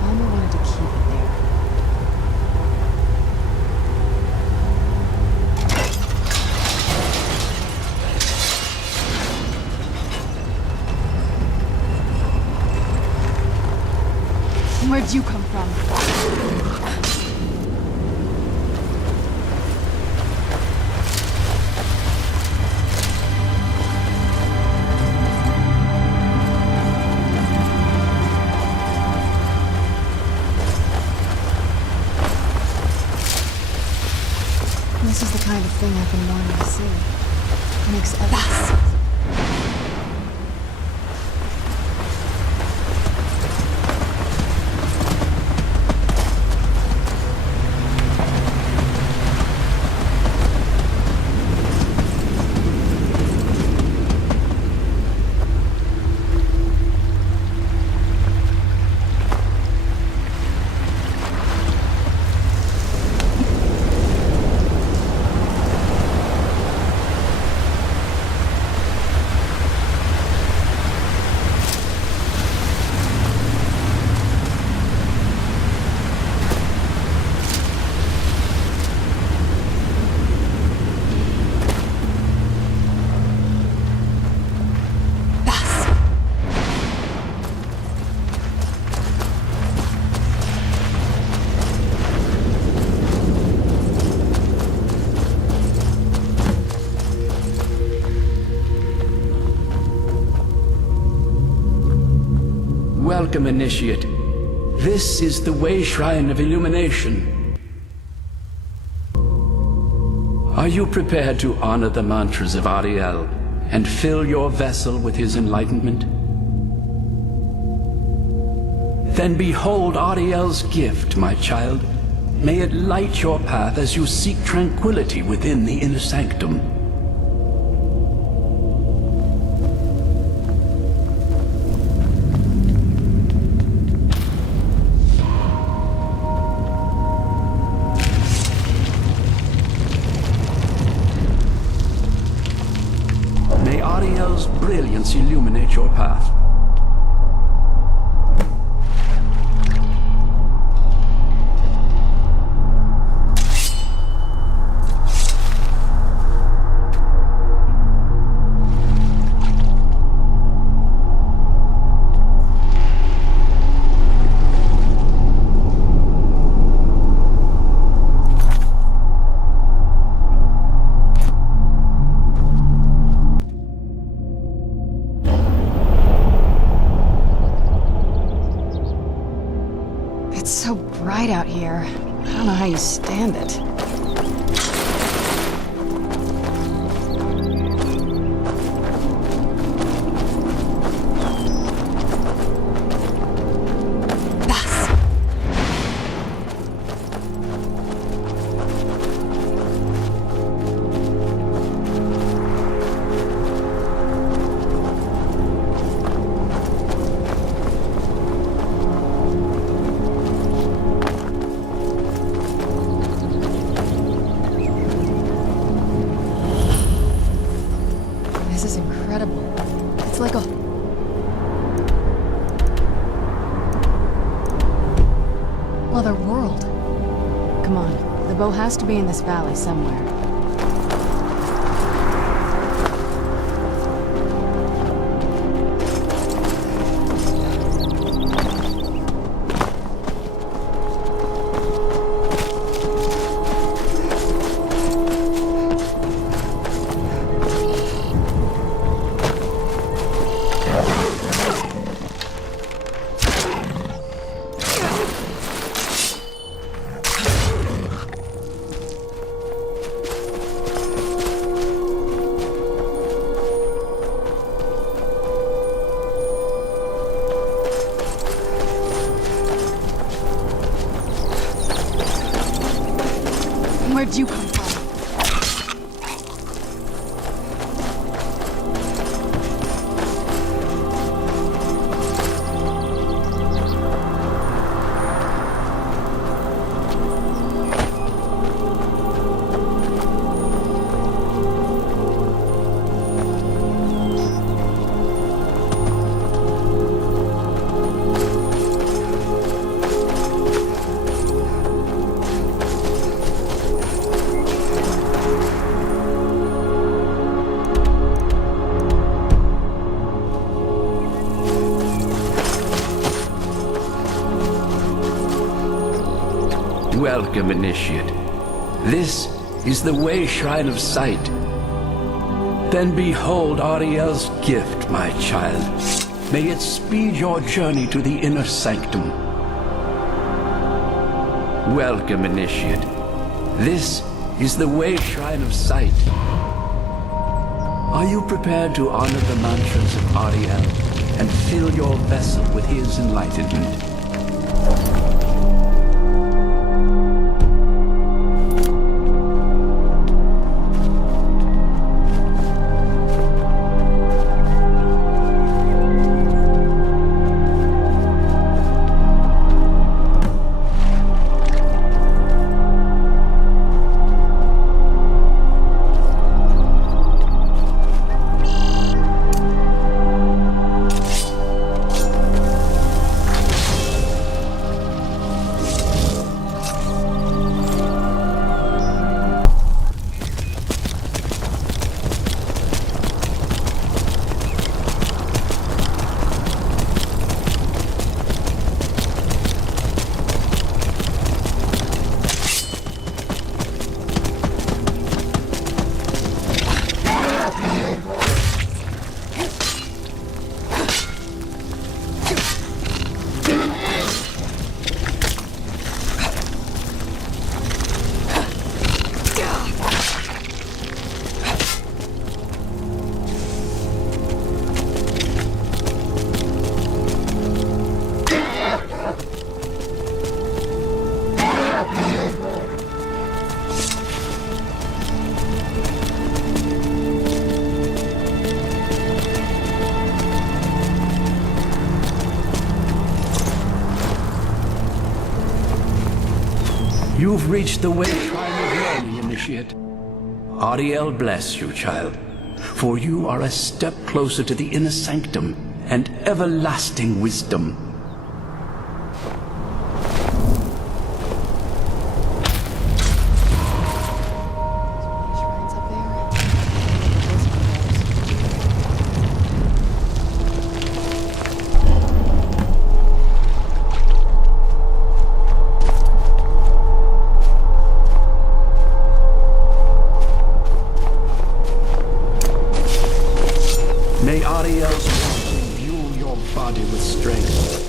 only wanted to keep it there. Where'd you come from? This is the kind of thing I've been wanting to see. It makes everything. Welcome, Initiate. This is the Way Shrine of Illumination. Are you prepared to honor the mantras of Ariel and fill your vessel with his enlightenment? Then behold Ariel's gift, my child. May it light your path as you seek tranquility within the inner sanctum. May Ariel's brilliance illuminate your path. It's so bright out here. I don't know how you stand it. This is incredible. It's like a... other world. Come on, the bow has to be in this valley somewhere. Where'd you come from? Welcome, Initiate. This is the Way Shrine of Sight. Then behold Ariel's gift, my child. May it speed your journey to the inner sanctum. Welcome, Initiate. This is the Way Shrine of Sight. Are you prepared to honor the mantras of Ariel and fill your vessel with his enlightenment? You've reached the way shrine of learning, Initiate. Ariel bless you, child, for you are a step closer to the inner sanctum and everlasting wisdom. May Ariel's watch imbue your body with strength.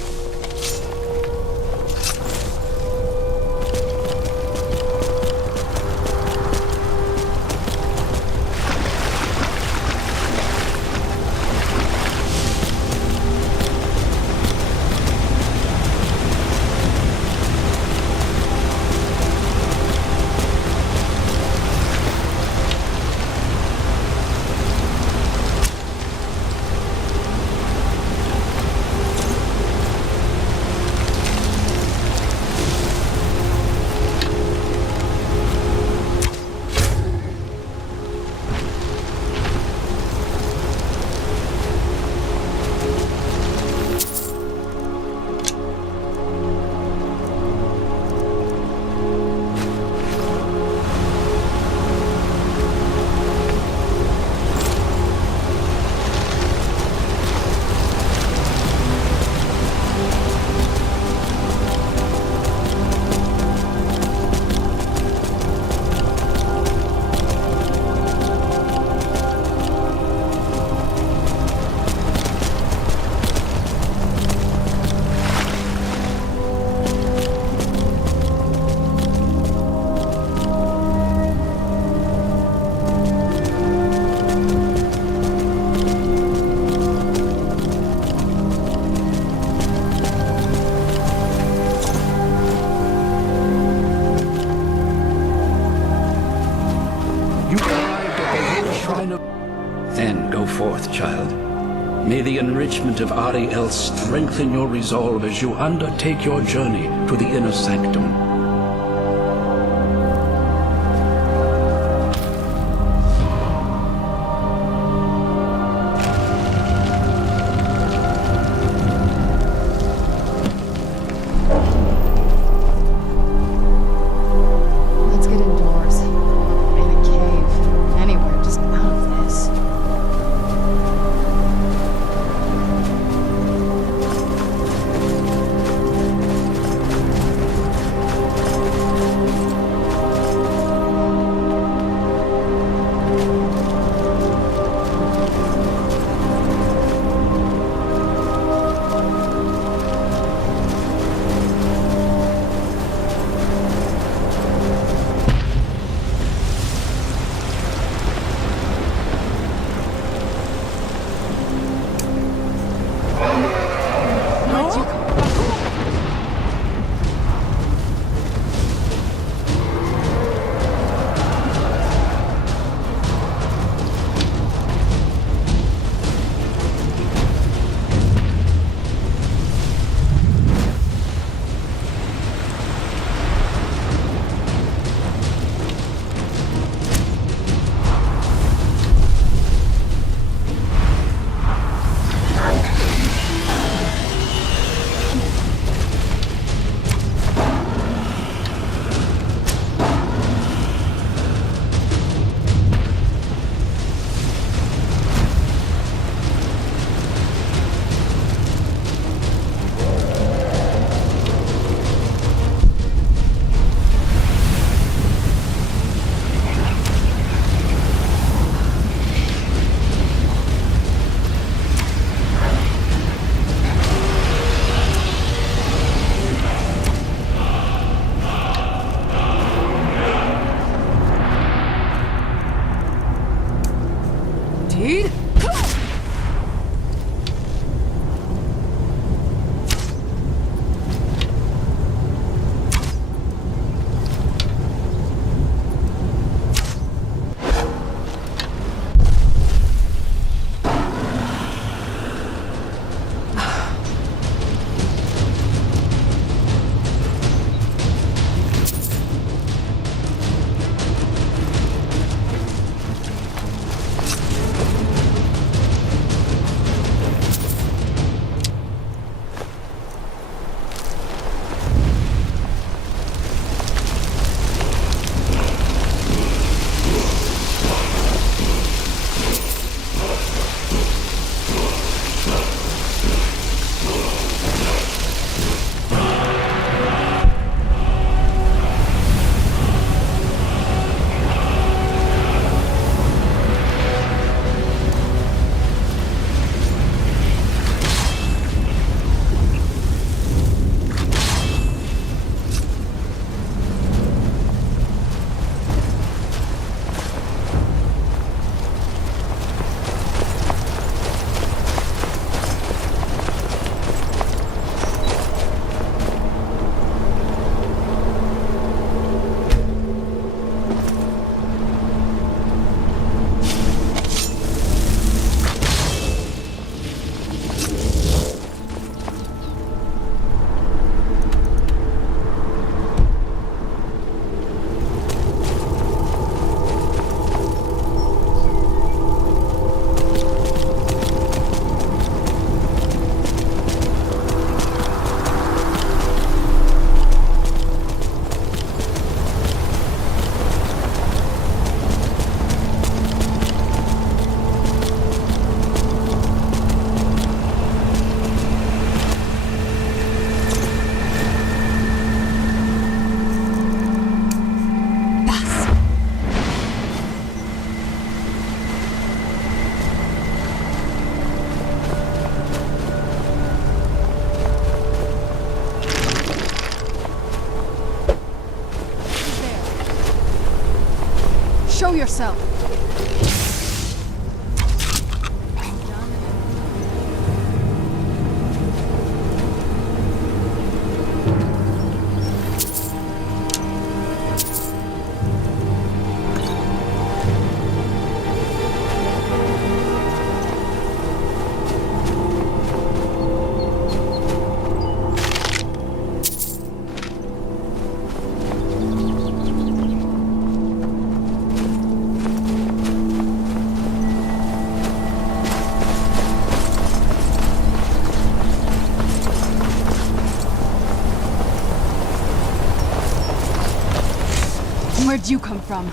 Then go forth, child. May the enrichment of Ariel strengthen your resolve as you undertake your journey to the inner sanctum. yourself. Where'd you come from?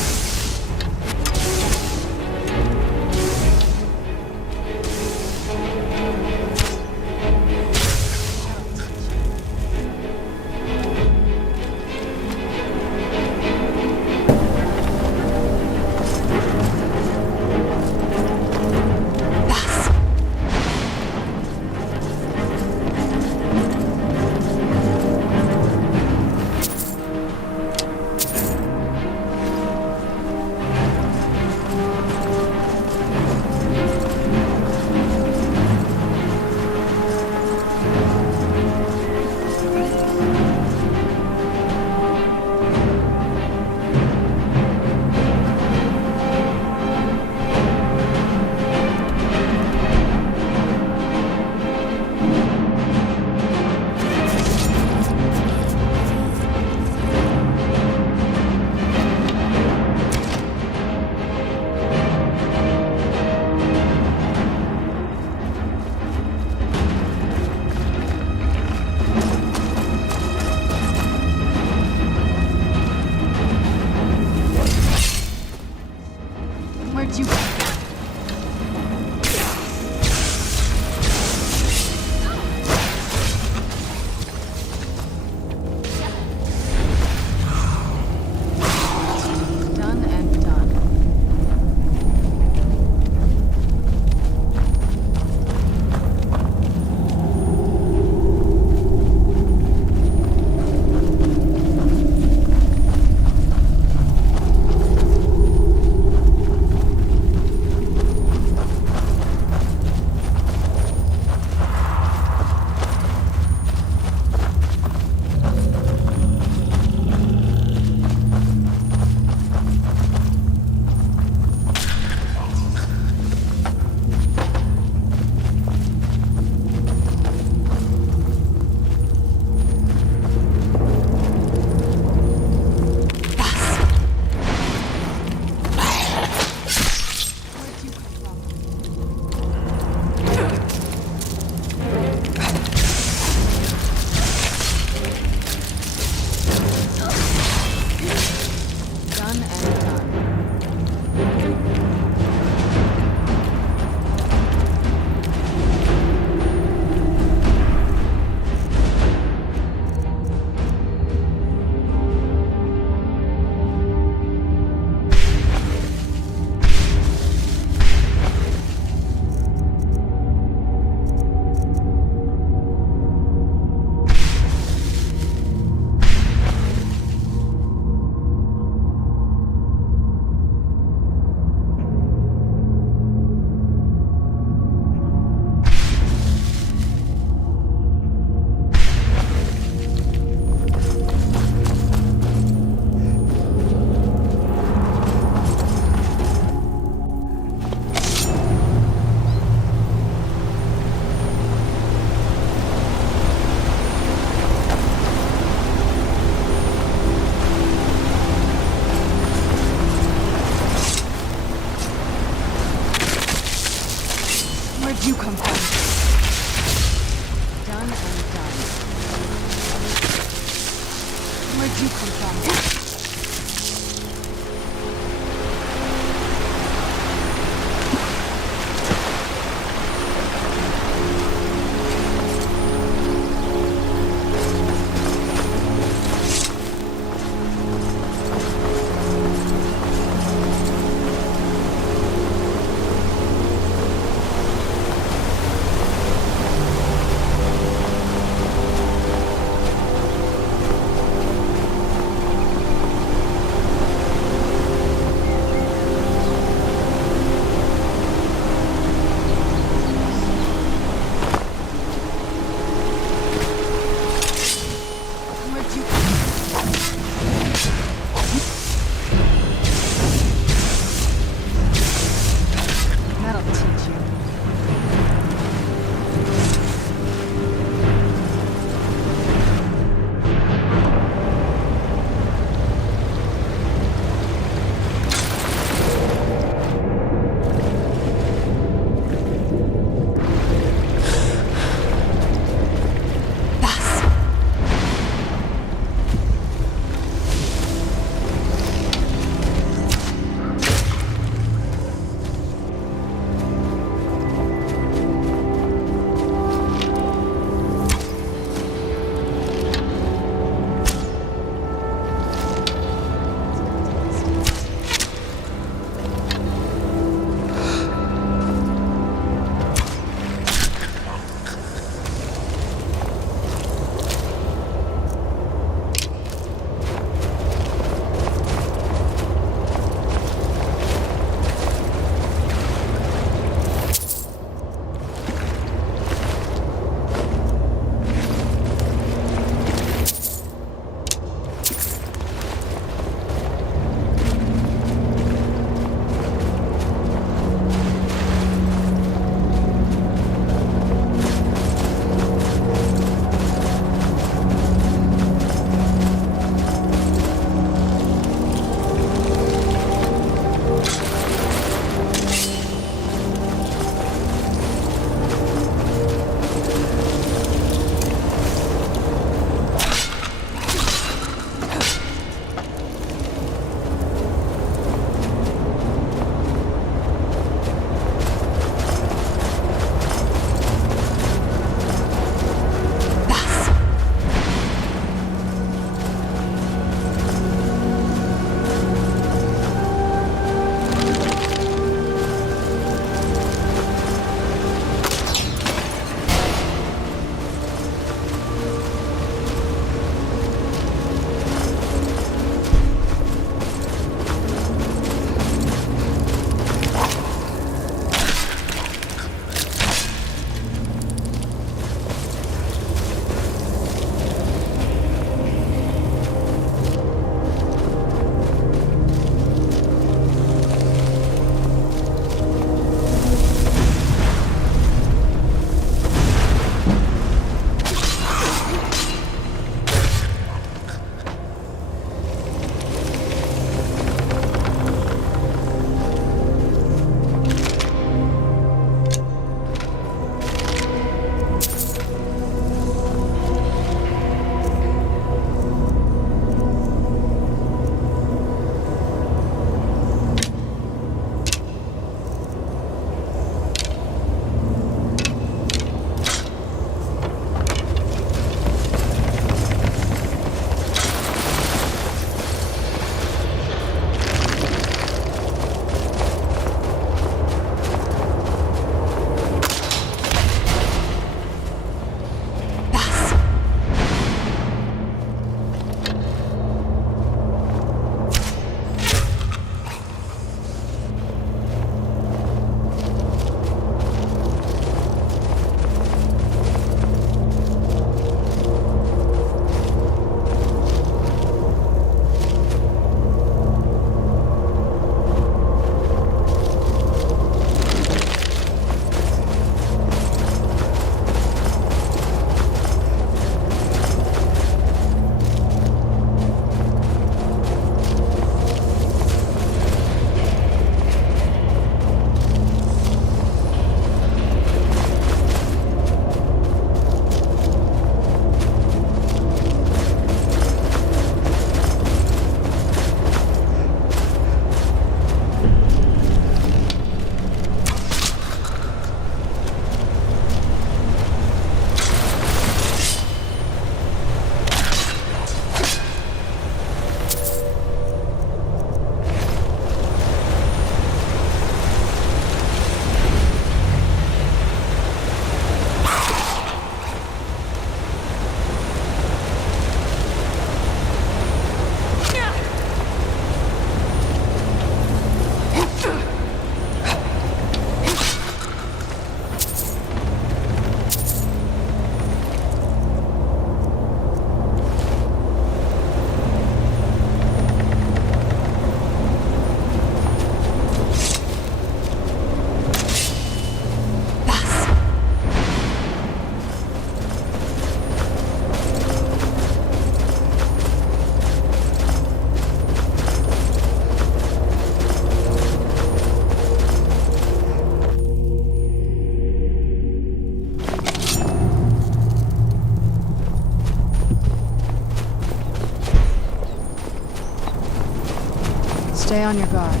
Stay on your guard.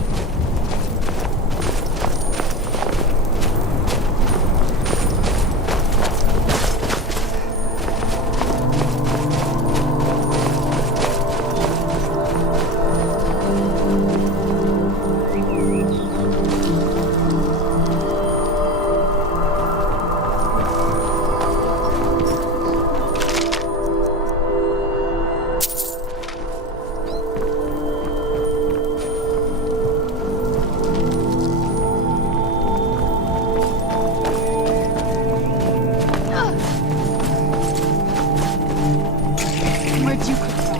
Where'd you come from?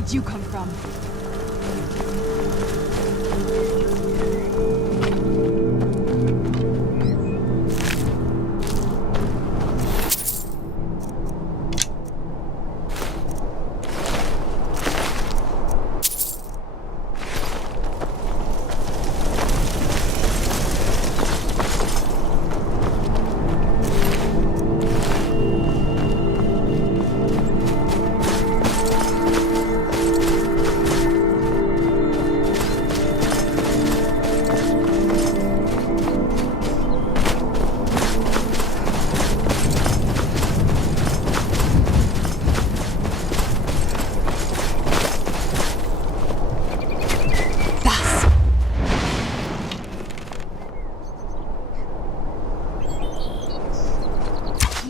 Where'd you come from?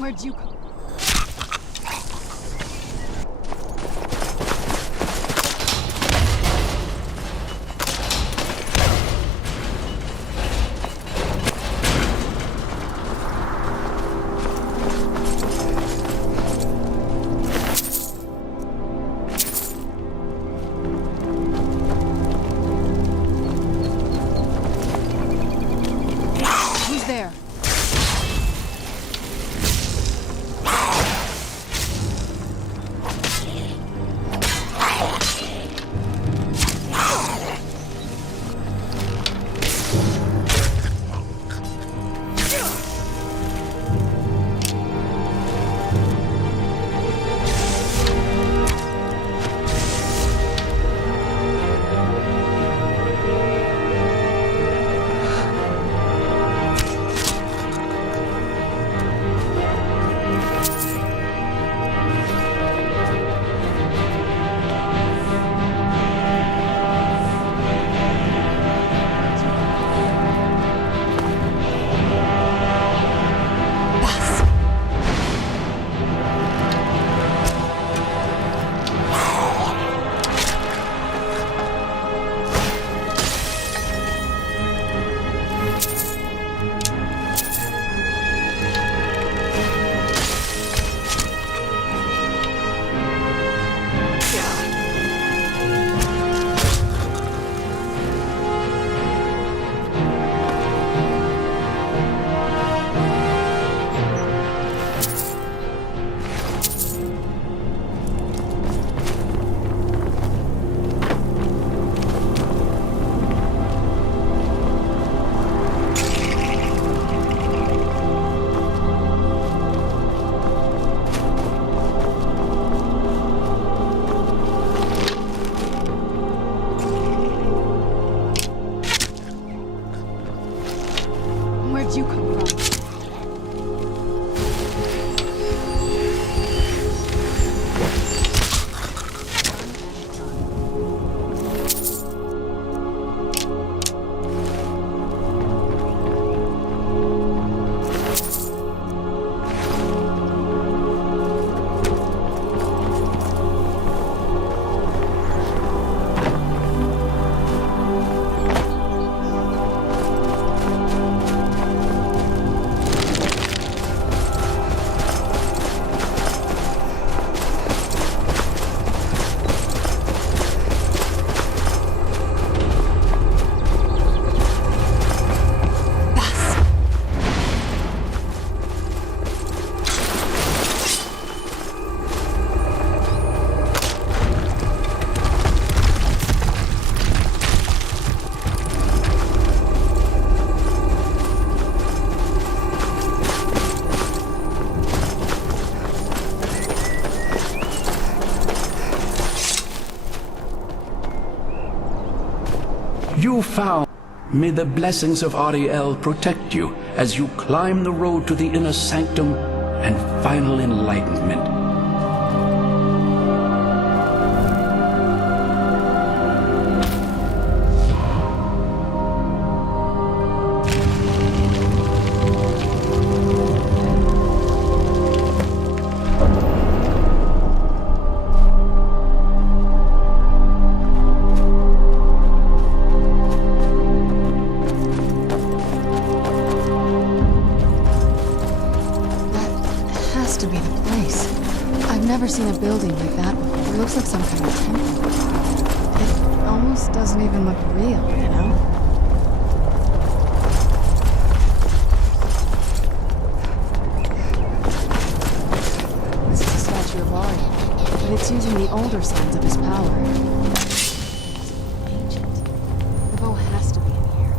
Where'd you come? Who's there? Where'd you come from? you found. May the blessings of Ariel protect you as you climb the road to the inner sanctum and final enlightenment. Seen a building like that before. It looks like some kind of temple. It almost doesn't even look real, you know? This is a statue of Ari, but it's using the older signs of his power. Ancient. The bow has to be in here.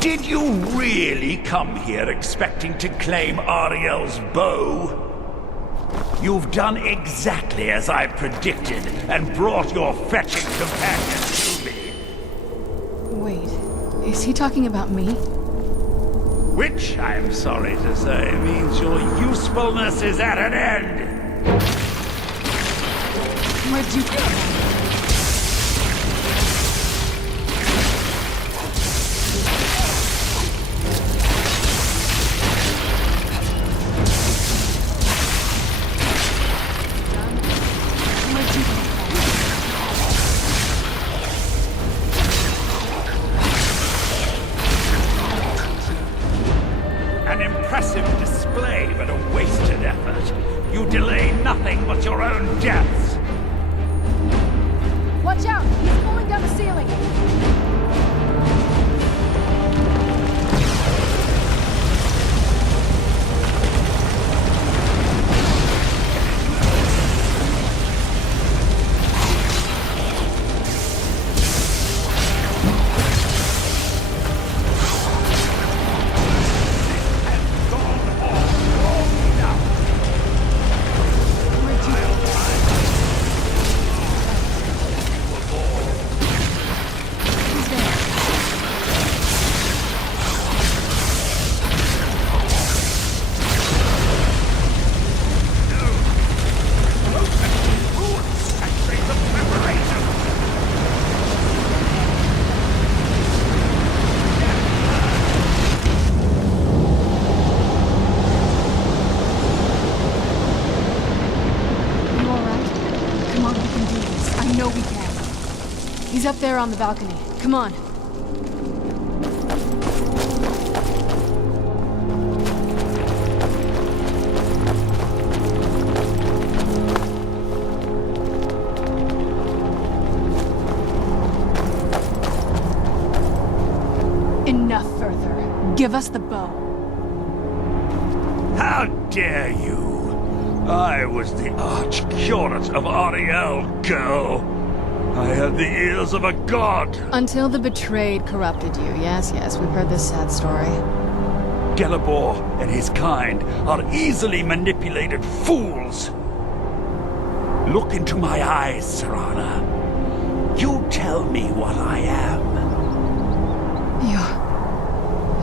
Did you really come here expecting to claim Ariel's bow? You've done exactly as I predicted and brought your fetching companion to me. Wait, is he talking about me? Which, I'm sorry to say, means your usefulness is at an end. Where'd you go? An impressive display, but a wasted effort. You delay nothing but your own deaths. Watch out! He's pulling down the ceiling! He's up there on the balcony. Come on. Enough further. Give us the bow. How dare you? I was the arch-curate of Ariel, girl. I had the ears of a god. Until the betrayed corrupted you. Yes, we've heard this sad story. Gelibor and his kind are easily manipulated fools. Look into my eyes, Serana. You tell me what I am.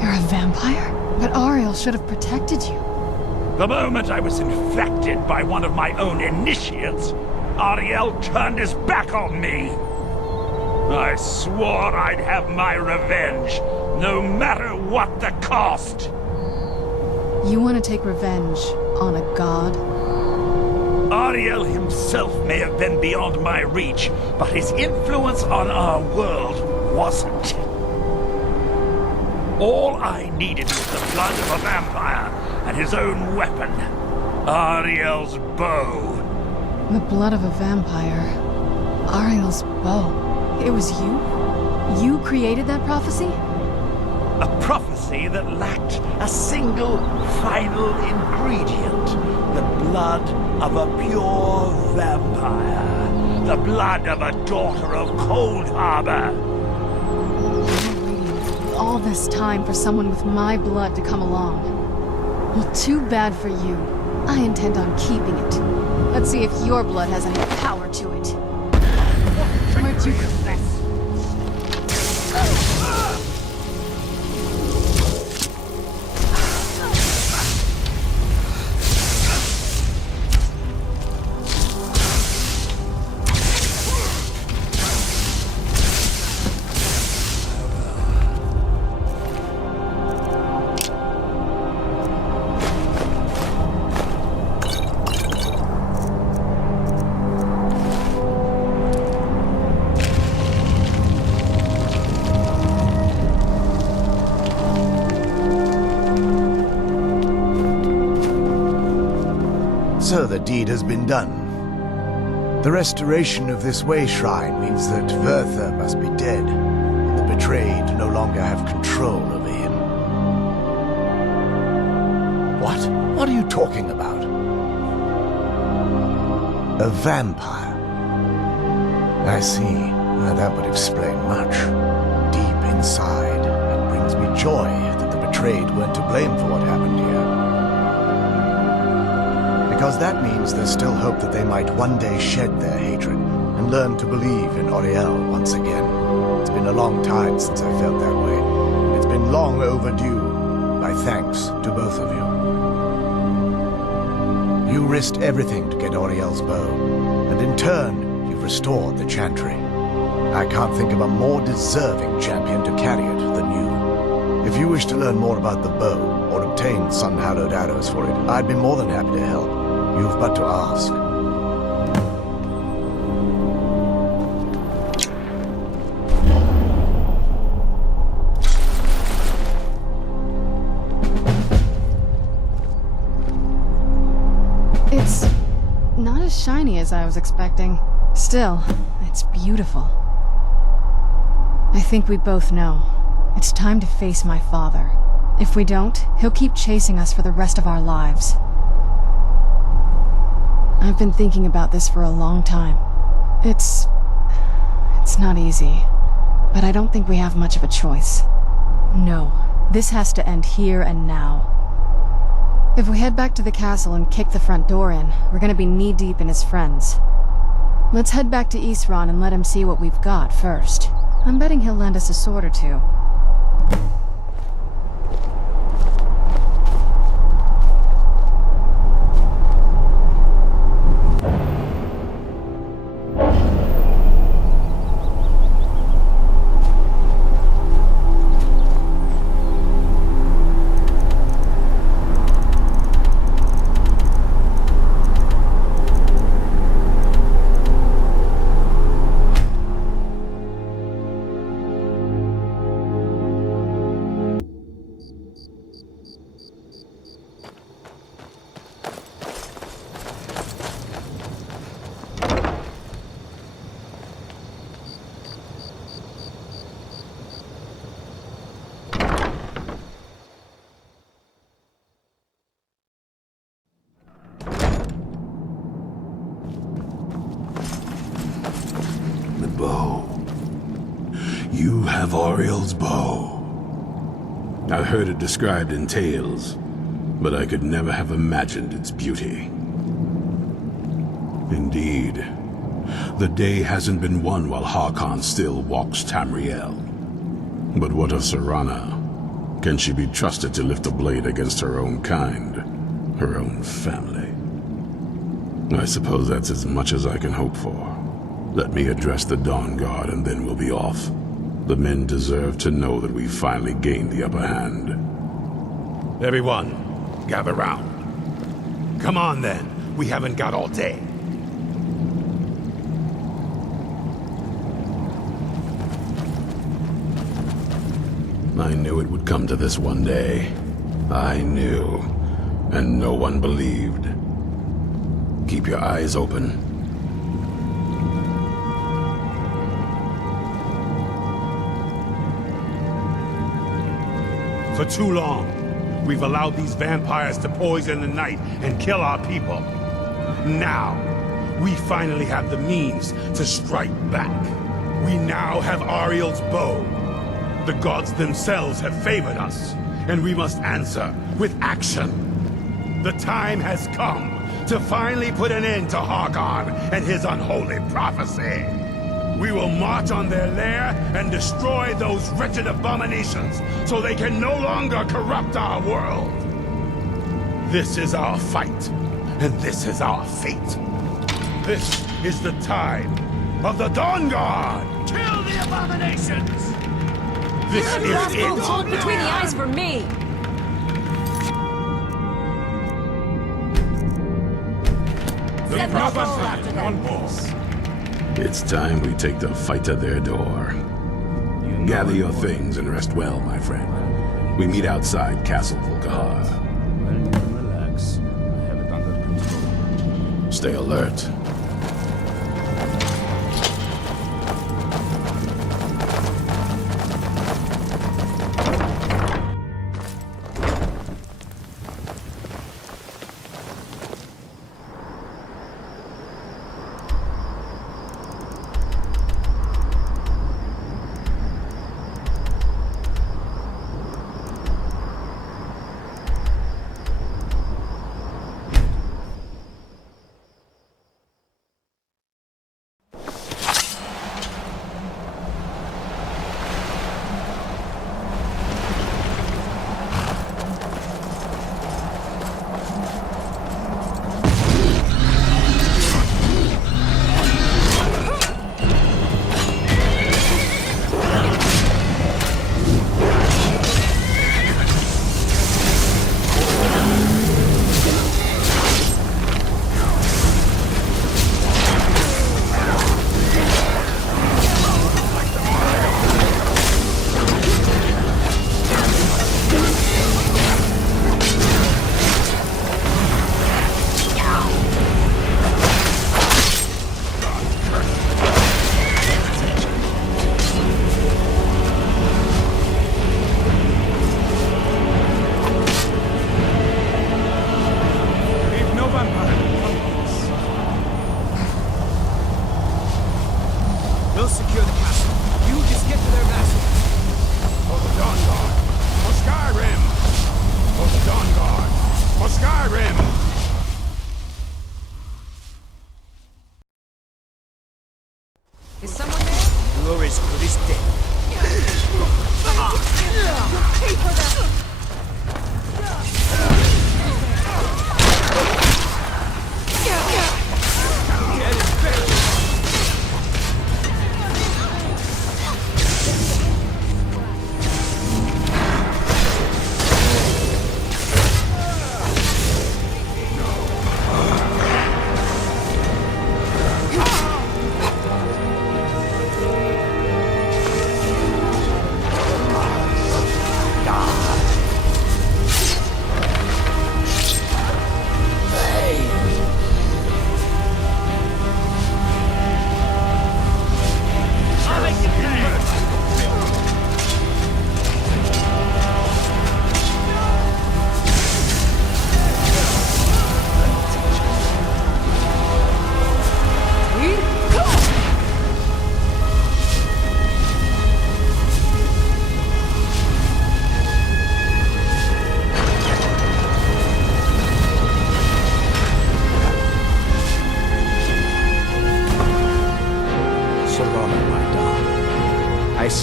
You're a vampire? But Ariel should have protected you. The moment I was infected by one of my own initiates, Ariel turned his back on me. I swore I'd have my revenge, no matter what the cost. You want to take revenge on a god? Ariel himself may have been beyond my reach, but his influence on our world wasn't. All I needed was the blood of a vampire and his own weapon, Ariel's bow. The blood of a vampire. Ariel's bow. It was you? You created that prophecy? A prophecy that lacked a single final ingredient. The blood of a pure vampire. The blood of a daughter of Cold Harbor. All this time for someone with my blood to come along. Well, too bad for you. I intend on keeping it. Let's see if your blood has any power to it. Where'd you come from? So the deed has been done. The restoration of this way shrine means that Verther must be dead, and the betrayed no longer have control over him. What? What are you talking about? A vampire. I see. That would explain much. Deep inside, it brings me joy that the betrayed weren't to blame for what happened here. Because that means there's still hope that they might one day shed their hatred and learn to believe in Oriel once again. It's been a long time since I felt that way, and it's been long overdue. My thanks to both of you. You risked everything to get Oriel's bow, and in turn, you've restored the Chantry. I can't think of a more deserving champion to carry it than you. If you wish to learn more about the bow, or obtain sun-hallowed arrows for it, I'd be more than happy to help. You've but to ask. It's not as shiny as I was expecting. Still, it's beautiful. I think we both know. It's time to face my father. If we don't, he'll keep chasing us for the rest of our lives. I've been thinking about this for a long time. It's not easy, but I don't think we have much of a choice. No, this has to end here and now. If we head back to the castle and kick the front door in, we're gonna be knee-deep in his friends. Let's head back to Isran and let him see what we've got first. I'm betting he'll lend us a sword or two. You have Oriel's bow. I've heard it described in tales, but I could never have imagined its beauty. Indeed, the day hasn't been won while Harkon still walks Tamriel. But what of Serana? Can she be trusted to lift a blade against her own kind, her own family? I suppose that's as much as I can hope for. Let me address the Dawnguard and then we'll be off. The men deserve to know that we finally gained the upper hand. Everyone, gather round. Come on then, we haven't got all day. I knew it would come to this one day. I knew, and no one believed. Keep your eyes open. For too long, we've allowed these vampires to poison the night and kill our people. Now, we finally have the means to strike back. We now have Ariel's bow. The gods themselves have favored us, and we must answer with action. The time has come to finally put an end to Harkon and his unholy prophecy. We will march on their lair and destroy those wretched abominations so they can no longer corrupt our world. This is our fight, and this is our fate. This is the time of the Dawnguard! Kill the abominations! This is it! Hold between the eyes for me! The prophecy on board. It's time we take the fight to their door. Gather your things and rest well, my friend. We meet outside Castle Volkahar. Relax. I have it under control. Stay alert.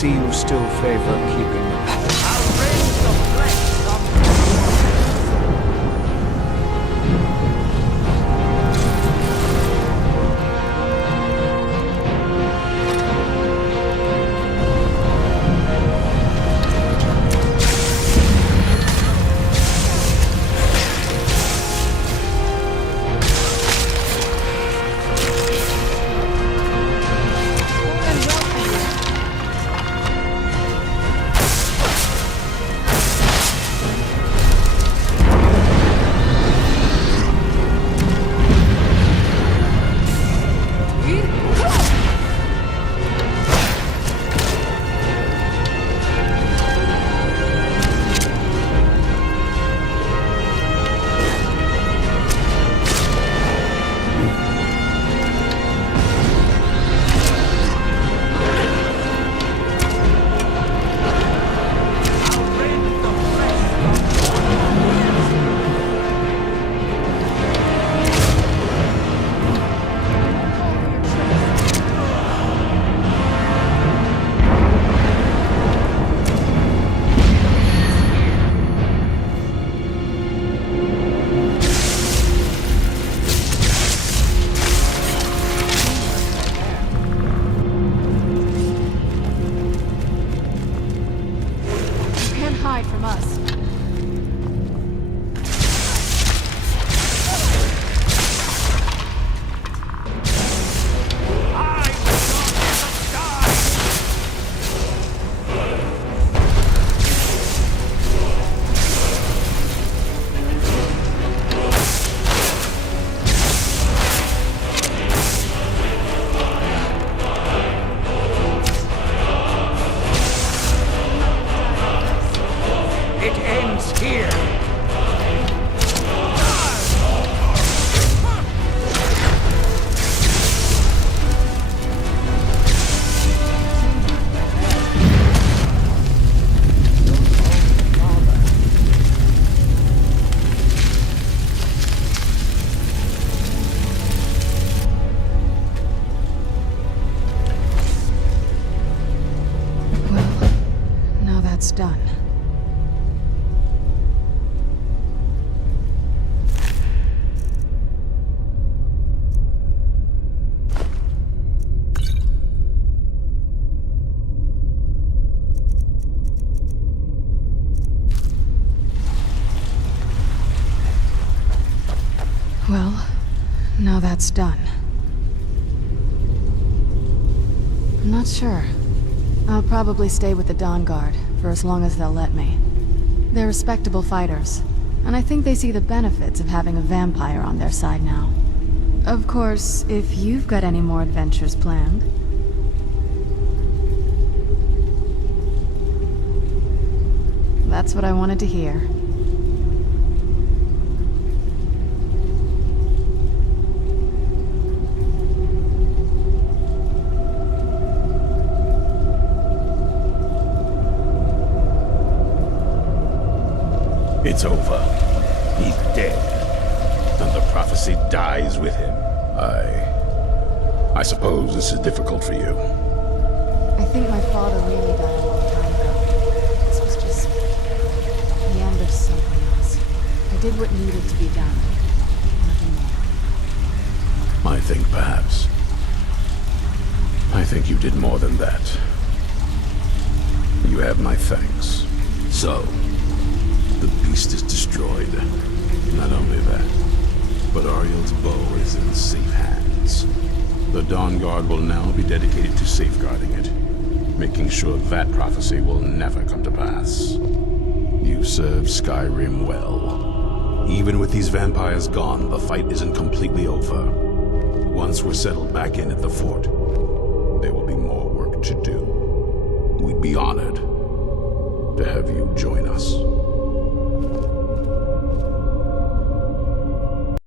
see you still favor keeping the done. Well, now that's done. I'm not sure. I'll probably stay with the Dawnguard for as long as they'll let me. They're respectable fighters, and I think they see the benefits of having a vampire on their side now. Of course, if you've got any more adventures planned. That's what I wanted to hear. It's over. He's dead. And the prophecy dies with him. I suppose this is difficult for you. I think my father really died a long time ago. This was just the end of something else. I did what needed to be done. Nothing more. I think perhaps. I think you did more than that. You have my thanks. So, the beast is destroyed. Not only that, but Ariel's bow is in safe hands. The Dawnguard will now be dedicated to safeguarding it, making sure that prophecy will never come to pass. You served Skyrim well. Even with these vampires gone, the fight isn't completely over. Once we're settled back in at the fort, there will be more work to do. We'd be honored to have you join us.